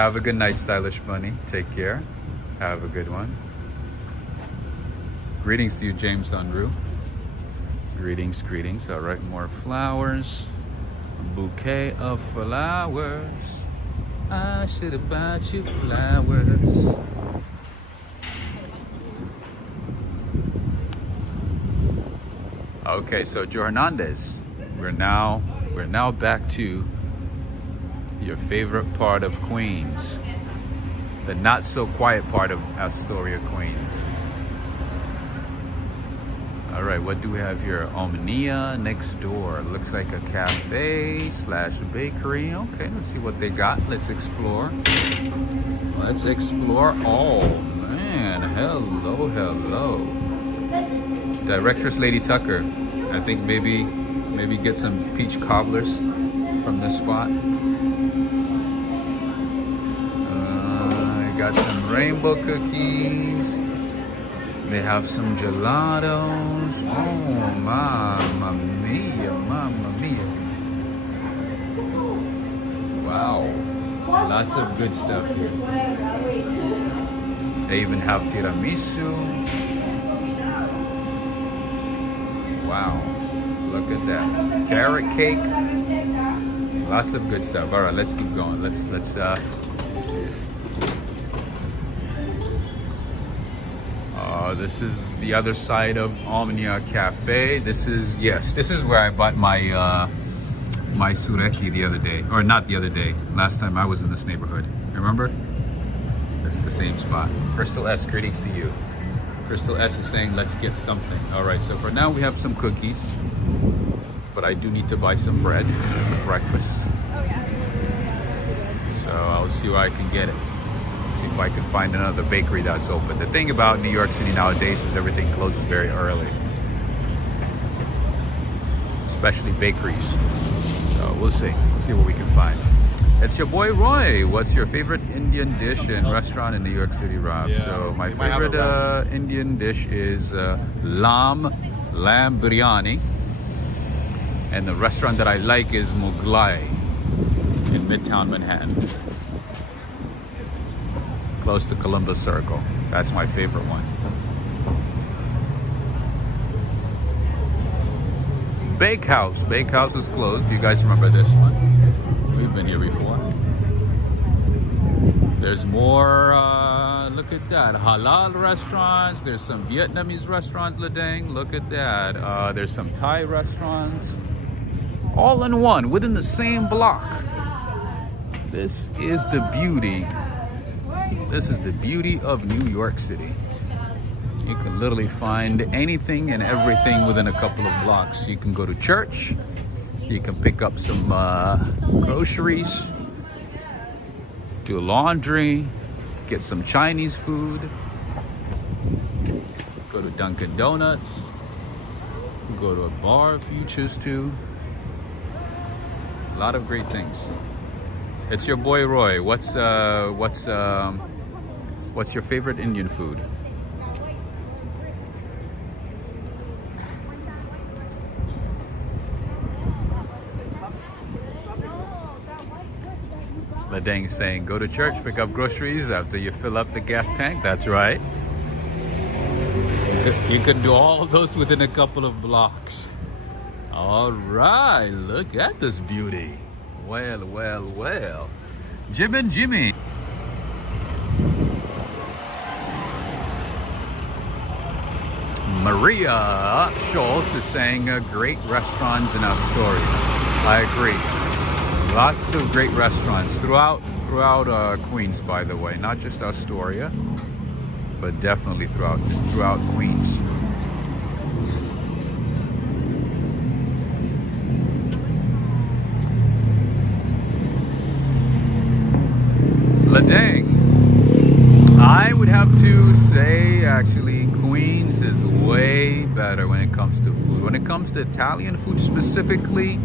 Have a good night, stylish bunny. Take care. Have a good one. Greetings to you, James Unruh. Greetings, greetings. All right, more flowers. A bouquet of flowers. I should have bought you flowers. Okay, so Joe Hernandez, we're now back to your favorite part of Queens, the not so quiet part of Astoria, Queens. All right, what do we have here? Omnia next door. Looks like a cafe slash bakery. Okay, let's see what they got. Let's explore. Let's explore. Oh man, hello, hello. Directress Lady Tucker. I think maybe get some peach cobblers from this spot. I got some rainbow cookies. They have some gelatos. Oh, mamma mia, mamma mia. Wow, lots of good stuff here. They even have tiramisu. Wow, look at that. Carrot cake. Lots of good stuff. All right, let's keep going. Let's this is the other side of Omnia Cafe. This is where I bought my my sureki the other day, or not the other day. Last time I was in this neighborhood. Remember? This is the same spot. Crystal S, greetings to you. Crystal S is saying, let's get something. All right, so for now we have some cookies, but I do need to buy some bread for breakfast. So I'll see where I can get it. See if I can find another bakery that's open. The thing about New York City nowadays is everything closes very early, especially bakeries. So we'll see what we can find. It's your boy Roy. What's your favorite Indian dish and restaurant in New York City, Rob? Yeah, so my favorite Indian dish is lamb biryani, and the restaurant that I like is Mughlai in Midtown Manhattan, close to Columbus Circle. That's my favorite one. Bakehouse is closed. You guys remember this one? We've been here before. There's more, look at that, halal restaurants. There's some Vietnamese restaurants, Ladang. Look at that. There's some Thai restaurants. All in one, within the same block. This is the beauty. This is the beauty of New York City. You can literally find anything and everything within a couple of blocks. You can go to church. You can pick up some groceries, do laundry, get some Chinese food, go to Dunkin' Donuts, go to a bar if you choose to. A lot of great things. It's your boy Roy. What's your favorite Indian food? Ladang is saying, go to church, pick up groceries after you fill up the gas tank. That's right. You can do all those within a couple of blocks. All right, look at this beauty. Well, well, well. Jim and Jimmy. Maria Schultz is saying great restaurants in Astoria. I agree. Lots of great restaurants throughout Queens, by the way, not just Astoria, but definitely throughout Queens. Ladang, I would have to say actually Queens is way better when it comes to food. When it comes to Italian food specifically,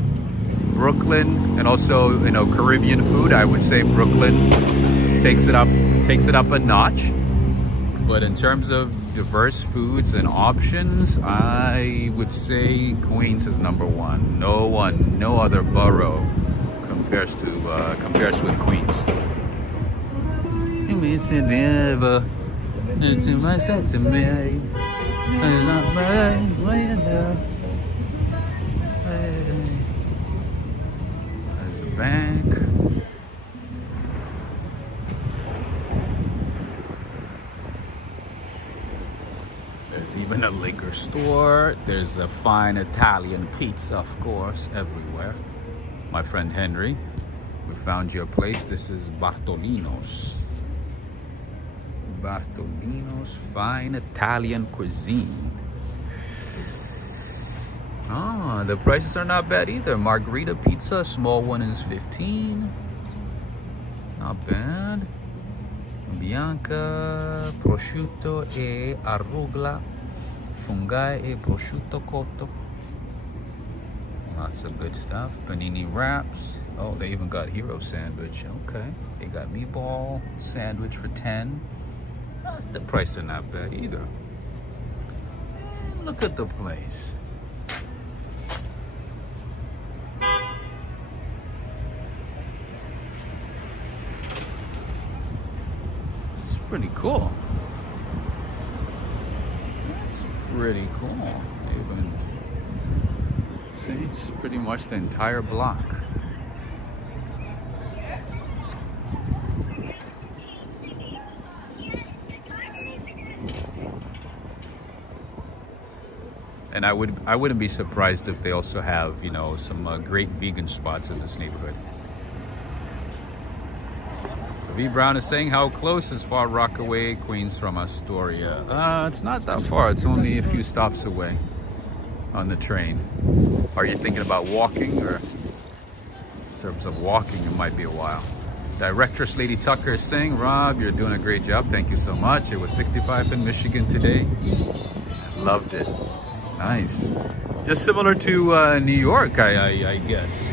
Brooklyn, and also, you know, Caribbean food, I would say Brooklyn takes it up a notch. But in terms of diverse foods and options, I would say Queens is number one. No other borough compares with Queens. miss it ever. It's in myself to me. I'm not right, way enough. There's the bank. There's even a liquor store. There's a fine Italian pizza, of course, everywhere. My friend Henry, we found your place. This is Bartolino's. Bartolino's fine Italian cuisine. Ah, the prices are not bad either. Margherita pizza, small one is 15. Not bad. Bianca, prosciutto e arugula, fungai e prosciutto cotto. Lots of good stuff. Panini wraps. Oh, they even got hero sandwich. Okay. They got meatball sandwich for 10. The prices are not bad either. And look at the place. It's pretty cool. That's pretty cool. Even see, it's pretty much the entire block. And I wouldn't be surprised if they also have, you know, some great vegan spots in this neighborhood. V Brown is saying, how close is Far Rockaway, Queens from Astoria? It's not that far. It's only a few stops away on the train. Are you thinking about walking? Or in terms of walking, it might be a while. Directress Lady Tucker is saying, Rob, you're doing a great job. Thank you so much. It was 65 in Michigan today. Loved it. Nice. Just similar to New York, I guess,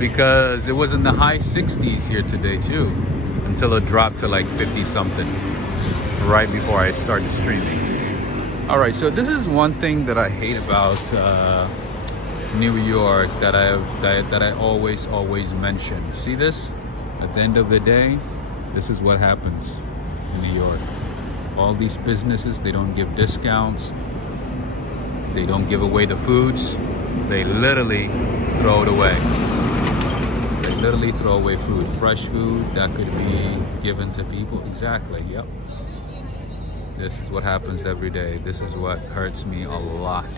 because it was in the high 60s here today too, until it dropped to like 50 something right before I started streaming. All right, so this is one thing that I hate about New York that I always mention. See this? At the end of the day, this is what happens in New York. All these businesses, they don't give discounts. They don't give away the foods. They literally throw it away. They literally throw away food. Fresh food that could be given to people. Exactly, yep. This is what happens every day. This is what hurts me a lot.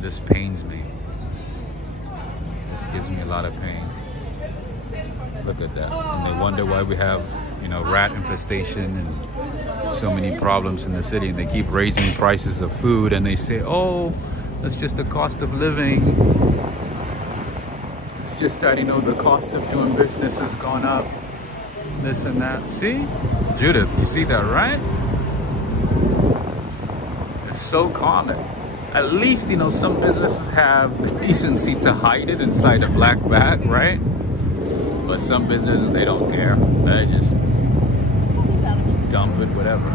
This pains me. This gives me a lot of pain. Look at that. And they wonder why we have, you know, rat infestation and so many problems in the city, and they keep raising prices of food, and they say, oh, that's just the cost of living. It's just that, you know, the cost of doing business has gone up, this and that. See, Judith, you see that, right? It's so common. At least, you know, some businesses have the decency to hide it inside a black bag, right? But some businesses, they don't care. They just dump it, whatever.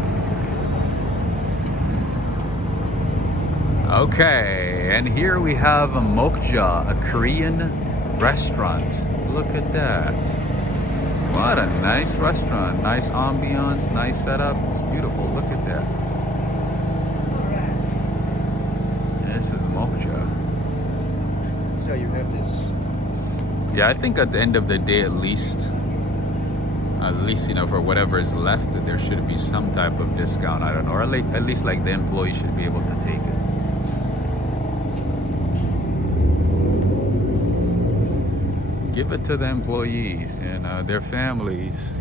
Okay, and here we have a Mokja, a Korean restaurant. Look at that. What a nice restaurant. Nice ambiance, nice setup. It's beautiful. Look at that. This is Mokja. So you have this. Yeah, I think at the end of the day, at least, you know, for whatever is left, there should be some type of discount. I don't know, or at least like the employee should be able to take it. Give it to the employees and their families.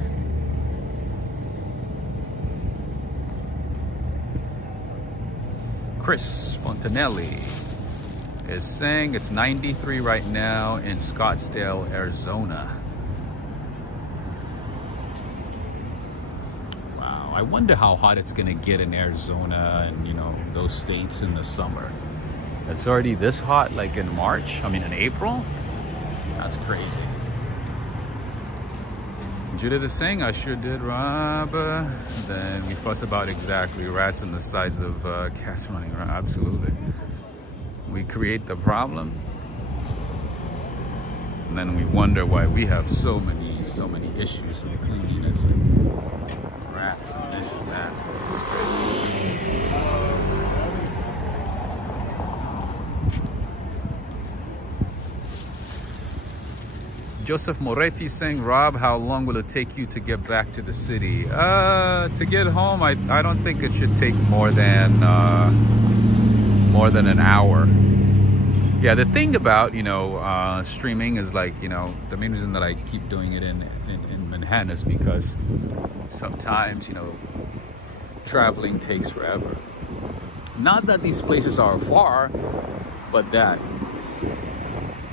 Chris Fontanelli is saying it's 93 right now in Scottsdale, Arizona. Wow, I wonder how hot it's gonna get in Arizona and, you know, those states in the summer. It's already this hot, like in March, I mean in April? That's crazy. Judith is saying, I sure did, Rob. Then we fuss about exactly rats and the size of cats running around. Absolutely. We create the problem. And then we wonder why we have so many issues with cleanliness and rats and this and that. Joseph Moretti saying, Rob, how long will it take you to get back to the city? To get home, I don't think it should take more than an hour. Yeah, the thing about, streaming is like, the main reason that I keep doing it in Manhattan is because sometimes, traveling takes forever. Not that these places are far, but that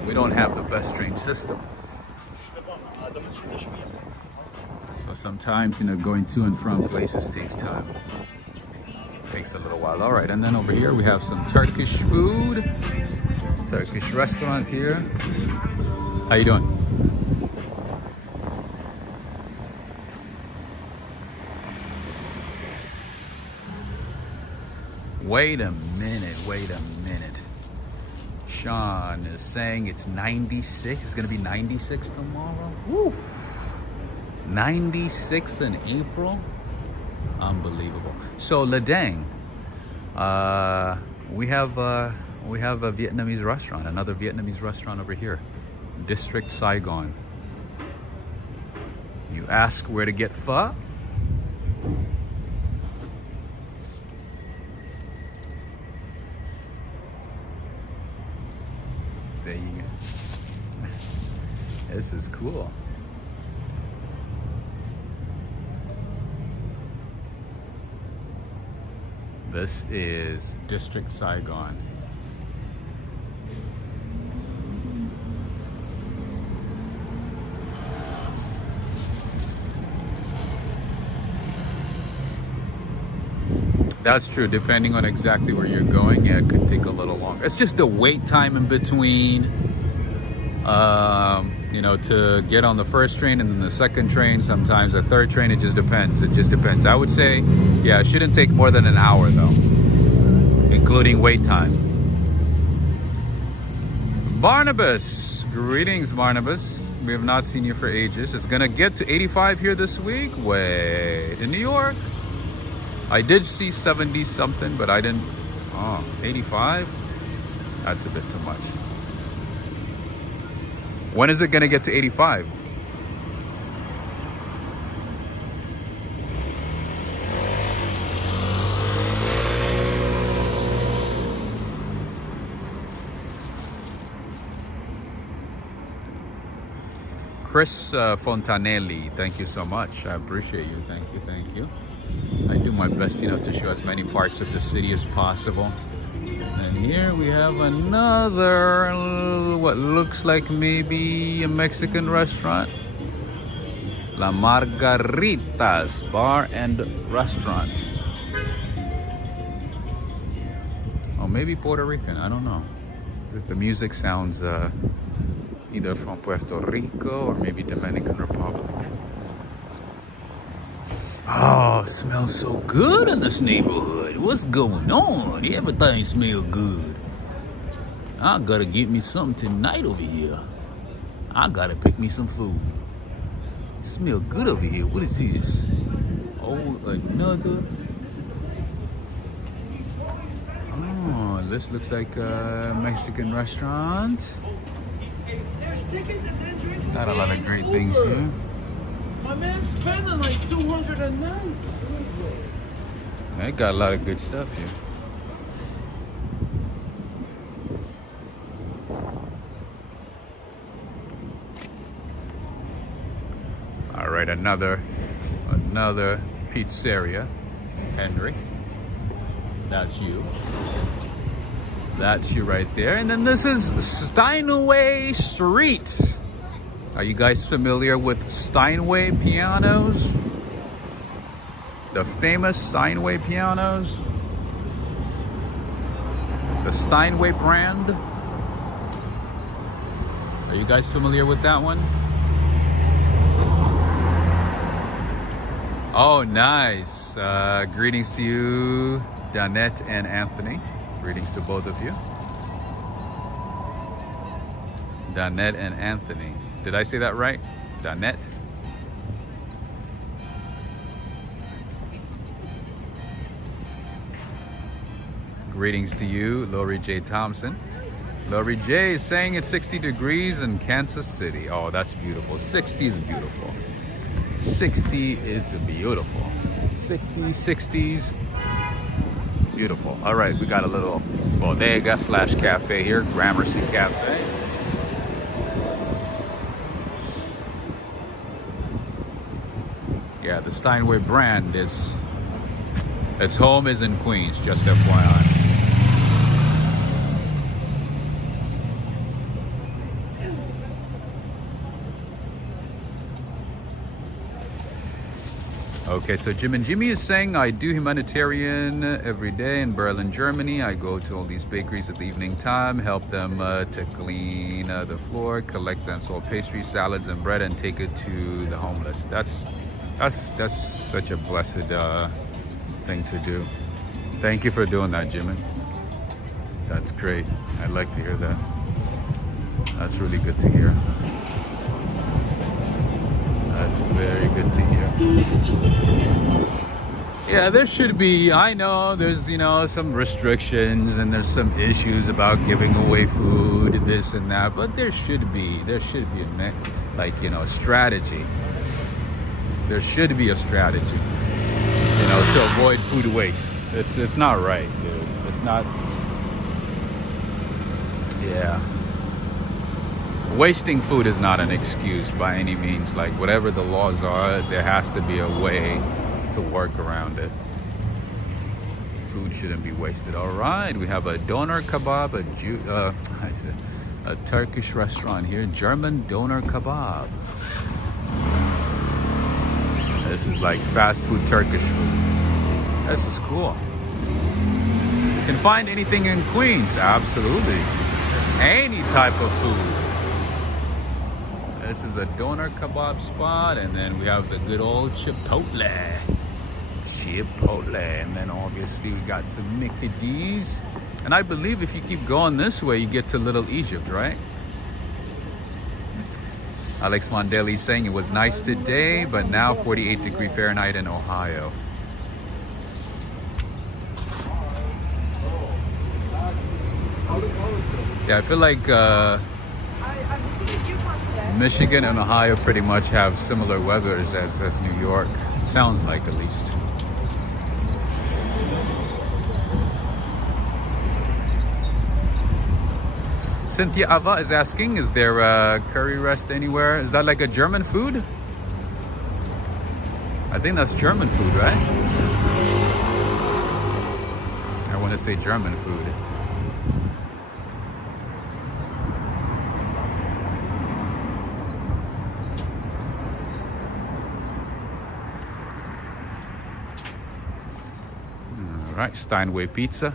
we don't have the best train system. So sometimes, going to and from places takes time. Takes a little while. All right, and then over here we have some Turkish food. Turkish restaurant here. How you doing? Wait a minute. Sean is saying it's 96. It's gonna be 96 tomorrow. Woo. 96 in April. Unbelievable. So Ledang, we have a Vietnamese restaurant, another Vietnamese restaurant over here, District Saigon. You ask where to get pho. There you go. This is cool. This is District Saigon. That's true. Depending on exactly where you're going, yeah, it could take a little longer. It's just the wait time in between, to get on the first train and then the second train, sometimes the third train. It just depends. I would say, yeah, it shouldn't take more than an hour though, including wait time. Barnabas, greetings, Barnabas. We have not seen you for ages. It's gonna get to 85 here this week. Wait, in New York? I did see 70 something, but I didn't. 85? That's a bit too much. When is it gonna get to 85? Chris Fontanelli, thank you so much. I appreciate you. Thank you. I do my best, to show as many parts of the city as possible. And here we have another, what looks like maybe a Mexican restaurant. La Margaritas Bar and Restaurant. Or maybe Puerto Rican, I don't know. The music sounds either from Puerto Rico or maybe Dominican Republic. Oh, smells so good in this neighborhood. What's going on? Everything smells good. I gotta get me something tonight over here. I gotta pick me some food. It smells good over here. What is this? Oh, another. Oh, this looks like a Mexican restaurant. Got a lot of great things here. My man's spending like 209. They got a lot of good stuff here. All right, another pizzeria. Henry, that's you. That's you right there. And then this is Steinway Street. Are you guys familiar with Steinway pianos? The famous Steinway pianos? The Steinway brand? Are you guys familiar with that one? Oh, nice. Greetings to you, Danette and Anthony. Greetings to both of you. Danette and Anthony. Did I say that right? Danette? Greetings to you, Lori J. Thompson. Lori J is saying it's 60 degrees in Kansas City. Oh, that's beautiful. 60 is beautiful. 60 is beautiful. 60s. Beautiful. All right, we got a little bodega slash cafe here, Gramercy Cafe. Yeah, the Steinway brand is, its home is in Queens, just FYI. Okay, so Jim and Jimmy is saying, I do humanitarian every day in Berlin, Germany. I go to all these bakeries at the evening time, help them to clean the floor, collect the unsold pastries, salads, and bread, and take it to the homeless. That's such a blessed thing to do. Thank you for doing that, Jimmy. That's great. I'd like to hear that. That's really good to hear. That's very good to hear. Yeah, there should be, I know there's, you know, some restrictions and there's some issues about giving away food, this and that, but there should be a, like, you know, strategy. There should be a strategy, you know, to avoid food waste. It's not right, dude. It's not, yeah. Wasting food is not an excuse by any means. Like, whatever the laws are, there has to be a way to work around it. Food shouldn't be wasted. All right, we have a doner kebab, a Turkish restaurant here, German doner kebab. This is like fast food Turkish food. This is cool. You can find anything in Queens, absolutely. Any type of food. This is a doner kebab spot, and then we have the good old Chipotle. And then obviously we got some Mickey D's. And I believe if you keep going this way, you get to Little Egypt, right? Alex Mondelli saying it was nice today, but now 48 Fahrenheit in Ohio. Yeah, I feel like Michigan and Ohio pretty much have similar weathers as New York. It sounds like, at least. Cynthia Ava is asking, is there a curry rest anywhere? Is that like a German food? I think that's German food, right? I want to say German food. All right, Steinway Pizza.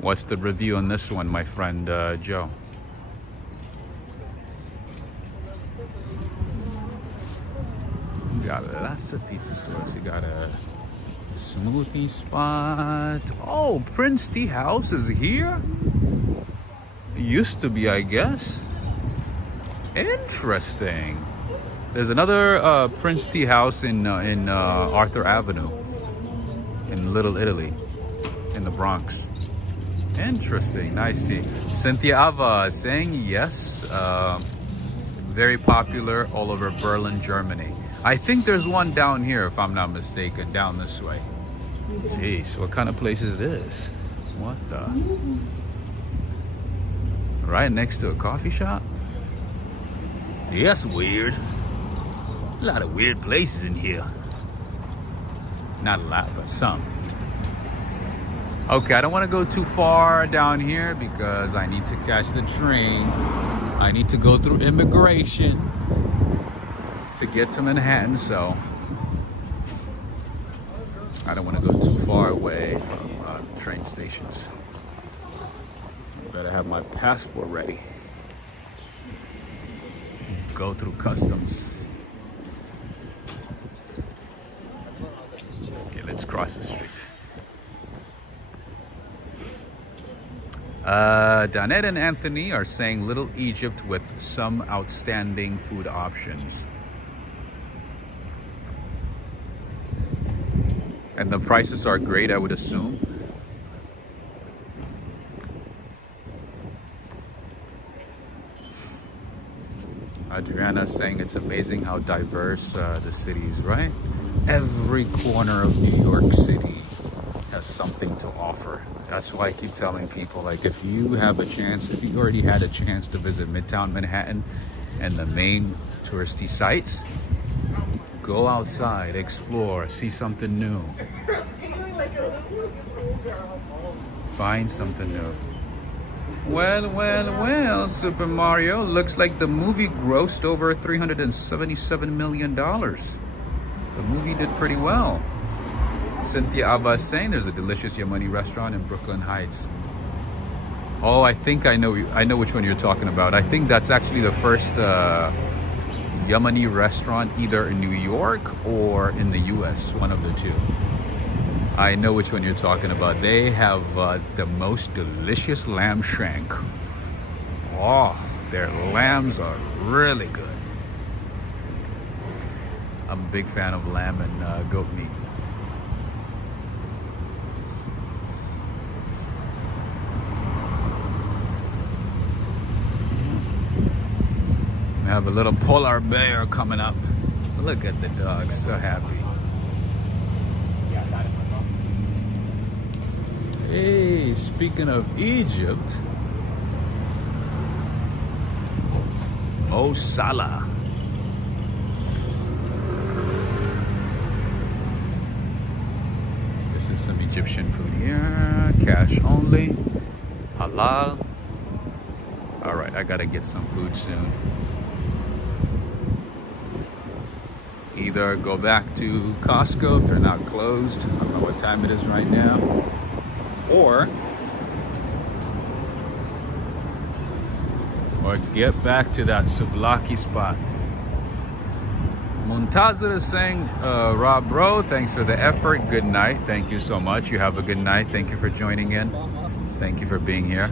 What's the review on this one, my friend Joe? You got lots of pizza stores. You got a smoothie spot. Oh, Prince Tea House is here? It used to be, I guess. Interesting. There's another Prince Tea House in Arthur Avenue in Little Italy in the Bronx. Interesting. I see. Cynthia Ava saying yes. Very popular all over Berlin, Germany. I think there's one down here, if I'm not mistaken, down this way. Jeez, what kind of place is this? What the? Right next to a coffee shop? Yes, weird. A lot of weird places in here. Not a lot, but some. Okay, I don't want to go too far down here because I need to catch the train. I need to go through immigration to get to Manhattan, so I don't want to go too far away from train stations. Better have my passport ready. Go through customs. Okay, let's cross the street. Danette and Anthony are saying Little Egypt with some outstanding food options. And the prices are great, I would assume. Adriana's saying it's amazing how diverse the city is, right? Every corner of New York City has something to offer. That's why I keep telling people, like, if you have a chance, if you already had a chance to visit Midtown Manhattan and the main touristy sites, go outside, explore, see something new. Find something new. Well, Super Mario, looks like the movie grossed over $377 million. The movie did pretty well. Cynthia Abba is saying there's a delicious Yemeni restaurant in Brooklyn Heights. Oh, I think I know which one you're talking about. I think that's actually the first Yemeni restaurant either in New York or in the US, one of the two. I know which one you're talking about. They have the most delicious lamb shank. Oh, their lambs are really good. I'm a big fan of lamb and goat meat. We have a little polar bear coming up. Look at the dog, so happy. Hey, speaking of Egypt, Mo Salah. This is some Egyptian food here. Cash only. Halal. Alright, I gotta get some food soon. Either go back to Costco if they're not closed. I don't know what time it is right now. Or get back to that souvlaki spot. Muntazir is saying, Rob bro, thanks for the effort. Good night. Thank you so much. You have a good night. Thank you for joining in. Thank you for being here.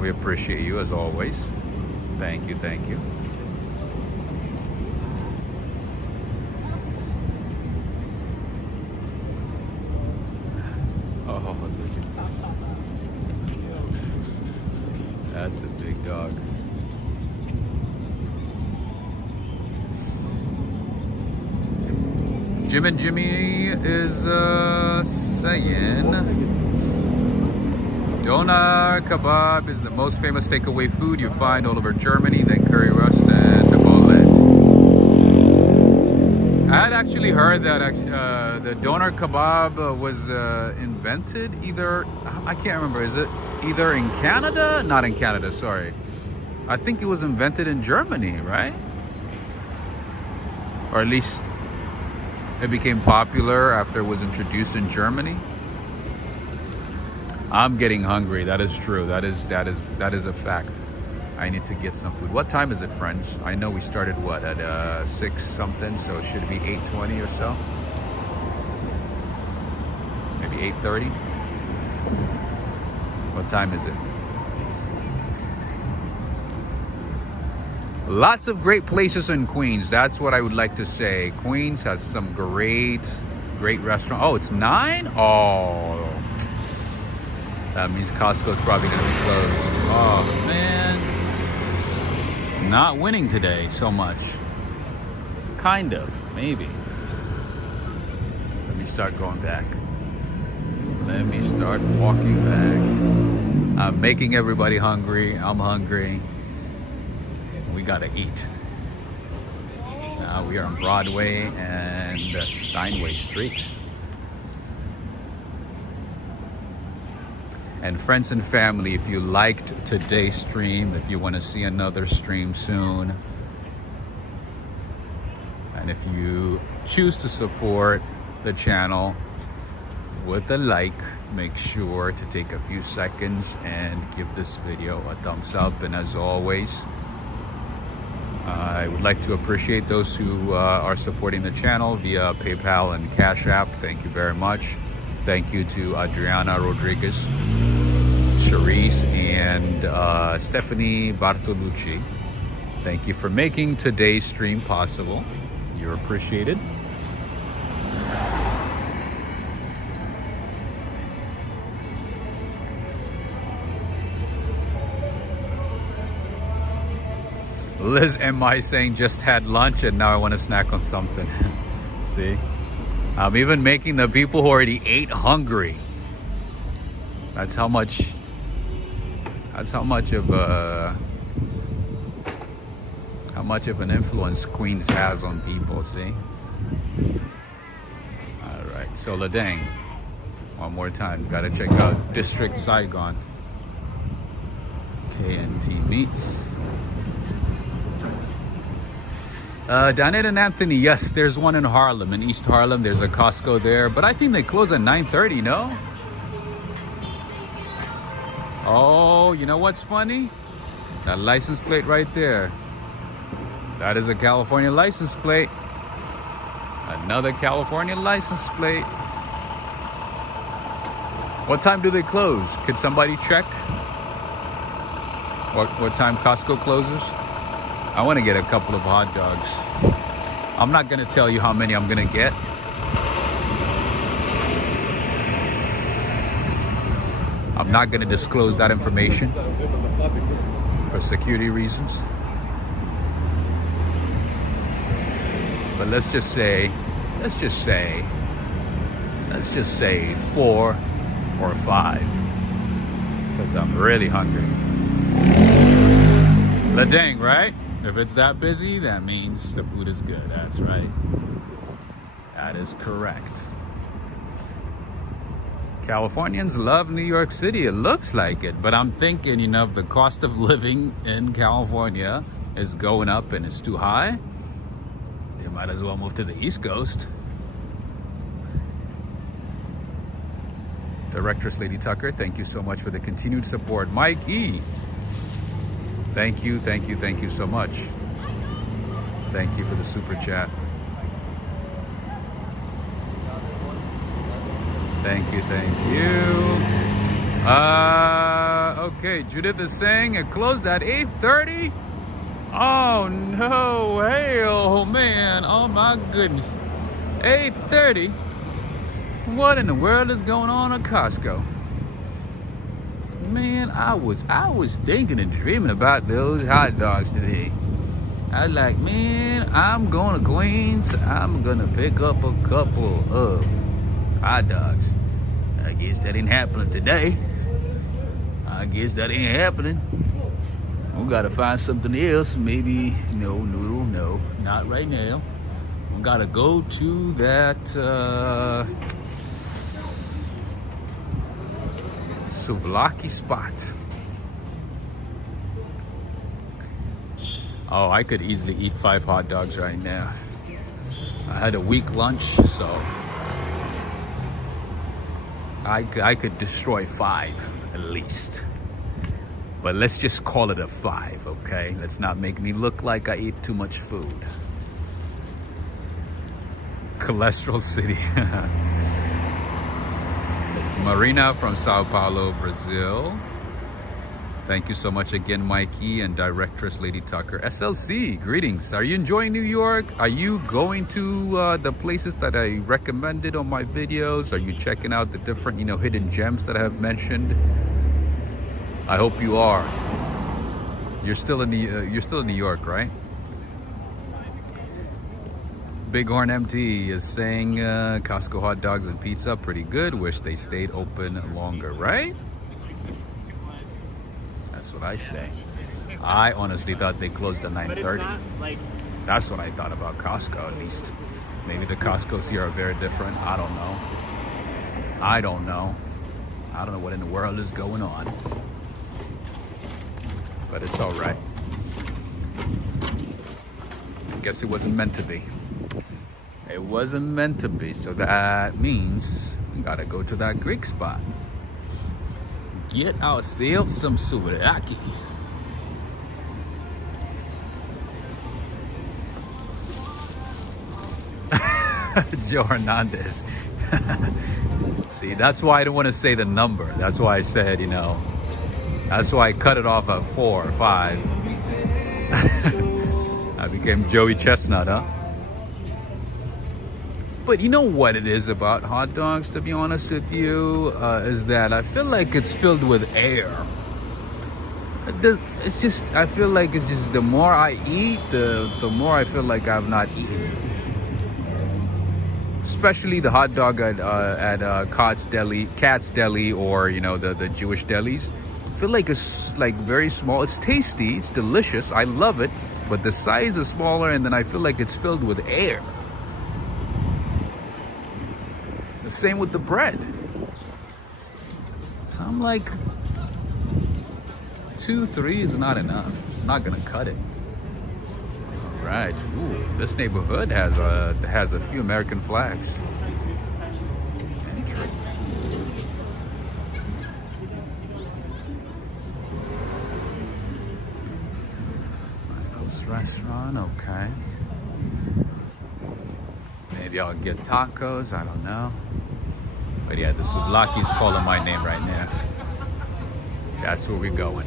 We appreciate you as always. Thank you, thank you. Oh, look at this. That's a big dog. Jim and Jimmy is saying doner kebab is the most famous takeaway food you find all over Germany, then curry rust and the bullet. I had actually heard that the doner kebab was invented either, I can't remember, is it either in Canada? Not in Canada, sorry. I think it was invented in Germany, right? Or at least it became popular after it was introduced in Germany. I'm getting hungry. That is true. That is a fact. I need to get some food. What time is it, friends? I know we started what at 6 something, so it should be 8:20 or so. Maybe 8:30. What time is it? Lots of great places in Queens. That's what I would like to say. Queens has some great restaurants. Oh, it's 9? Oh, that means Costco's probably gonna be closed. Oh man, not winning today so much. Kind of, maybe. Let me start going back. Let me start walking back. I'm making everybody hungry. I'm hungry. We gotta eat. Now we are on Broadway and Steinway Street. And friends and family, if you liked today's stream, if you want to see another stream soon, and if you choose to support the channel with a like, make sure to take a few seconds and give this video a thumbs up. And as always, I would like to appreciate those who are supporting the channel via PayPal and Cash App. Thank you very much. Thank you to Adriana Rodriguez. Charisse, and Stephanie Bartolucci. Thank you for making today's stream possible. You're appreciated. Liz M.I. saying just had lunch and now I want to snack on something. See? I'm even making the people who already ate hungry. That's how much of an influence Queens has on people, see? Alright, so Ladang. One more time. Gotta check out District Saigon. KNT Meats. Donette and Anthony, yes, there's one in Harlem, in East Harlem. There's a Costco there, but I think they close at 9:30, no? Oh, you know what's funny? That license plate right there. That is a California license plate. Another California license plate. What time do they close? Could somebody check? What time Costco closes? I want to get a couple of hot dogs. I'm not going to tell you how many I'm going to get. I'm not going to disclose that information for security reasons. But let's just say 4 or 5. Because I'm really hungry. The dang, right? If it's that busy, that means the food is good. That's right. That is correct. Californians love New York City. It looks like it. But I'm thinking, you know, if the cost of living in California is going up and it's too high, they might as well move to the East Coast. Directress Lady Tucker, thank you so much for the continued support. Mike E. Thank you so much. Thank you for the super chat. Thank you. Okay, Judith is saying it closed at 8:30. Oh no, hey, oh man, oh my goodness. 8:30? What in the world is going on at Costco? Man, I was thinking and dreaming about those hot dogs today. I was like, man, I'm going to Queens. I'm going to pick up a couple of hot dogs. I guess that ain't happening today. We got to find something else. Maybe, no, not right now. We got to go to that souvlaki spot. Oh, I could easily eat 5 hot dogs right now. I had a weak lunch, so I could destroy 5 at least. But let's just call it a 5, okay? Let's not make me look like I ate too much food. Cholesterol City. Marina from Sao Paulo, Brazil. Thank you so much again, Mikey and Directress Lady Tucker. SLC, greetings. Are you enjoying New York? Are you going to the places that I recommended on my videos? Are you checking out the different, hidden gems that I have mentioned? I hope you are. You're still in New York, right? Bighorn MT is saying Costco hot dogs and pizza pretty good. Wish they stayed open longer, right? That's what I say. I honestly thought they closed at 9:30. That's what I thought about Costco, at least. Maybe the Costcos here are very different. I don't know. I don't know what in the world is going on. But it's all right. I guess it wasn't meant to be. It wasn't meant to be, so that means we gotta go to that Greek spot. Get ourselves some souvlaki. Joe Hernandez. See, that's why I don't want to say the number. That's why I said, That's why I cut it off at 4 or 5. I became Joey Chestnut, huh? But you know what it is about hot dogs, to be honest with you, is that I feel like it's filled with air. It's just, I feel like it's just the more I eat, the more I feel like I've not eaten. Especially the hot dog at Cat's Deli, or you know, the Jewish delis. I feel like it's like very small. It's tasty, it's delicious, I love it, but the size is smaller, and then I feel like it's filled with air. The same with the bread. So I'm like, 2, 3 is not enough. It's not gonna cut it. All right. Ooh, this neighborhood has a few American flags. Interesting. Post restaurant. Okay. Maybe I'll get tacos. I don't know. But yeah, the souvlaki's calling my name right now. That's where we're going.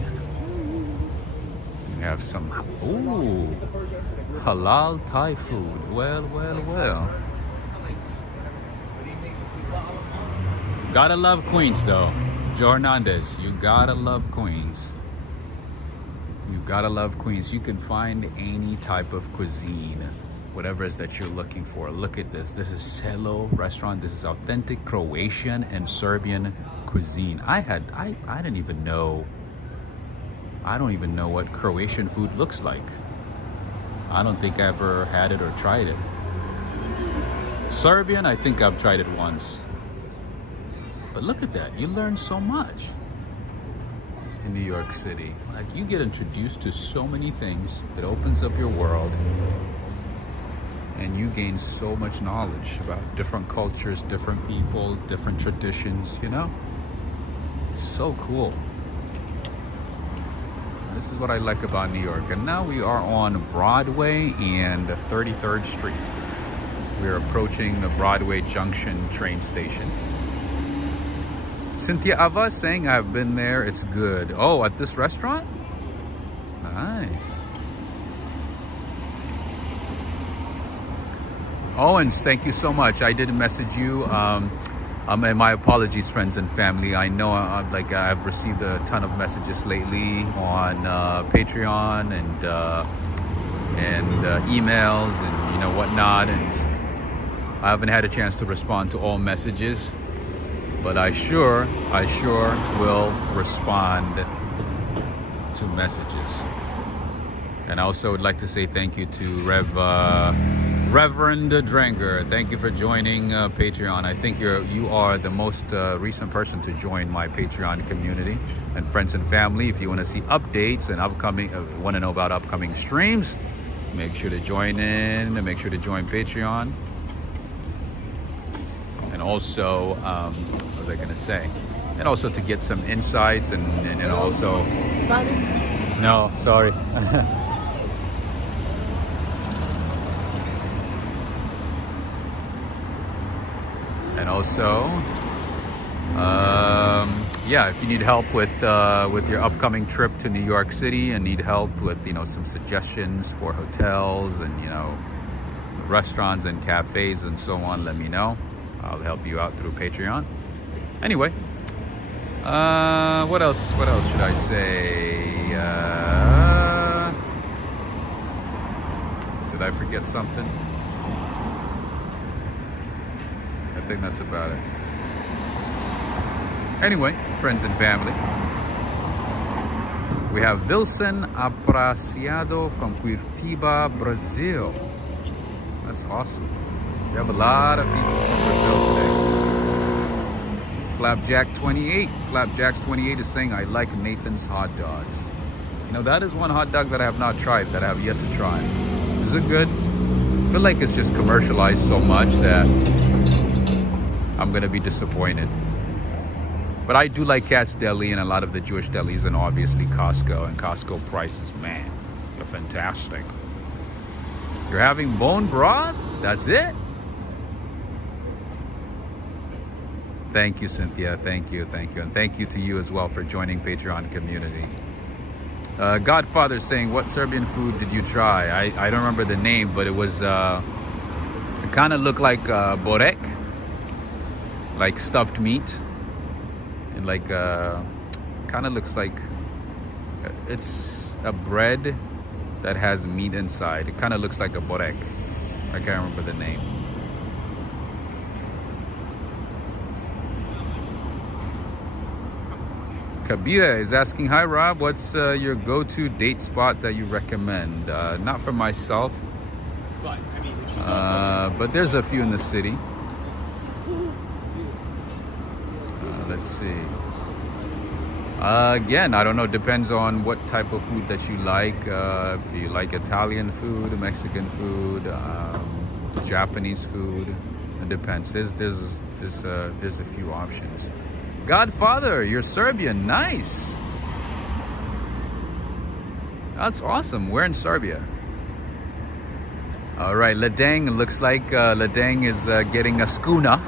We have some, ooh, halal Thai food. Well, well, well. Gotta love Queens though. Joe Hernandez, you gotta love Queens. You gotta love Queens. You can find any type of cuisine, whatever it is that you're looking for. Look at this. This is Selo restaurant. This is authentic Croatian and Serbian cuisine. I didn't even know. I don't even know what Croatian food looks like. I don't think I ever had it or tried it. Serbian, I think I've tried it once. But look at that. You learn so much in New York City. Like, you get introduced to so many things. It opens up your world. And you gain so much knowledge about different cultures, different people, different traditions, you know? So cool. This is what I like about New York. And now we are on Broadway and 33rd Street. We're approaching the Broadway Junction train station. Cynthia Ava saying I've been there, it's good. Oh, at this restaurant? Nice. Owens, thank you so much. I did message you. And my apologies, friends and family. I know I've received a ton of messages lately on Patreon and emails and you know whatnot, and I haven't had a chance to respond to all messages, but I sure will respond to messages. And I also would like to say thank you to Reverend Drenger. Thank you for joining Patreon. I think you are the most recent person to join my Patreon community. And friends and family, if you want to see updates and want to know about upcoming streams, make sure to join in and make sure to join Patreon. And also, what was I going to say? And also to get some insights and also... No, sorry. And also, yeah, if you need help with your upcoming trip to New York City and need help with, you know, some suggestions for hotels and, you know, restaurants and cafes and so on, let me know. I'll help you out through Patreon. Anyway, what else should I say? Did I forget something? I think that's about it. Anyway, friends and family, we have Wilson Apraciado from Curitiba, Brazil. That's awesome. We have a lot of people from Brazil today. Flapjack 28. Flapjacks 28 is saying, I like Nathan's hot dogs. You know, that is one hot dog that I have not tried, that I have yet to try. Is it good? I feel like it's just commercialized so much that I'm gonna be disappointed. But I do like Cat's Deli and a lot of the Jewish delis, and obviously Costco. And Costco prices, man, they're fantastic. You're having bone broth? That's it? Thank you, Cynthia. Thank you. And thank you to you as well for joining Patreon community. Godfather saying, what Serbian food did you try? I don't remember the name, but it was, it kind of looked like borek, like stuffed meat. And like, kind of looks like, it's a bread that has meat inside. It kind of looks like a borek. I can't remember the name. Kabira is asking, hi Rob, what's your go-to date spot that you recommend? Not for myself, but there's a few in the city. Let's see. Again, I don't know, depends on what type of food that you like. If you like Italian food, Mexican food, Japanese food, it depends. There's a few options. Godfather, you're Serbian, nice. That's awesome. We're in Serbia. All right, Ledang, looks like Ledang is getting a schooner.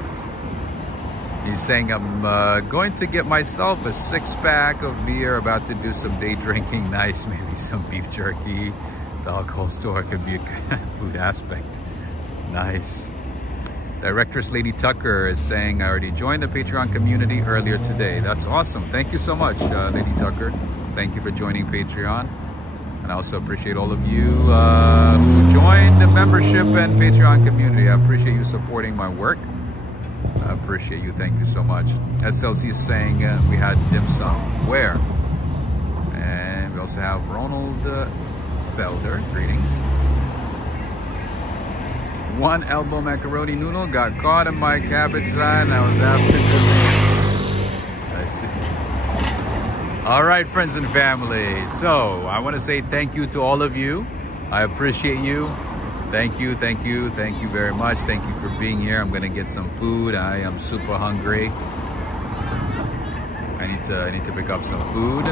He's saying, I'm going to get myself a 6-pack of beer, about to do some day drinking. Nice, maybe some beef jerky. The alcohol store could be a food aspect. Nice. Directress Lady Tucker is saying, I already joined the Patreon community earlier today. That's awesome. Thank you so much, Lady Tucker. Thank you for joining Patreon. And I also appreciate all of you who joined the membership and Patreon community. I appreciate you supporting my work. I appreciate you. Thank you so much. SLC is saying we had dim sum. Where? And we also have Ronald Felder. Greetings. One elbow macaroni noodle got caught in my cabbage side and I was after this. I see. All right, friends and family. So I want to say thank you to all of you. I appreciate you. Thank you very much. Thank you for being here. I'm gonna get some food. I am super hungry. I need to pick up some food.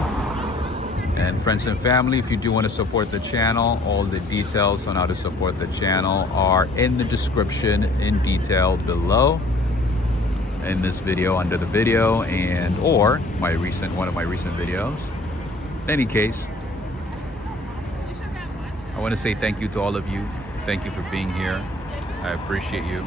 And friends and family, if you do want to support the channel, all the details on how to support the channel are in the description in detail below in this video, under the video, and or one of my recent videos. In any case, I want to say thank you to all of you. Thank you for being here. I appreciate you.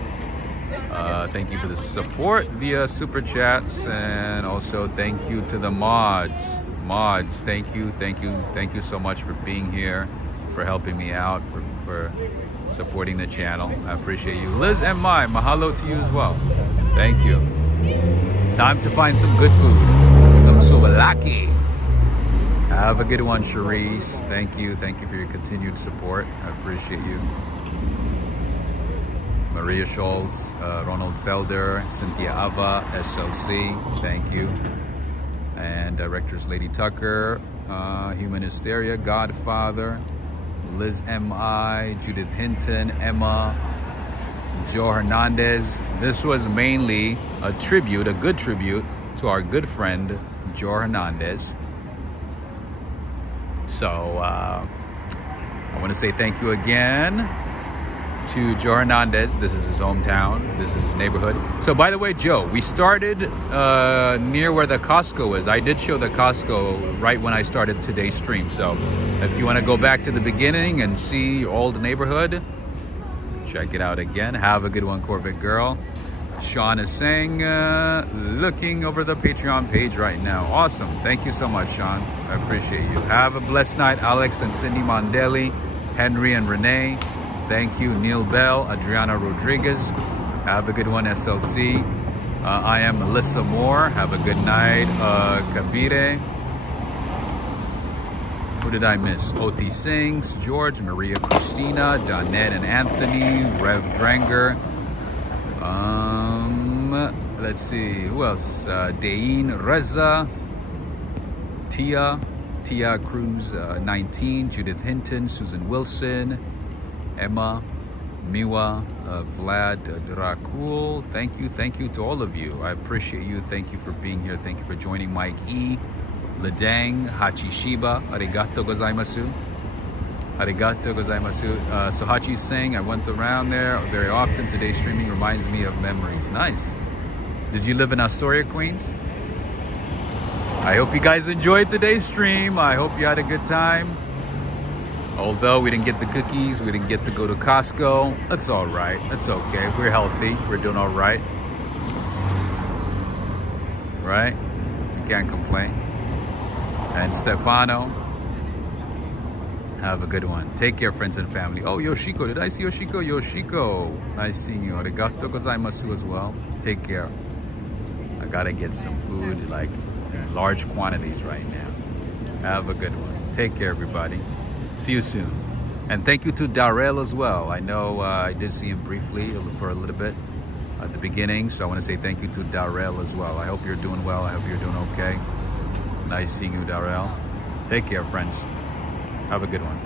Thank you for the support via super chats, and also thank you to the mods. Thank you so much for being here, for helping me out, for supporting the channel. I appreciate you. Liz and mahalo to you as well. Thank you. Time to find some good food, some souvlaki. Have a good one, Cherise. Thank you for your continued support. I appreciate you. Maria Schultz, Ronald Felder, Cynthia Ava, SLC, thank you. And Directors Lady Tucker, Human Hysteria, Godfather, Liz M.I., Judith Hinton, Emma, Joe Hernandez. This was mainly a good tribute to our good friend, Joe Hernandez. So I want to say thank you again to Joe Hernandez. This is his hometown. This is his neighborhood. So by the way, Joe, we started near where the Costco is. I did show the Costco right when I started today's stream. So if you want to go back to the beginning and see your old neighborhood, check it out again. Have a good one, Corvette Girl. Sean is saying, looking over the Patreon page right now. Awesome. Thank you so much, Sean. I appreciate you. Have a blessed night, Alex and Cindy Mondelli, Henry and Renee. Thank you, Neil Bell, Adriana Rodriguez. Have a good one, SLC. I am Melissa Moore. Have a good night, Kabire. Who did I miss? O.T. Sings, George, Maria Christina, Donette and Anthony, Rev Dranger. Let's see, who else? Dain Reza, Tia Cruz, 19, Judith Hinton, Susan Wilson, Emma, Miwa, Vlad Dracul. Thank you to all of you. I appreciate you. Thank you for being here. Thank you for joining. Mike E, Ledang, Hachishiba, arigato gozaimasu. Arigato gozaimasu. So Hachi is saying, I went around there very often. Today's streaming reminds me of memories. Nice. Did you live in Astoria, Queens? I hope you guys enjoyed today's stream. I hope you had a good time. Although we didn't get the cookies, we didn't get to go to Costco. That's all right. That's okay. We're healthy. We're doing all right. Right? We can't complain. And Stefano, have a good one. Take care, friends and family. Oh, Yoshiko. Did I see Yoshiko? Yoshiko. Nice seeing you. Arigato gozaimasu as well. Take care. I gotta get some food, like in large quantities right now. Have a good one. Take care, everybody. See you soon. And thank you to Darrell as well. I know I did see him briefly for a little bit at the beginning, so I want to say thank you to Darrell as well. I hope you're doing well. I hope you're doing okay. Nice seeing you, Darrell. Take care, friends. Have a good one.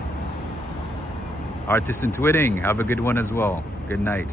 Artist in Twitting, have a good one as well. Good night.